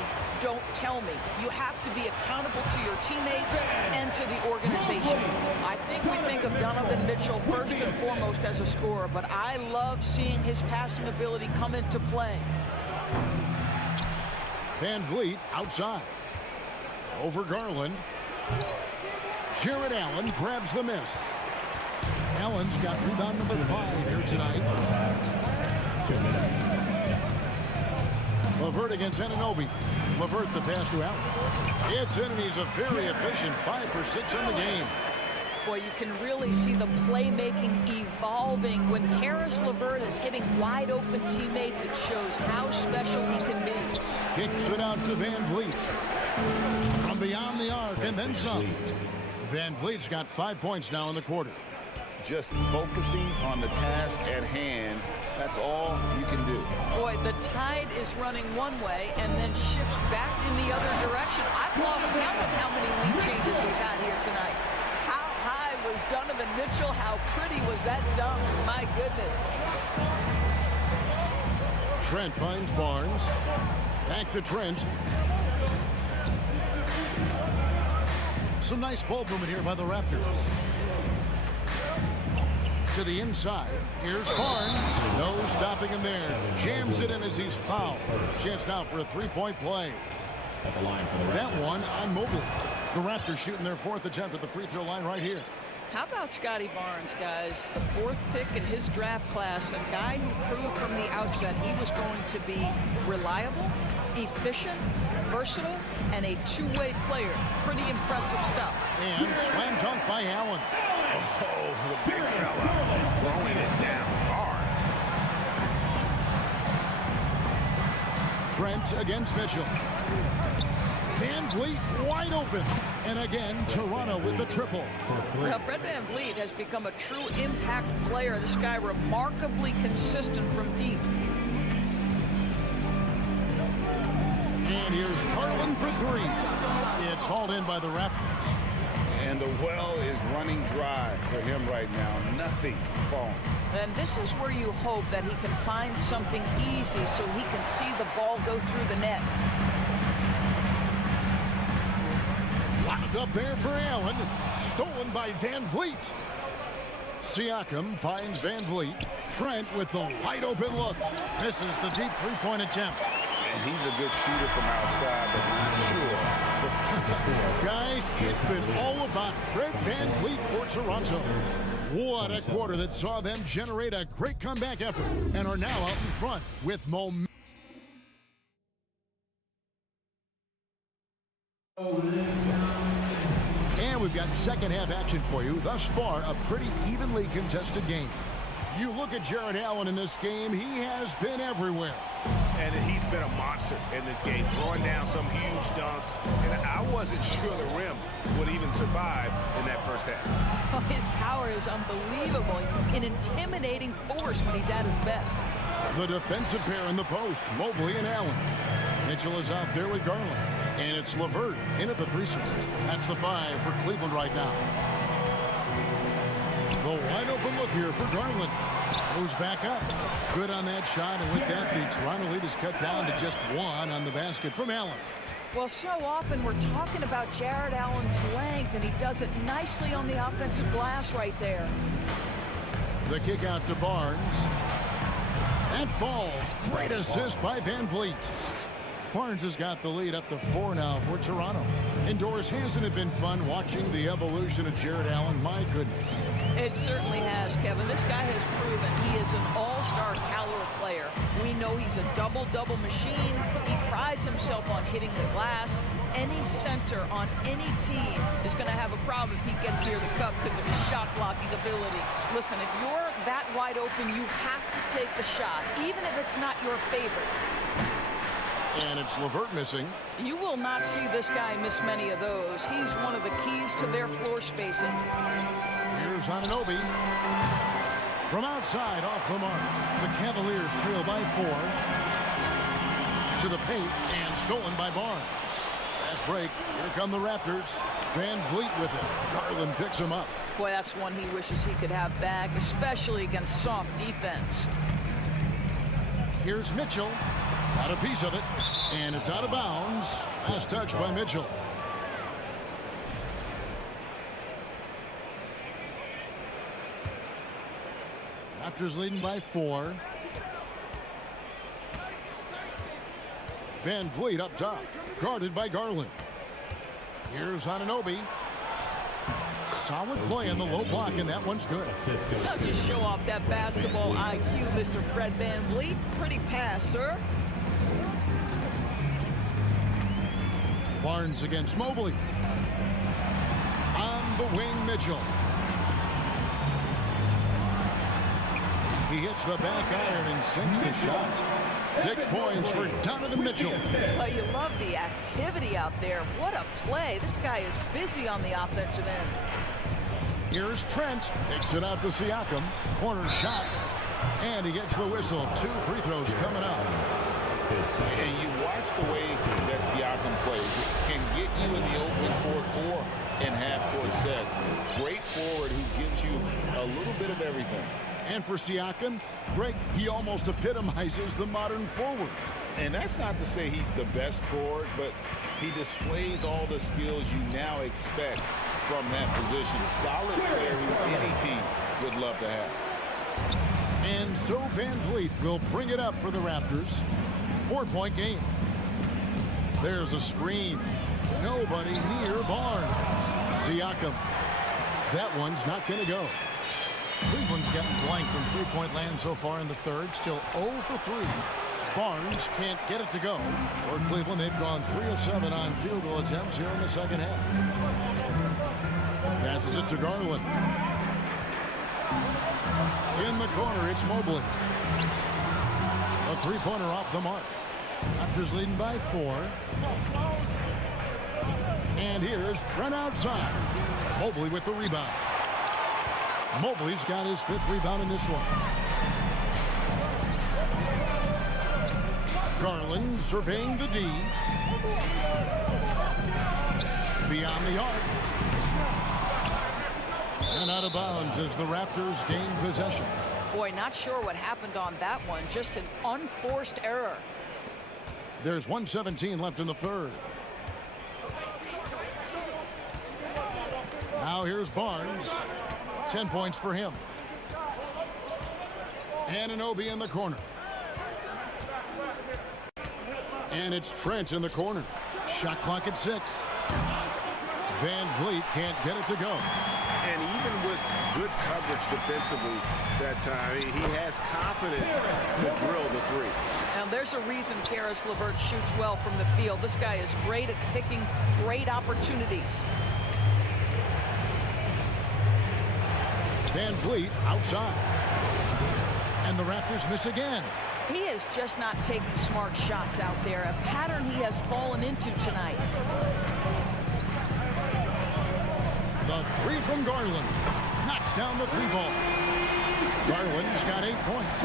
don't tell me. You have to be accountable to your teammates and to the organization. I think we think of Donovan Mitchell first and foremost as a scorer, but I love seeing his passing ability come into play. Van Vliet outside. Over Garland. Jared Allen grabs the miss. Allen's got rebound number 5 here tonight. 2 minutes. LeVert against Anunoby. LeVert the pass to Allen. It's in, and he's a very efficient 5 for 6 in the game. Boy, you can really see the playmaking evolving. When Karis LeVert is hitting wide open teammates, it shows how special he can be. Kicks it out to Van Vliet. From beyond the arc and then some. Van Vliet's got 5 points now in the quarter. Just focusing on the task at hand, that's all you can do. Boy, the tide is running one way and then shifts back in the other direction. I've lost count of how many lead changes we've had here tonight. How high was Donovan Mitchell? How pretty was that dunk? My goodness. Trent finds Barnes. Back to Trent. Some nice ball movement here by the Raptors. To the inside. Here's Barnes. No stopping him there. Jams it in as he's fouled. Chance now for a three-point play. That one on Mobley. The Raptors shooting their 4th attempt at the free throw line right here. How about Scotty Barnes, guys? The 4th pick in his draft class. A guy who proved from the outset he was going to be reliable, efficient, versatile, and a two-way player. Pretty impressive stuff. And slam dunk by Allen. Oh, the big fella throwing it down hard. Trent against Mitchell. Van Vliet wide open. And again, Toronto with the triple. Well, Fred Van Vliet has become a true impact player. This guy remarkably consistent from deep. And here's Garland for 3. It's hauled in by the Raptors. And the well is running dry for him right now. Nothing falling. And this is where you hope that he can find something easy so he can see the ball go through the net. Locked up there for Allen. Stolen by Van Vliet. Siakam finds Van Vliet. Trent with the wide open look. Misses the deep three-point attempt. And he's a good shooter from outside, but not sure. Guys, it's been all about Fred Van Vliet for Toronto. What a quarter that saw them generate a great comeback effort and are now out in front with momentum. And we've got second half action for you. Thus far, a pretty evenly contested game. You look at Jared Allen in this game, he has been everywhere. And he's been a monster in this game, throwing down some huge dunks. And I wasn't sure the rim would even survive in that first half. Oh, his power is unbelievable. An intimidating force when he's at his best. The defensive pair in the post, Mobley and Allen. Mitchell is out there with Garland. And it's LeVert in at the 3 slot. That's the 5 for Cleveland right now. The wide open look here for Garland. Goes back up. Good on that shot. And with that, the Toronto lead is cut down to just 1 on the basket from Allen. Well, so often we're talking about Jared Allen's length, and he does it nicely on the offensive glass right there. The kick out to Barnes. That falls. Great assist by Van Vliet. Barnes has got the lead up to 4 now for Toronto. Indoors, hasn't it been fun watching the evolution of Jared Allen? My goodness. It certainly has, Kevin. This guy has proven he is an all-star caliber player. We know he's a double-double machine. He prides himself on hitting the glass. Any center on any team is going to have a problem if he gets near the cup because of his shot-blocking ability. Listen, if you're that wide open, you have to take the shot, even if it's not your favorite. And it's LeVert missing. You will not see this guy miss many of those. He's one of the keys to their floor spacing. Here's Anunoby. From outside, off the mark. The Cavaliers trail by 4. To the paint, and stolen by Barnes. Fast break. Here come the Raptors. Van Vliet with it. Garland picks him up. Boy, that's one he wishes he could have back, especially against soft defense. Here's Mitchell. Got a piece of it, and it's out of bounds. Last touch by Mitchell. Raptors leading by 4. Van Vliet up top, guarded by Garland. Here's Anunoby. Solid play in the low block, and that one's good. Now just show off that basketball IQ, Mr. Fred Van Vliet. Pretty pass, sir. Barnes against Mobley. On the wing, Mitchell. He hits the back iron and sinks the shot. 6 points for Donovan Mitchell. Well, you love the activity out there. What a play. This guy is busy on the offensive end. Here's Trent. Takes it out to Siakam. Corner shot. And he gets the whistle. 2 free throws coming up. And you watch the way that Siakam plays. It can get you in the open court or in half-court sets. Great forward who gives you a little bit of everything. And for Siakam, Greg, he almost epitomizes the modern forward. And that's not to say he's the best forward, but he displays all the skills you now expect from that position. A solid player who any team would love to have. And so Van Vliet will bring it up for the Raptors. 4-point game. There's a screen. Nobody near Barnes. Siakam. That one's not going to go. Cleveland's gotten blank from three-point land so far in the third. Still 0 for 3. Barnes can't get it to go. For Cleveland, they've gone 3 of 7 on field goal attempts here in the second half. Passes it to Garland. In the corner, it's Mobley. A three-pointer off the mark. Raptors leading by 4. And here's Trent outside. Mobley with the rebound. Mobley's got his 5th rebound in this one. Garland surveying the D. Beyond the arc. And out of bounds as the Raptors gain possession. Boy, not sure what happened on that one. Just an unforced error. There's 1:17 left in the third. Now here's Barnes. 10 points for him. Anunoby in the corner. And it's Trent in the corner. Shot clock at 6. Van Vliet can't get it to go. And even with good coverage defensively that time, he has confidence to drill the 3. Now there's a reason Caris LeVert shoots well from the field. This guy is great at picking great opportunities. Van Vliet outside. And the Raptors miss again. He is just not taking smart shots out there. A pattern he has fallen into tonight. The 3 from Garland. Knocks down the 3 ball. Garland's got 8 points.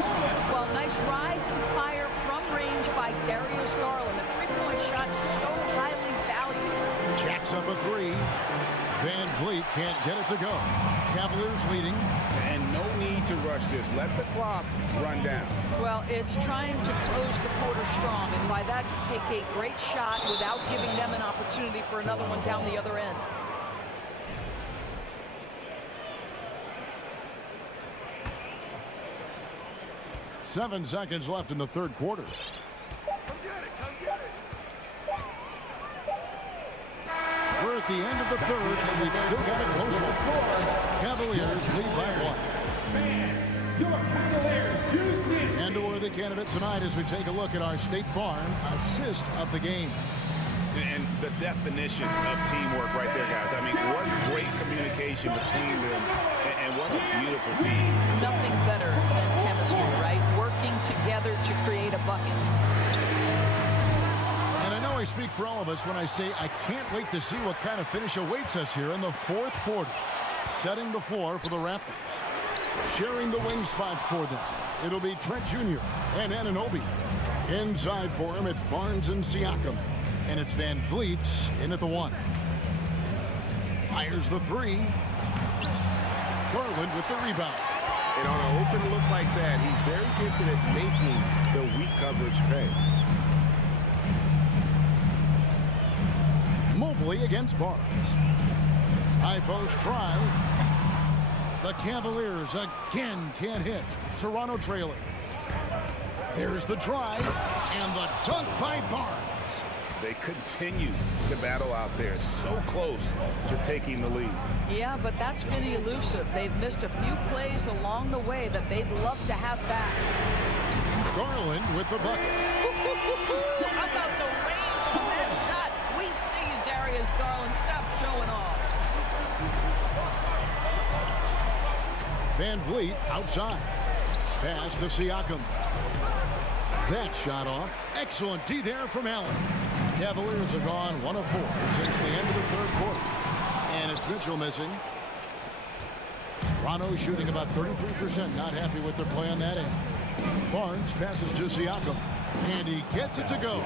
Well, nice rise and fire from range by Darius Garland. A 3-point shot so highly valued. Jacks up a 3. Van Vliet can't get it to go. Cavaliers leading. And no need to rush this. Let the clock run down. Well, it's trying to close the quarter strong, and by that, you take a great shot without giving them an opportunity for another one down the other end. Seven seconds left in the third quarter. We're at the end of the third, and we've still got a close one. Cavaliers lead by 1. And a worthy candidate tonight as we take a look at our State Farm assist of the game. And the definition of teamwork right there, guys. I mean, what great communication between them, and what a beautiful feed. Nothing better than chemistry, right? Working together to create a bucket. And I know I speak for all of us when I say I can't wait to see what kind of finish awaits us here in the fourth quarter. Setting the floor for the Raptors. Sharing the wing spots for them. It'll be Trent Jr. and Anunoby. Inside for him, it's Barnes and Siakam. And it's Van Vliet in at the 1. Fires the 3. Garland with the rebound. And on an open look like that, he's very gifted at making the weak coverage pay. Mobley against Barnes. High post try. The Cavaliers again can't hit. Toronto trailing. There's the drive and the dunk by Barnes. They continue to battle out there, so close to taking the lead. Yeah, but that's been elusive. They've missed a few plays along the way that they'd love to have back. Garland with the bucket. How about the range on that shot? We see you Darius Garland, stop showing off. Van Vliet outside. Pass to Siakam. That shot off. Excellent D there from Allen. Cavaliers have gone 1 of 4 since the end of the third quarter. And it's Mitchell missing. Toronto shooting about 33%. Not happy with their play on that end. Barnes passes to Siakam. And he gets it to go.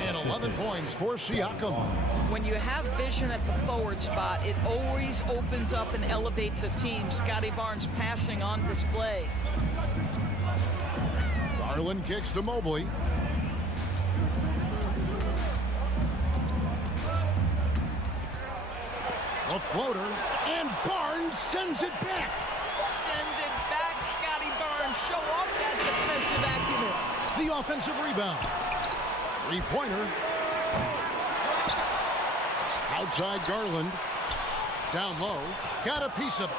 And 11 points for Siakam. When you have vision at the forward spot, it always opens up and elevates a team. Scotty Barnes passing on display. Garland kicks to Mobley. A floater, and Barnes sends it back. Send it back, Scotty Barnes. Show off that defensive acumen. The offensive rebound. Three-pointer. Outside Garland. Down low. Got a piece of it.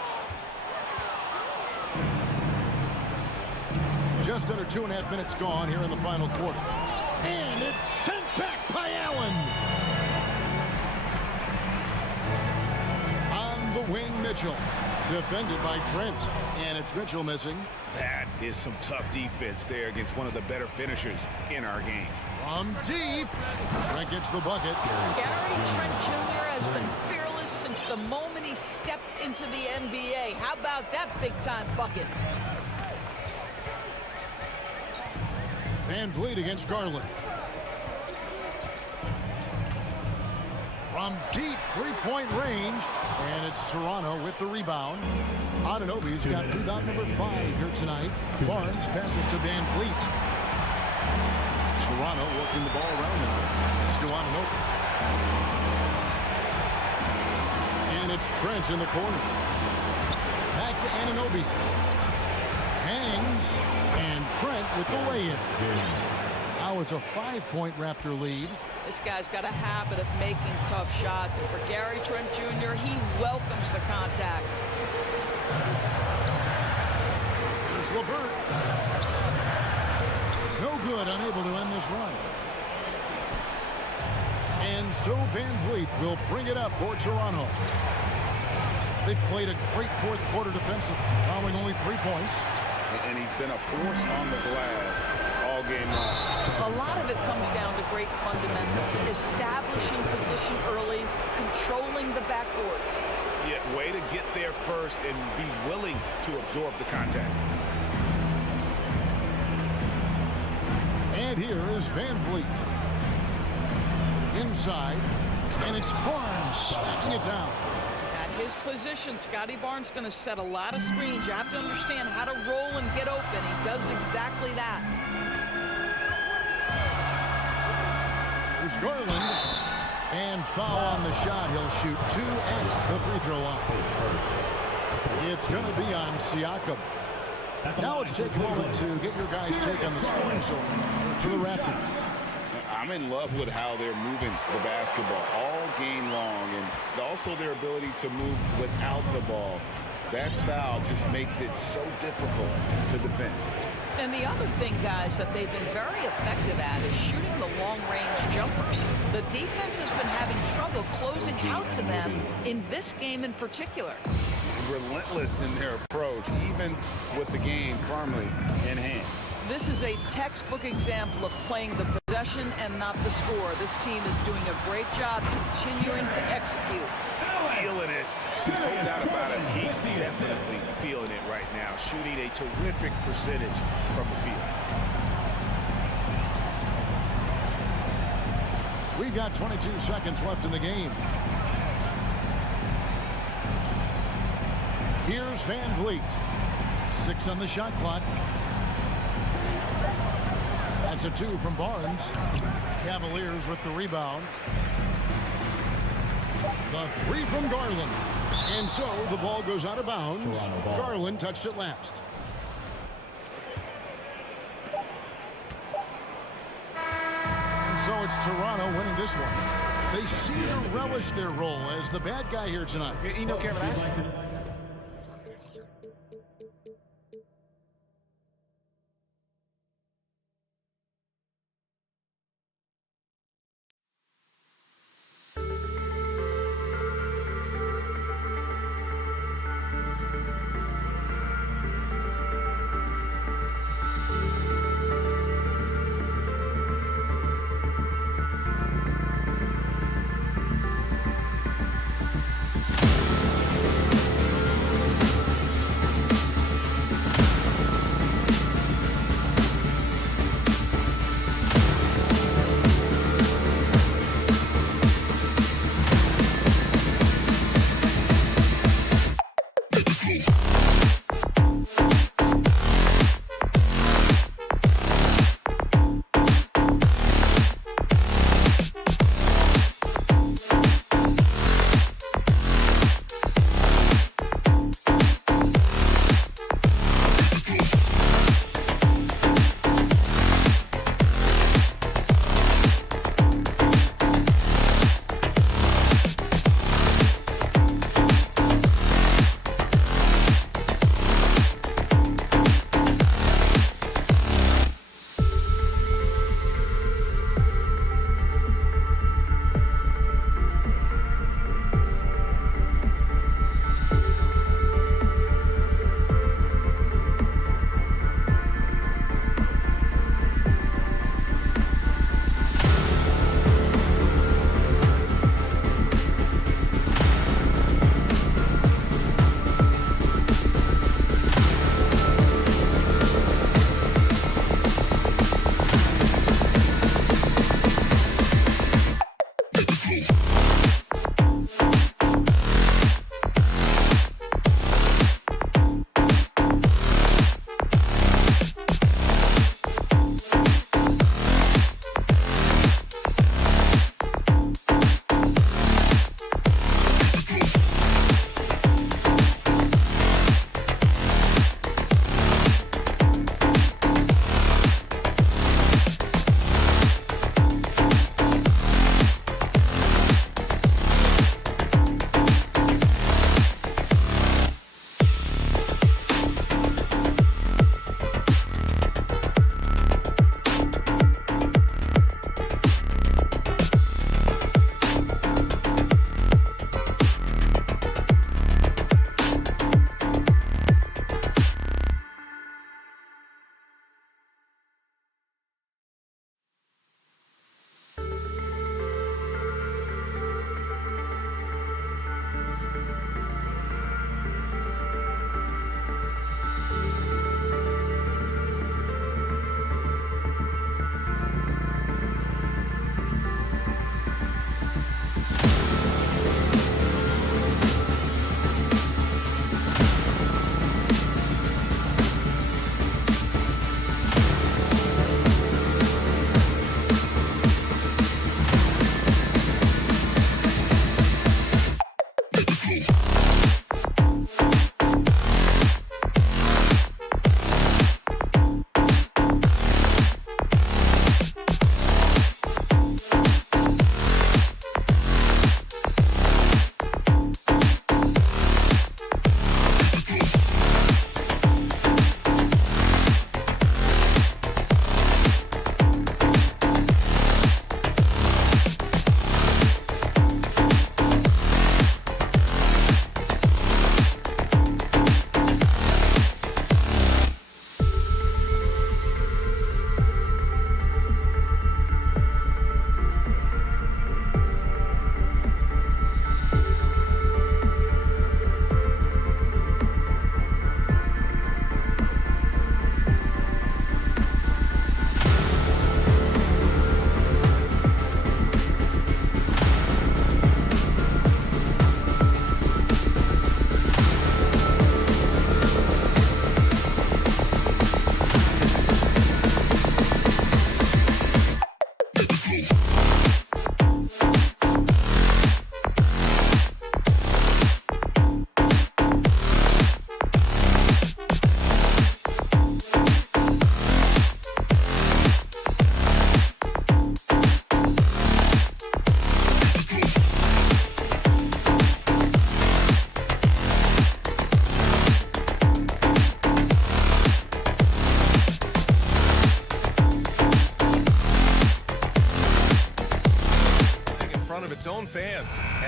Just under 2.5 minutes gone here in the final quarter. And it's sent back by Allen. On the wing, Mitchell. Defended by Trent. And it's Mitchell missing. That is some tough defense there against one of the better finishers in our game. From deep. Trent gets the bucket. Gary Trent Jr. has been fearless since the moment he stepped into the NBA. How about that big-time bucket? Van Vliet against Garland. From deep three-point range. And it's Toronto with the rebound. Anunoby's got rebound number 5 here tonight. Barnes passes to Van Vliet. Toronto working the ball around him. It's to Anunoby. And it's Trent in the corner. Back to Anunoby. Hangs. And Trent with the lay-in. Now it's a 5-point Raptor lead. This guy's got a habit of making tough shots. And for Gary Trent Jr., he welcomes the contact. Here's LeVert. No good, unable to end this run. And so Van Vliet will bring it up for Toronto. They played a great fourth quarter defensively, following only 3 points. And he's been a force on the glass all game long. A lot of it comes down to great fundamentals. Establishing position early, controlling the backboards. Yeah, way to get there first and be willing to absorb the contact. And here is Van Vliet. Inside, and it's Barnes smacking it down. At his position, Scotty Barnes going to set a lot of screens. You have to understand how to roll and get open. He does exactly that. There's Garland. And foul on the shot. He'll shoot 2 at the free throw line. It's going to be on Siakam. Now let's take a moment to get your guys' take on the scoring so far for the Raptors. I'm in love with how they're moving the basketball all game long, and also their ability to move without the ball. That style just makes it so difficult to defend. And the other thing, guys, that they've been very effective at is shooting the long-range jumpers. The defense has been having trouble closing out to them in this game in particular. Relentless in their approach, even with the game firmly in hand. This is a textbook example of playing the possession and not the score. This team is doing a great job continuing to execute. Feeling it. No doubt about it. He's definitely feeling it right now. Shooting a terrific percentage from the field. We've got 22 seconds left in the game. Here's Van Vliet. 6 on the shot clock. That's a 2 from Barnes. Cavaliers with the rebound. The 3 from Garland. And so the ball goes out of bounds. Garland touched it last. And so it's Toronto winning this one. They seem to relish their role as the bad guy here tonight. You know, Kevin,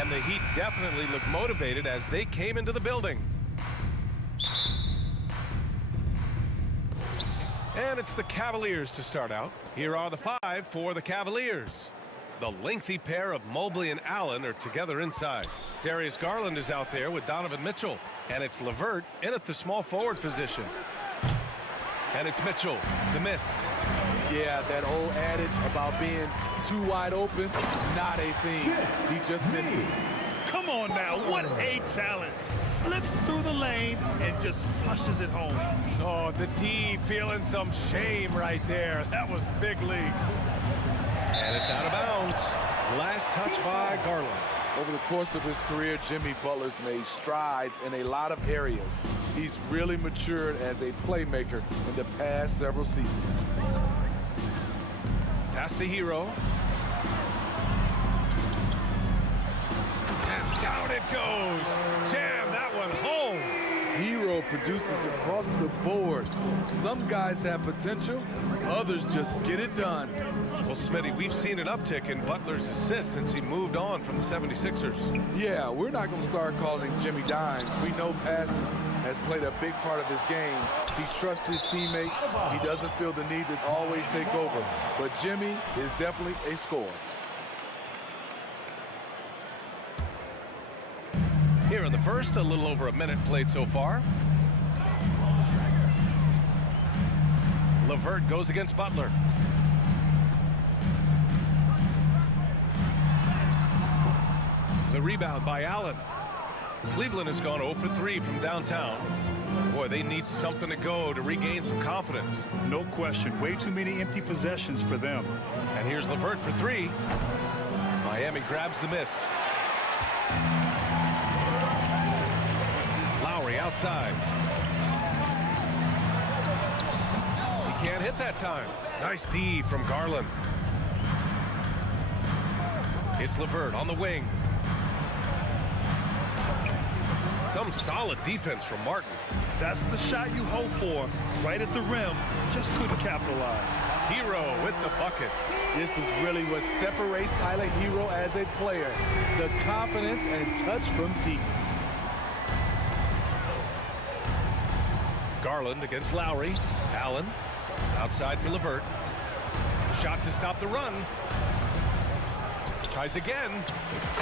And the Heat definitely look motivated as they came into the building. And it's the Cavaliers to start out. Here are the 5 for the Cavaliers. The lengthy pair of Mobley and Allen are together inside. Darius Garland is out there with Donovan Mitchell. And it's LeVert in at the small forward position. And it's Mitchell, the miss. Yeah, that old adage about being too wide open, not a thing. He just missed it. Come on now, what a talent. Slips through the lane and just flushes it home. Oh, the D feeling some shame right there. That was big league. And it's out of bounds. Last touch by Garland. Over the course of his career, Jimmy Butler's made strides in a lot of areas. He's really matured as a playmaker in the past several seasons. Pass to Hero. And down it goes. Jam that one home. Hero produces across the board. Some guys have potential, others just get it done. Well, Smitty, we've seen an uptick in Butler's assists since he moved on from the 76ers. Yeah, we're not going to start calling Jimmy dimes. We know passing has played a big part of his game. He trusts his teammate. He doesn't feel the need to always take over. But Jimmy is definitely a scorer. Here in the first, a little over a minute played so far. LeVert goes against Butler. The rebound by Allen. Cleveland has gone 0 for 3 from downtown. Boy, they need something to go to regain some confidence. No question. Way too many empty possessions for them. And here's LeVert for 3. Miami grabs the miss. Lowry outside. He can't hit that time. Nice D from Garland. It's LeVert on the wing. Some solid defense from Martin. That's the shot you hope for. Right at the rim. Just couldn't capitalize. Hero with the bucket. This is really what separates Tyler Hero as a player. The confidence and touch from deep. Garland against Lowry. Allen outside for LeVert. Shot to stop the run. Tries again,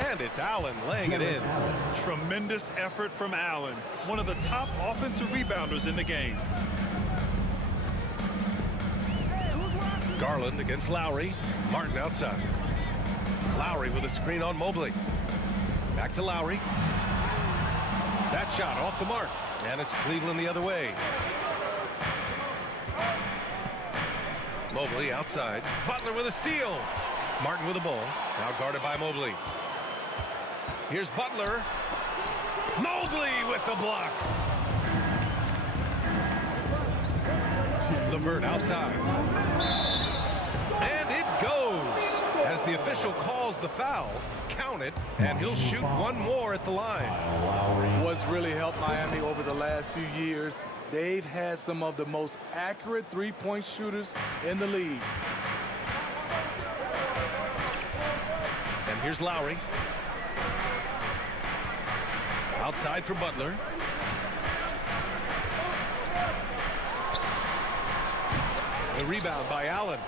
and it's Allen laying it in. Tremendous effort from Allen, one of the top offensive rebounders in the game. Garland against Lowry. Martin outside. Lowry with a screen on Mobley. Back to Lowry. That shot off the mark, and it's Cleveland the other way. Mobley outside. Butler with a steal. Martin with the ball. Now guarded by Mobley. Here's Butler. Mobley with the block. LeVert outside. And it goes. As the official calls the foul, count it, and he'll shoot one more at the line. What's really helped Miami over the last few years, they've had some of the most accurate three-point shooters in the league. And here's Lowry. Outside for Butler. The rebound by Allen.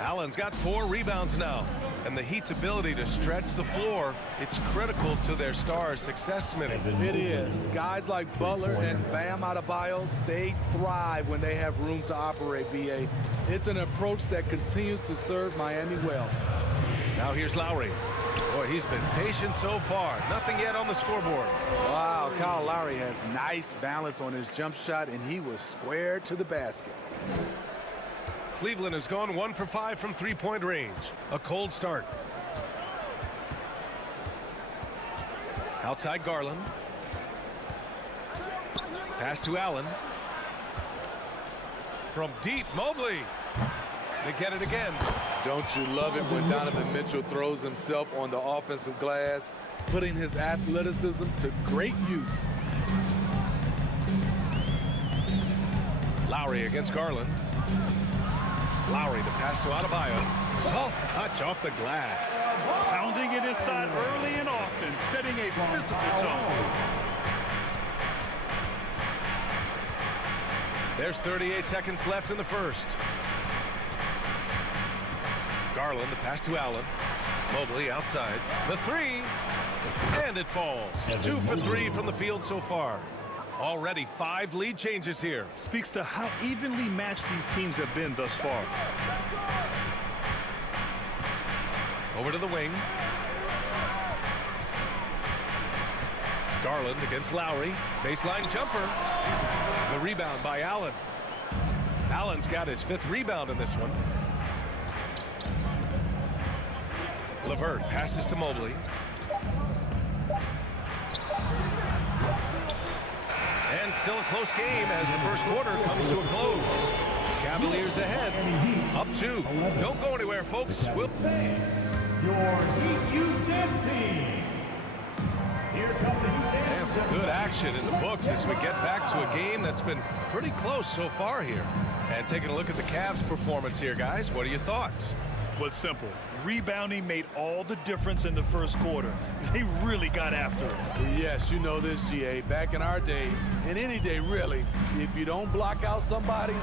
Allen's got 4 rebounds now. And the Heat's ability to stretch the floor, it's critical to their stars' success, Smitty. It is. Guys like Butler and Bam Adebayo, they thrive when they have room to operate, B.A. It's an approach that continues to serve Miami well. Now here's Lowry. Boy, he's been patient so far. Nothing yet on the scoreboard. Wow, Kyle Lowry has nice balance on his jump shot, and he was square to the basket. Cleveland has gone 1 for 5 from three-point range. A cold start. Outside Garland. Pass to Allen. From deep, Mobley. They get it again. Don't you love it when Donovan Mitchell throws himself on the offensive glass, putting his athleticism to great use. Lowry against Garland. Lowry, the pass to Adebayo. Soft touch off the glass. Pounding it inside early and often, setting a physical tone. There's 38 seconds left in the first. Garland, the pass to Allen. Mobley outside. The three. And it falls. 2 for 3 from the field so far. Already 5 lead changes here. Speaks to how evenly matched these teams have been thus far. Over to the wing. Garland against Lowry. Baseline jumper. The rebound by Allen. Allen's got his 5th rebound in this one. LeVert passes to Mobley. And still a close game as the first quarter comes to a close. Cavaliers ahead. Up 2. Don't go anywhere, folks. We'll play. Your Heat Youth Dance Team. Here comes the Youth Dance. And some good action in the books as we get back to a game that's been pretty close so far here. And taking a look at the Cavs' performance here, guys. What are your thoughts? Well, it's simple. Rebounding made all the difference in the first quarter. They really got after it. Yes, you know this, GA. Back in our day, and any day really, if you don't block out somebody,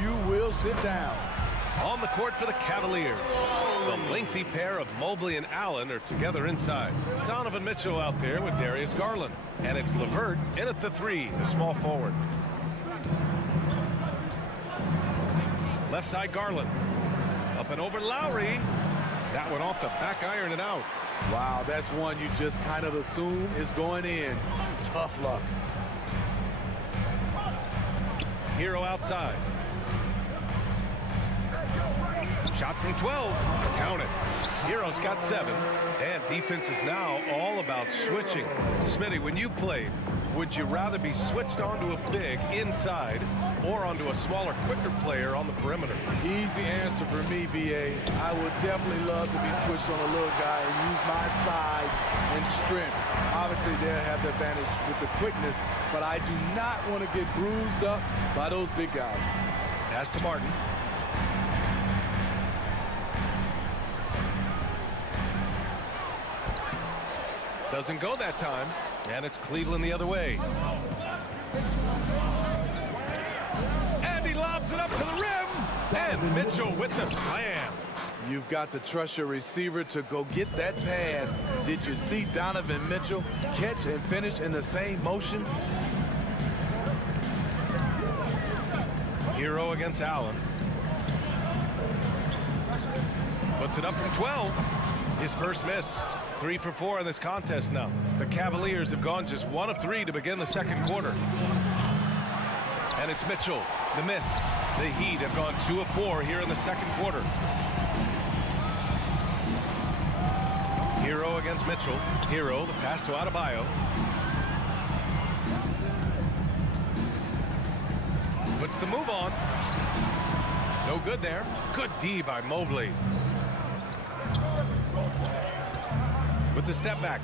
you will sit down. On the court for the Cavaliers. The lengthy pair of Mobley and Allen are together inside. Donovan Mitchell out there with Darius Garland. And it's LeVert in at the 3, the small forward. Left side Garland. Up and over Lowry. That one off the back iron and out. Wow, that's one you just kind of assume is going in. Tough luck. Hero outside. Shot from 12. Count it. Hero's got 7. And defense is now all about switching. Smitty, when you played, would you rather be switched onto a big inside or onto a smaller, quicker player on the perimeter? Easy answer for me, BA. I would definitely love to be switched on a little guy and use my size and strength. Obviously, they'll have the advantage with the quickness, but I do not want to get bruised up by those big guys. Pass to Martin. Doesn't go that time, and it's Cleveland the other way. And he lobs it up to the rim, and Mitchell with the slam. You've got to trust your receiver to go get that pass. Did you see Donovan Mitchell catch and finish in the same motion? Hero against Allen. Puts it up from 12. His first miss. 3 for 4 in this contest now. The Cavaliers have gone just 1 of 3 to begin the second quarter. And it's Mitchell, the miss. The Heat have gone 2 of 4 here in the second quarter. Hero against Mitchell. Hero, the pass to Adebayo. Puts the move on. No good there. Good D by Mobley. With the step back.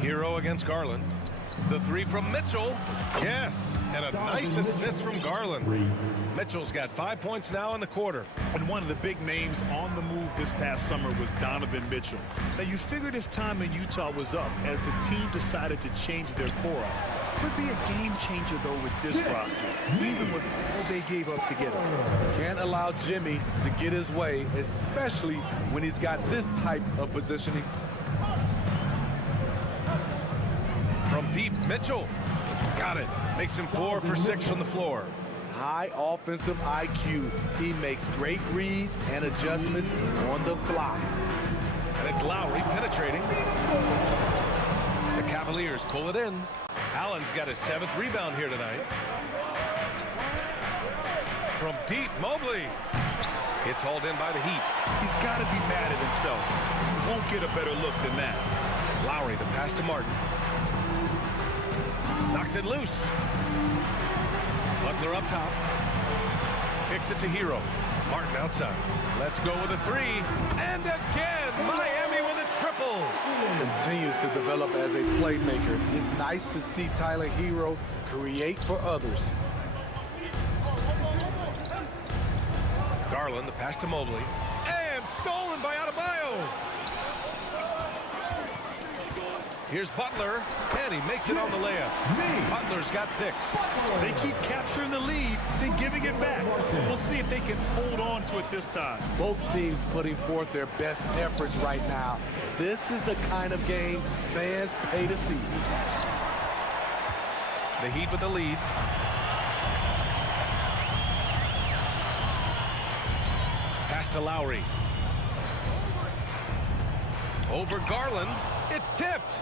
Hero against Garland. The 3 from Mitchell. Yes, and a nice assist from Garland. Mitchell's got 5 points now in the quarter. And one of the big names on the move this past summer was Donovan Mitchell. Now, you figured his time in Utah was up as the team decided to change their core up. Could be a game changer, though, with this roster, even with all they gave up to get him. Can't allow Jimmy to get his way, especially when he's got this type of positioning. From deep, Mitchell. Got it. Makes him 4 for 6 from the floor. High offensive IQ. He makes great reads and adjustments on the fly. And it's Lowry penetrating. The Cavaliers pull it in. Allen's got his 7th rebound here tonight. From deep, Mobley. It's hauled in by the Heat. He's got to be mad at himself. He won't get a better look than that. Lowry, the pass to Martin. Knocks it loose. Butler up top. Kicks it to Hero. Martin outside. Let's go with a 3. And again, Miami with a triple. Continues to develop as a playmaker. It's nice to see Tyler Hero create for others. Garland, the pass to Mobley. And stolen by Adebayo. Here's Butler, and he makes it on the layup. Butler's got 6. They keep capturing the lead, then giving it back. We'll see if they can hold on to it this time. Both teams putting forth their best efforts right now. This is the kind of game fans pay to see. The Heat with the lead. Pass to Lowry. Over Garland. It's tipped.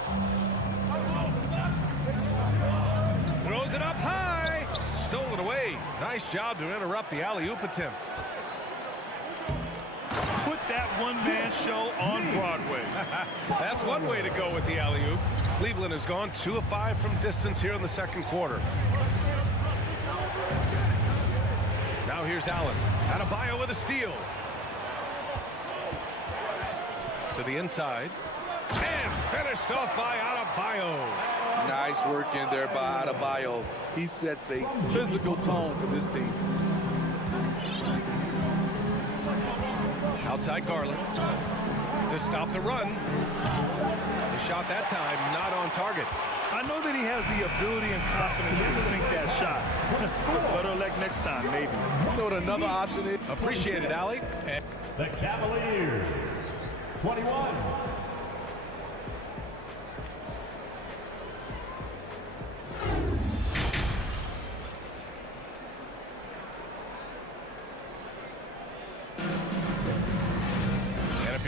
Throws it up high. Stolen away. Nice job to interrupt the alley-oop attempt. Put that one-man show on Broadway. That's one way to go with the alley-oop. Cleveland has gone 2 of 5 from distance here in the second quarter. Now here's Allen. Adebayo with a steal. To the inside. And finished off by Adebayo. Nice work in there by Adebayo. He sets a physical tone for this team. Outside Garland to stop the run. The shot that time not on target. I know that he has the ability and confidence to sink that shot. Better luck next time, maybe. You know what another option is? Appreciate it, Allie. The Cavaliers, 21.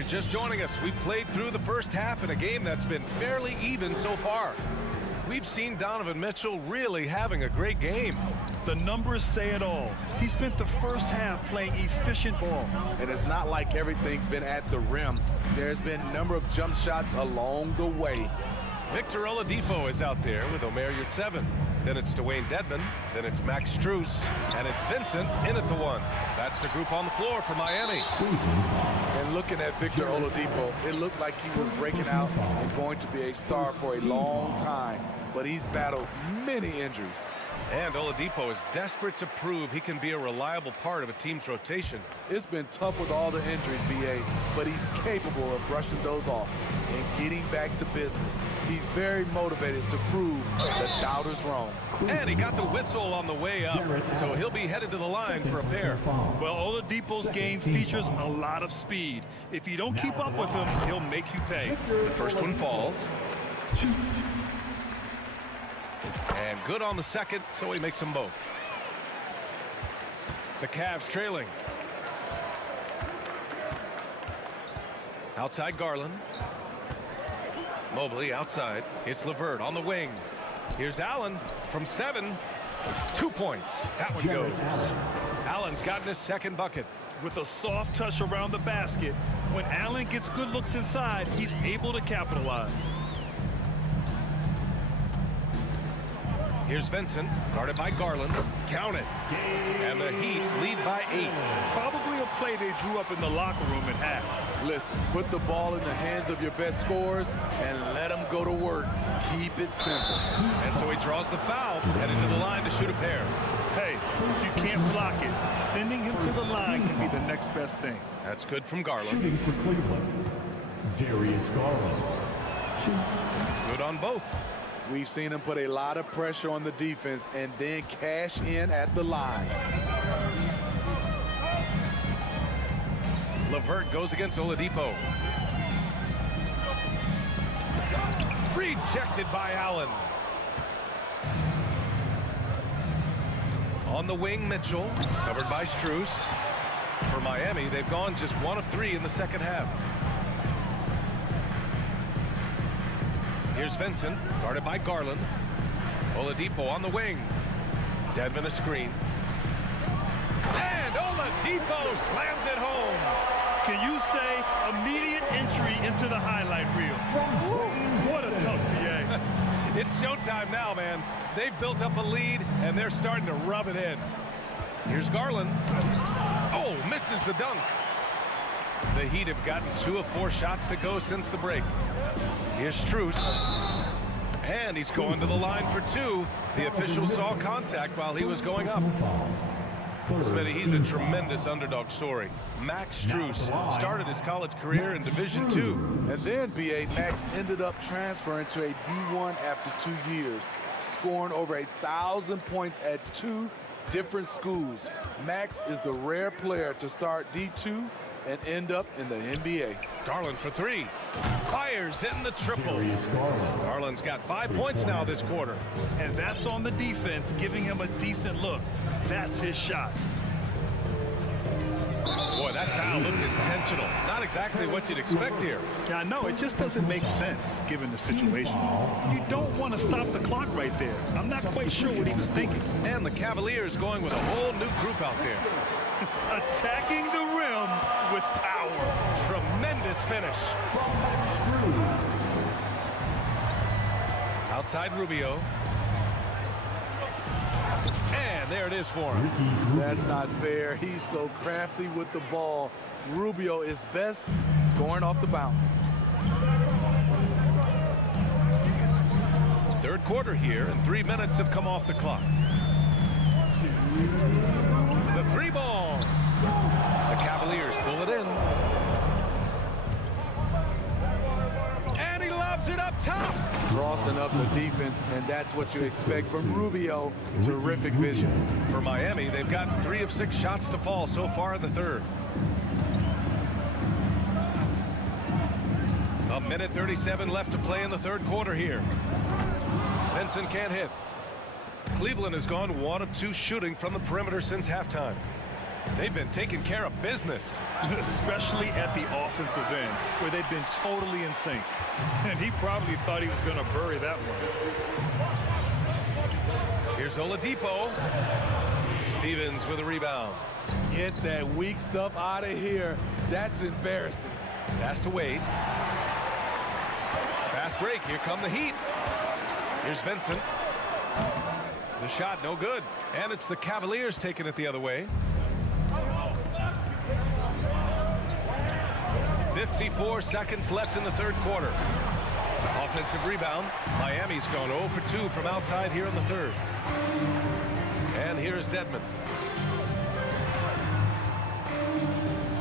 Just joining us, we played through the first half in a game that's been fairly even so far. We've seen Donovan Mitchell really having a great game. The numbers say it all. He spent the first half playing efficient ball. And it's not like everything's been at the rim. There's been a number of jump shots along the way. Victor Oladipo is out there with Omer Yurtseven. Then it's Dwayne Dedmon. Then it's Max Strus. And it's Vincent in at the 1. That's the group on the floor for Miami. And looking at Victor Oladipo, it looked like he was breaking out and going to be a star for a long time. But he's battled many injuries. And Oladipo is desperate to prove he can be a reliable part of a team's rotation. It's been tough with all the injuries, BA, but he's capable of brushing those off and getting back to business. He's very motivated to prove the doubters wrong. And he got the whistle on the way up, so he'll be headed to the line for a pair. Well, Oladipo's game features a lot of speed. If you don't keep up with him, he'll make you pay. The first one falls. And good on the second, so he makes them both. The Cavs trailing. Outside Garland. Mobley outside. It's LeVert on the wing. Here's Allen from 7. 2 points. That one goes. Allen's gotten his second bucket. With a soft touch around the basket, when Allen gets good looks inside, he's able to capitalize. Here's Vincent, guarded by Garland. Count it. And the Heat lead by 8. Probably a play they drew up in the locker room at half. Listen, put the ball in the hands of your best scorers and let them go to work. Keep it simple. And so he draws the foul, headed to the line to shoot a pair. Hey, if you can't block it, sending him to the line can be the next best thing. That's good from Garland. Shooting for Cleveland, Darius Garland. Good on both. We've seen him put a lot of pressure on the defense and then cash in at the line. LeVert goes against Oladipo. Rejected by Allen. On the wing, Mitchell, covered by Strus. For Miami, they've gone just 1 of 3 in the second half. Here's Vincent, guarded by Garland. Oladipo on the wing. Dedmon a screen. And Oladipo slams it home. Can you say immediate entry into the highlight reel? What a tough BA. It's showtime now, man. They've built up a lead, and they're starting to rub it in. Here's Garland. Oh, misses the dunk. The Heat have gotten 2 of 4 shots to go since the break. Here's Strus. And he's going to the line for 2. The official saw contact while he was going up. Smitty, he's a tremendous underdog story. Max Strus started his college career in Division II. And then, B.A., Max ended up transferring to a D1 after 2 years, scoring over 1,000 points at 2 different schools. Max is the rare player to start D2 and end up in the NBA. Garland for 3. Fires, hitting the triple. Garland's got 5 points now this quarter. And that's on the defense, giving him a decent look. That's his shot. Boy, that foul looked intentional. Not exactly what you'd expect here. Yeah, I know. It just doesn't make sense, given the situation. You don't want to stop the clock right there. I'm not quite sure what he was thinking. And the Cavaliers going with a whole new group out there. Attacking the rim with power. Tremendous finish. Outside Rubio. And there it is for him. That's not fair. He's so crafty with the ball. Rubio is best scoring off the bounce. Third quarter here, and 3 minutes have come off the clock. The 3 ball. The Cavaliers pull it in. And he lobs it up top. Crossing up the defense, and that's what you expect from Rubio. Terrific vision. For Miami, they've gotten 3 of 6 shots to fall so far in the third. A minute 37 left to play in the third quarter here. Vincent can't hit. Cleveland has gone 1 of 2 shooting from the perimeter since halftime. They've been taking care of business. Especially at the offensive end, where they've been totally in sync. And he probably thought he was going to bury that one. Here's Oladipo. Stevens with a rebound. Get that weak stuff out of here. That's embarrassing. Pass to Wade. Fast break. Here come the Heat. Here's Vincent. The shot no good. And it's the Cavaliers taking it the other way. 54 seconds left in the third quarter. Offensive rebound. Miami's gone 0 for 2 from outside here in the third. And here's Dedmon.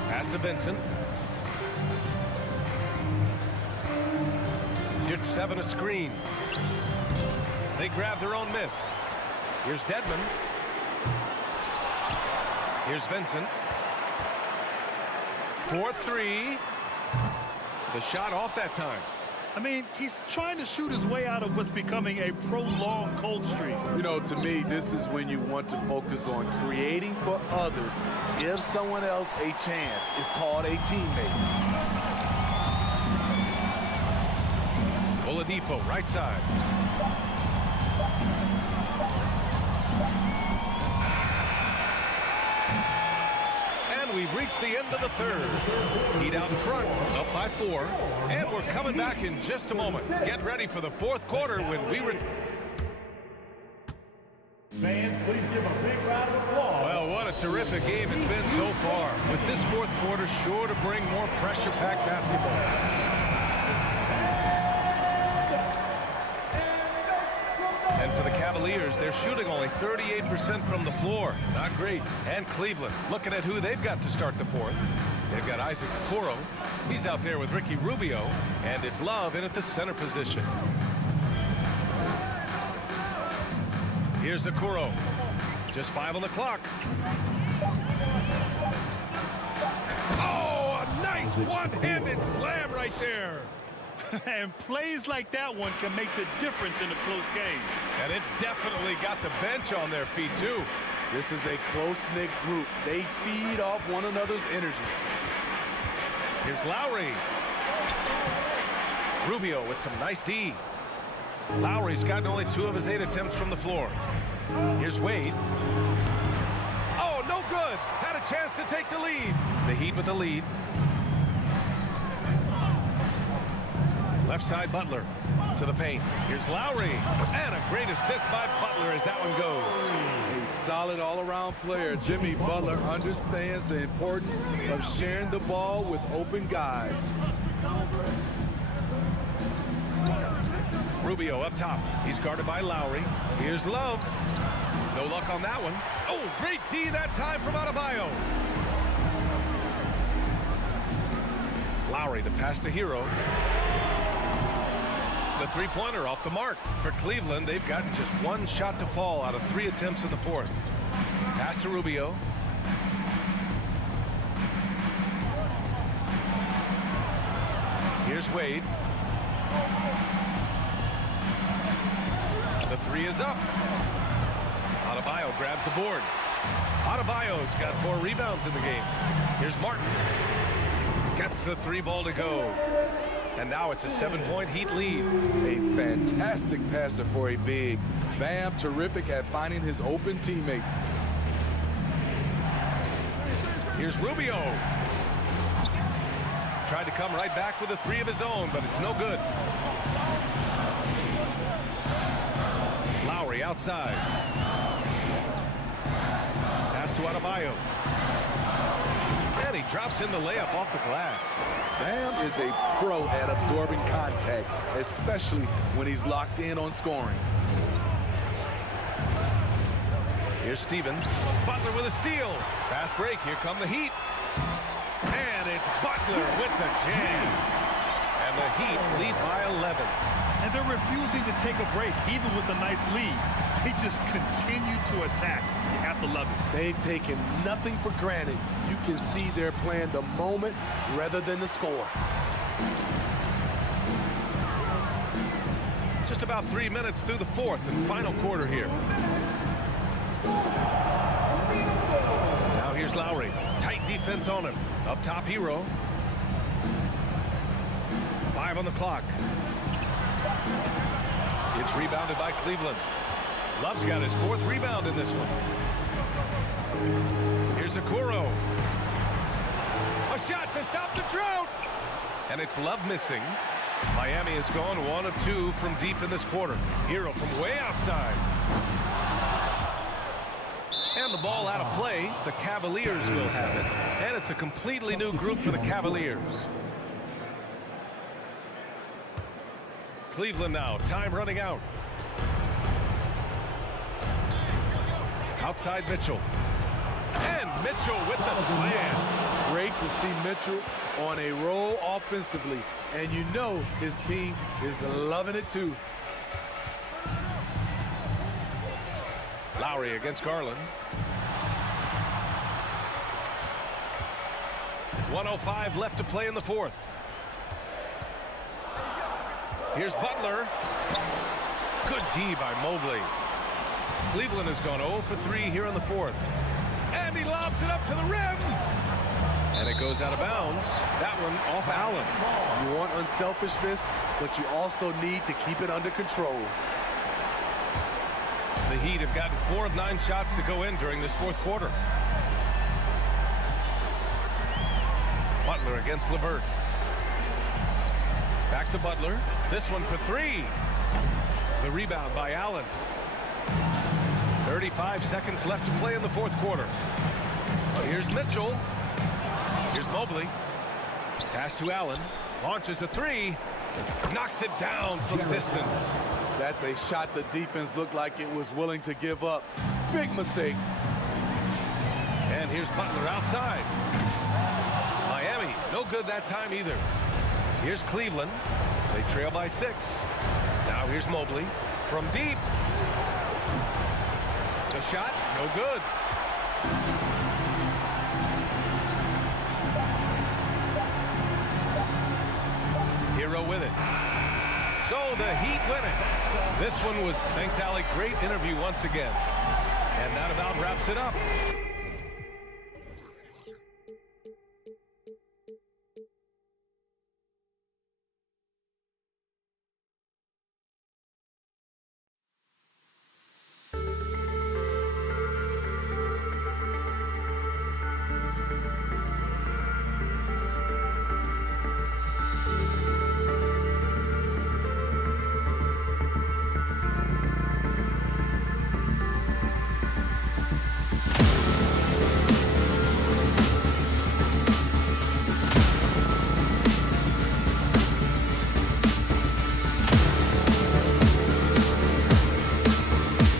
Pass to Vincent. Gets 7 a screen. They grab their own miss. Here's Dedmon. Here's Vincent. 4-3. The shot off that time. I mean, he's trying to shoot his way out of what's becoming a prolonged cold streak. You know, to me, this is when you want to focus on creating for others. Give someone else a chance. It's called a teammate. Oladipo, right side. We've reached the end of the third. Heat out front, up by 4. And we're coming back in just a moment. Get ready for the fourth quarter when we return. Fans, please give a big round of applause. Well, what a terrific game it's been so far. With this fourth quarter sure to bring more pressure-packed basketball. And for the Cavaliers, they're shooting only 38% from the floor. Not great. And Cleveland, looking at who they've got to start the fourth. They've got Isaac Okoro. He's out there with Ricky Rubio. And it's Love in at the center position. Here's Okoro. Just 5 on the clock. Oh, a nice one-handed slam right there. And plays like that one can make the difference in a close game. And it definitely got the bench on their feet, too. This is a close-knit group. They feed off one another's energy. Here's Lowry. Rubio with some nice D. Lowry's gotten only 2 of his 8 attempts from the floor. Here's Wade. Oh, no good. Had a chance to take the lead. The Heat with the lead. Left side, Butler to the paint. Here's Lowry. And a great assist by Butler as that one goes. A solid all-around player. Jimmy Butler understands the importance of sharing the ball with open guys. Rubio up top. He's guarded by Lowry. Here's Love. No luck on that one. Oh, great D that time from Adebayo. Lowry, the pass to Hero. The three-pointer off the mark. For Cleveland, they've gotten just one shot to fall out of 3 attempts in the fourth. Pass to Rubio. Here's Wade. The three is up. Adebayo grabs the board. Adebayo's got 4 rebounds in the game. Here's Martin. Gets the 3 ball to go. And now it's a 7-point Heat lead. A fantastic passer for a big. Bam, terrific at finding his open teammates. Here's Rubio. Tried to come right back with a 3 of his own, but it's no good. Lowry outside. Pass to Adebayo. And he drops in the layup off the glass. Bam is a pro at absorbing contact, especially when he's locked in on scoring. Here's Stevens. Butler with a steal. Fast break. Here come the Heat. And it's Butler with the jam. And the Heat lead by 11. And they're refusing to take a break, even with a nice lead. They just continue to attack. You have to love it. They've taken nothing for granted. You can see they're playing the moment rather than the score. Just about 3 minutes through the fourth and final quarter here. Now here's Lowry. Tight defense on him. Up top, Hero. 5 on the clock. It's rebounded by Cleveland. Love's got his 4th rebound in this one. Here's Okoro. A shot to stop the drought. And it's Love missing. Miami has gone 1 of 2 from deep in this quarter. Hero from way outside. And the ball out of play. The Cavaliers will have it. And it's a completely new group for the Cavaliers. Cleveland now. Time running out. Outside Mitchell. And Mitchell with the slam. Great to see Mitchell on a roll offensively. And you know his team is loving it too. Lowry against Garland. 1:05 left to play in the fourth. Here's Butler. Good D by Mobley. Cleveland has gone 0 for 3 here in the fourth. And he lobs it up to the rim. And it goes out of bounds. That one off Allen. You want unselfishness, but you also need to keep it under control. The Heat have gotten 4 of 9 shots to go in during this fourth quarter. Butler against LeVert. Back to Butler. This one for 3. The rebound by Allen. 35 seconds left to play in the fourth quarter. Here's Mitchell. Here's Mobley. Pass to Allen. Launches a 3. Knocks it down from distance. That's a shot the defense looked like it was willing to give up. Big mistake. And here's Butler outside. Miami, no good that time either. Here's Cleveland. They trail by 6. Now here's Mobley from deep. The shot, no good. Hero with it. So the Heat win it. This one was, thanks, Alec. Great interview once again. And that about wraps it up.